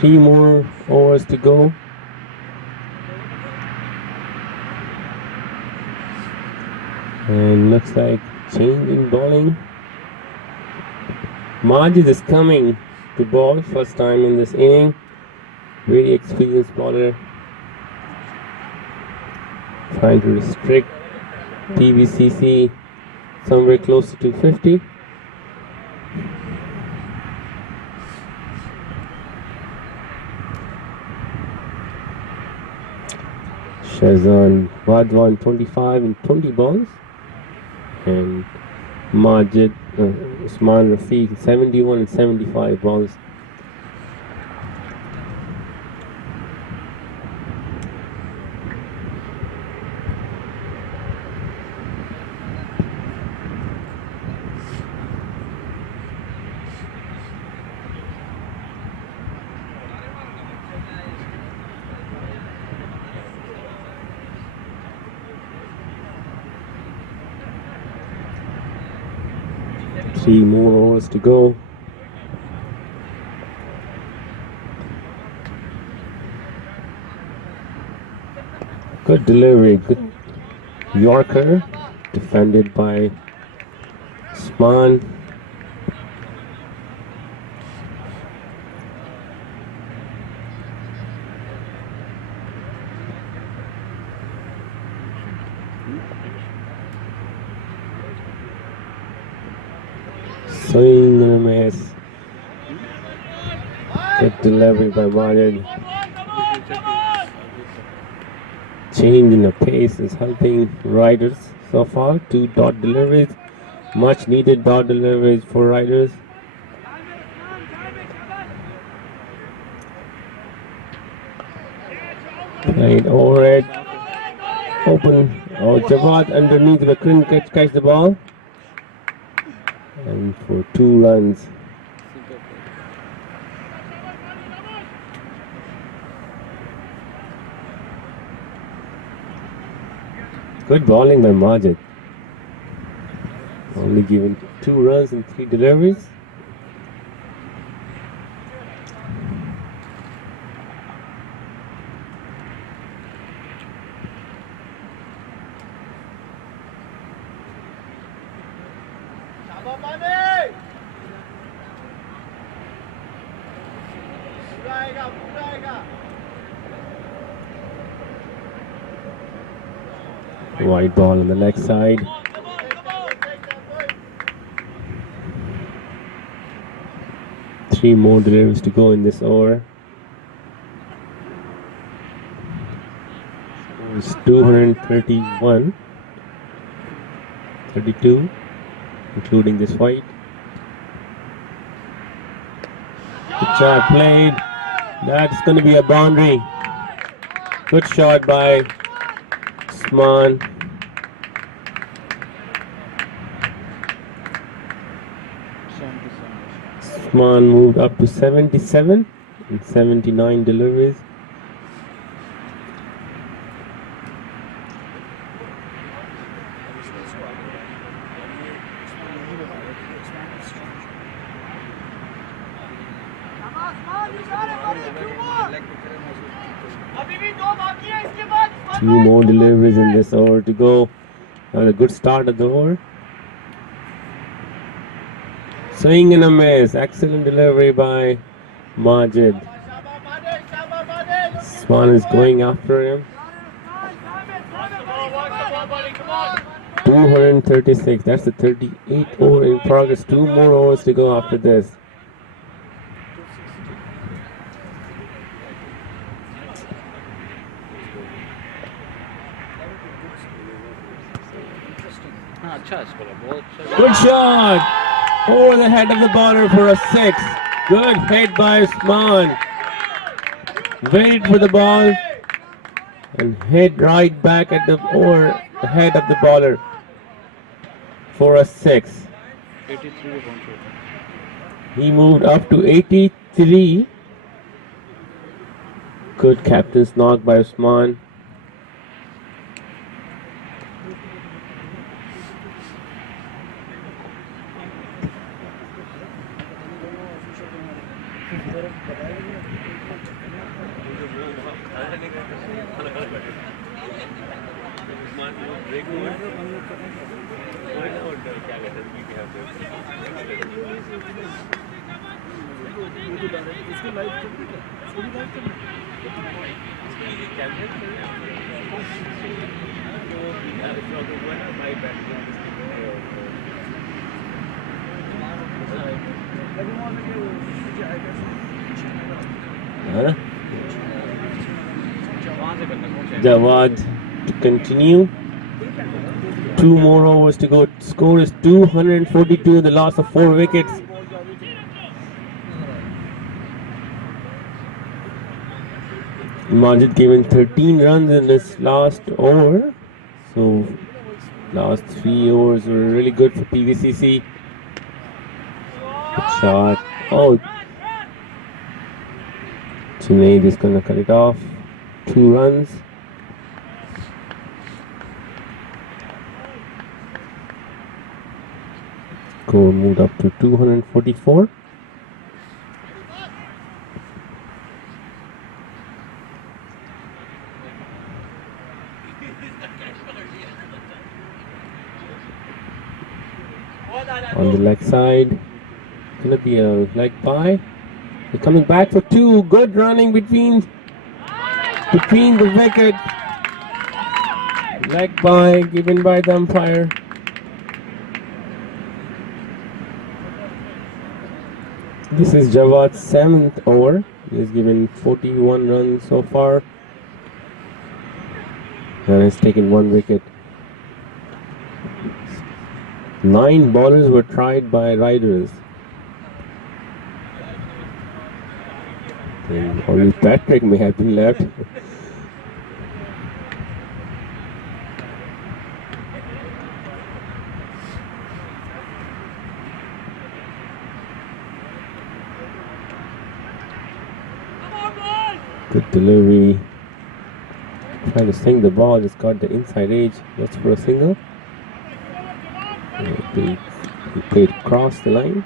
Three more overs to go. And looks like change in bowling. Majid is coming to bowl first time in this inning. Very experienced bowler. Trying to restrict PVCC somewhere close to 250. Shazan Wadwan 25 and 20 balls. And Majid Usman Rafiq 71 and 75 balls. Three more overs to go. Good delivery, good Yorker, defended by Usman. Swing and a miss. Good delivery by Majid. Change in the pace is helping riders so far. 2 dot deliveries. Much needed dot deliveries for riders. Played over it. Open. Oh, Jawad underneath but couldn't catch the ball. And for 2 runs. Good bowling by Majid. Only given 2 runs and 3 deliveries. Wide ball on the leg side. Three more deliveries to go in this over. It's 231, 32, including this fight. Good shot played. That's going to be a boundary. Good shot by Usman. Usman moved up to 77 and 79 deliveries. Two more deliveries in this over to go. That was a good start of the over. Swing and a miss. Excellent delivery by Majid. Swan is going after him. 236. That's the 38 over in progress. Two more overs to go after this. Good shot over the head of the bowler for a 6. Good hit by Usman. Waited for the ball and hit right back at the over the head of the bowler for a 6. 83. He moved up to 83. Good captain's knock by Usman. Jawad to continue. 2 more overs to go. Score is 242. The loss of 4 wickets. Majid given 13 runs in this last over. So last 3 overs were really good for PVCC. Good shot. Oh, Junaid is gonna cut it off. 2 runs. Score moved up to 244. On the leg side, gonna be a leg bye. They're coming back for 2. Good running between the wicket. Leg bye given by the umpire. This is Jawad's 7th over. He has given 41 runs so far and has taken 1 wicket. 9 bowlers were tried by riders. And only Patrick may have been left. Good delivery. Trying to sing the ball, just got the inside edge. That's for a single. He played across the line.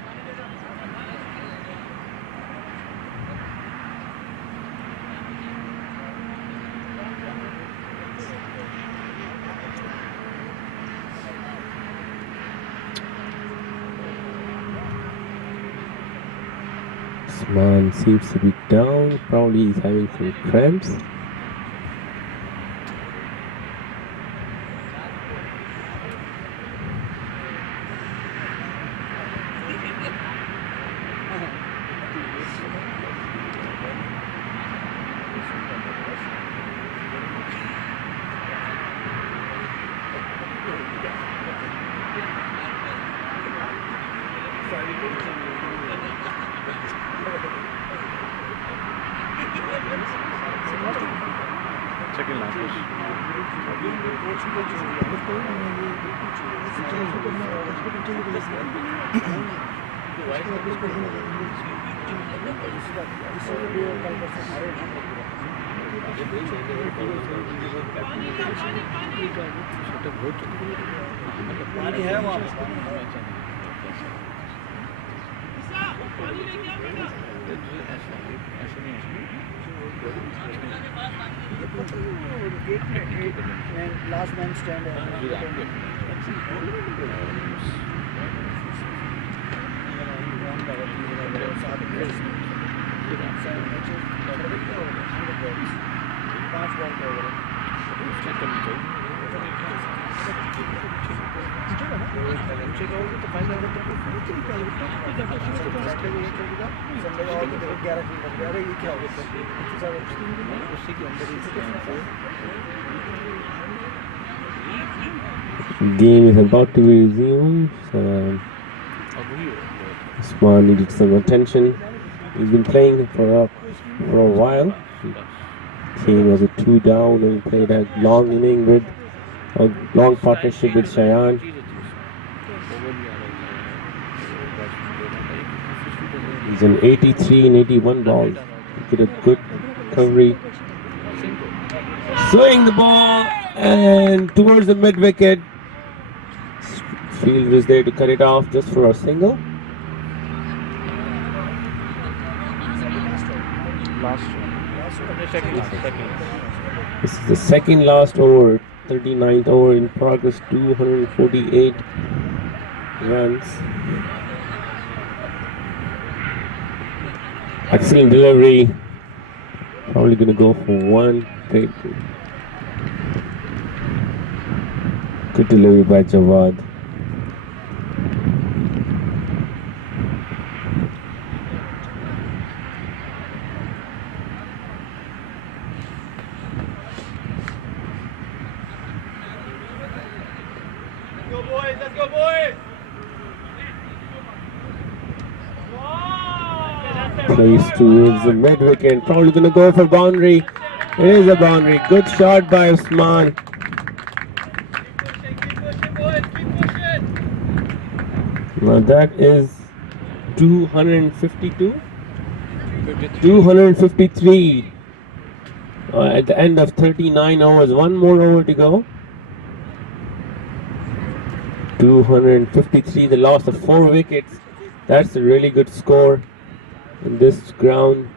This man seems to be down. Probably he's having some cramps. पानी है वहाँ पे last man stand है Game is about to resume. Usman needed some attention. He's been playing for a while. Team was a 2 down and played a long inning with a long partnership with Shayan. He's an 83 and 81 balls. He did a good recovery. Swing the ball and towards the mid wicket. Field was there to cut it off just for a single. This is the second last over, 39th over in progress, 248 runs. Excellent delivery. Probably going to go for one. Good delivery by Jawad. Let's go, boys! Plays towards the mid wicket. Probably going to go for boundary. It is a boundary. Good shot by Usman. Now that is 252. 253 at the end of 39 overs. One more over to go. 253, the loss of 4 wickets. That's a really good score in this ground.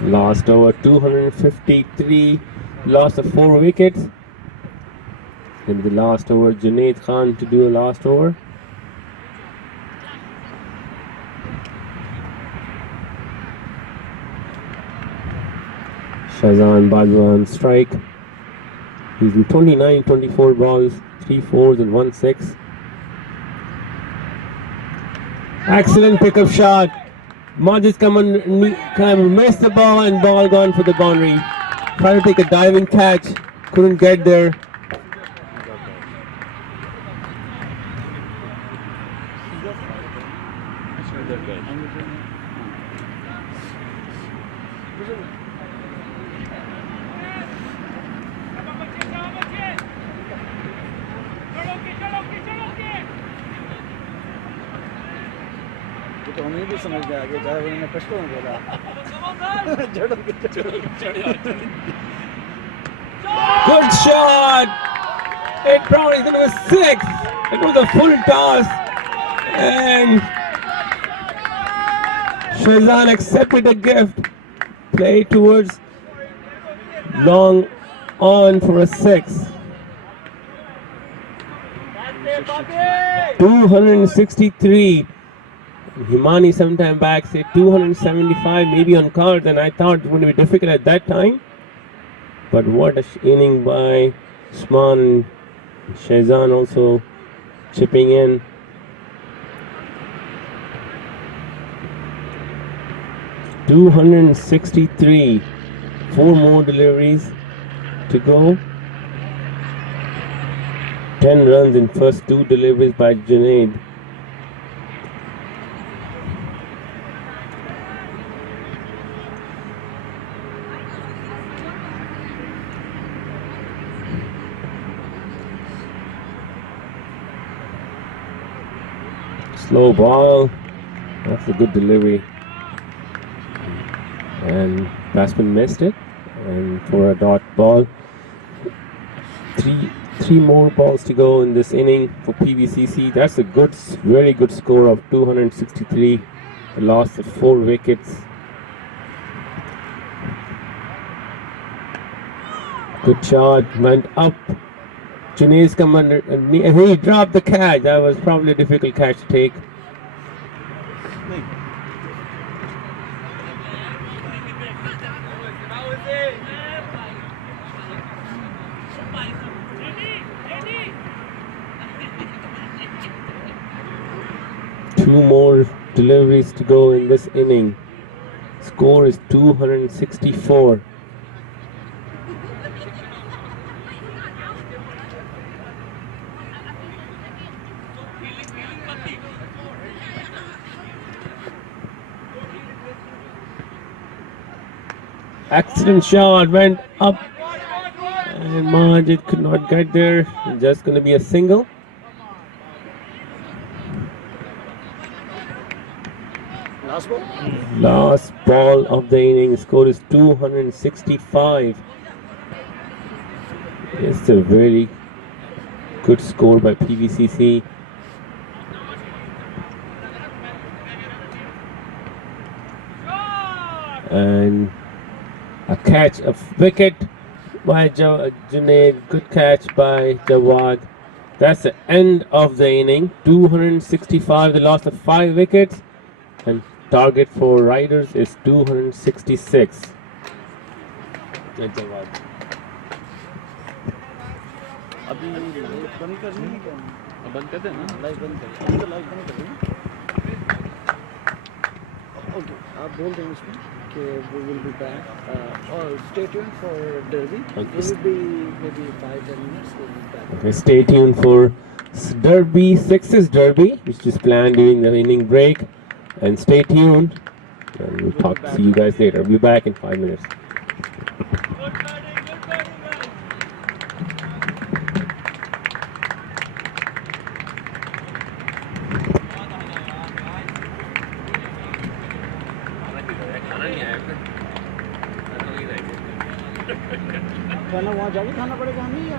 Last over 253, loss of 4 wickets. Then the last over, Junaid Khan to do a last over. Shazan Bajwa on strike. He's in 29, 24 balls, 3 fours and 1 6. Excellent pickup shot. Majid come and missed the ball and ball gone for the boundary. Trying to take a diving catch, couldn't get there. तो हमें भी समझ में आ गया जाए उन्होंने पश्तो में बोला Good shot. It probably going to be 6. It was a full toss and Shazan accepted a gift. Play towards long on for a 6. 263. Himani sometime back said 275 maybe on cards, and I thought it would be difficult at that time. But what a inning by Usman and Shazan also chipping in. 263. 4 more deliveries to go. 10 runs in first 2 deliveries by Junaid. Slow ball. That's a good delivery. And batsman missed it. And for a dot ball. Three more balls to go in this inning for PVCC. That's a good, very good score of 263. A loss of 4 wickets. Good shot, went up. Junaid's come under, and he dropped the catch. That was probably a difficult catch to take. Two more deliveries to go in this inning. Score is 264. Excellent shot, went up, and Majid could not get there. Just going to be a single. Last ball of the inning. Score is 265. It's a very good score by PVCC. And a catch, a wicket by Junaid. Good catch by Jawad. That's the end of the inning. 265. The loss of 5 wickets. And target for Riders is 266. अभी live बंद करनी है क्या? बंद कर देना, live बंद कर, अभी तो लाइव बंद कर देना। ओके, आप बोल दें उसमें कि we will be back. Or stay tuned for Derby. It will be maybe 5-10 minutes. We'll be back. Okay, stay tuned for Derby, Sixes Derby, which is planned during the inning break. And stay tuned. And we'll see you guys later. We'll be back in 5 minutes. खाना वहाँ जाके खाना पड़ेगा हमें या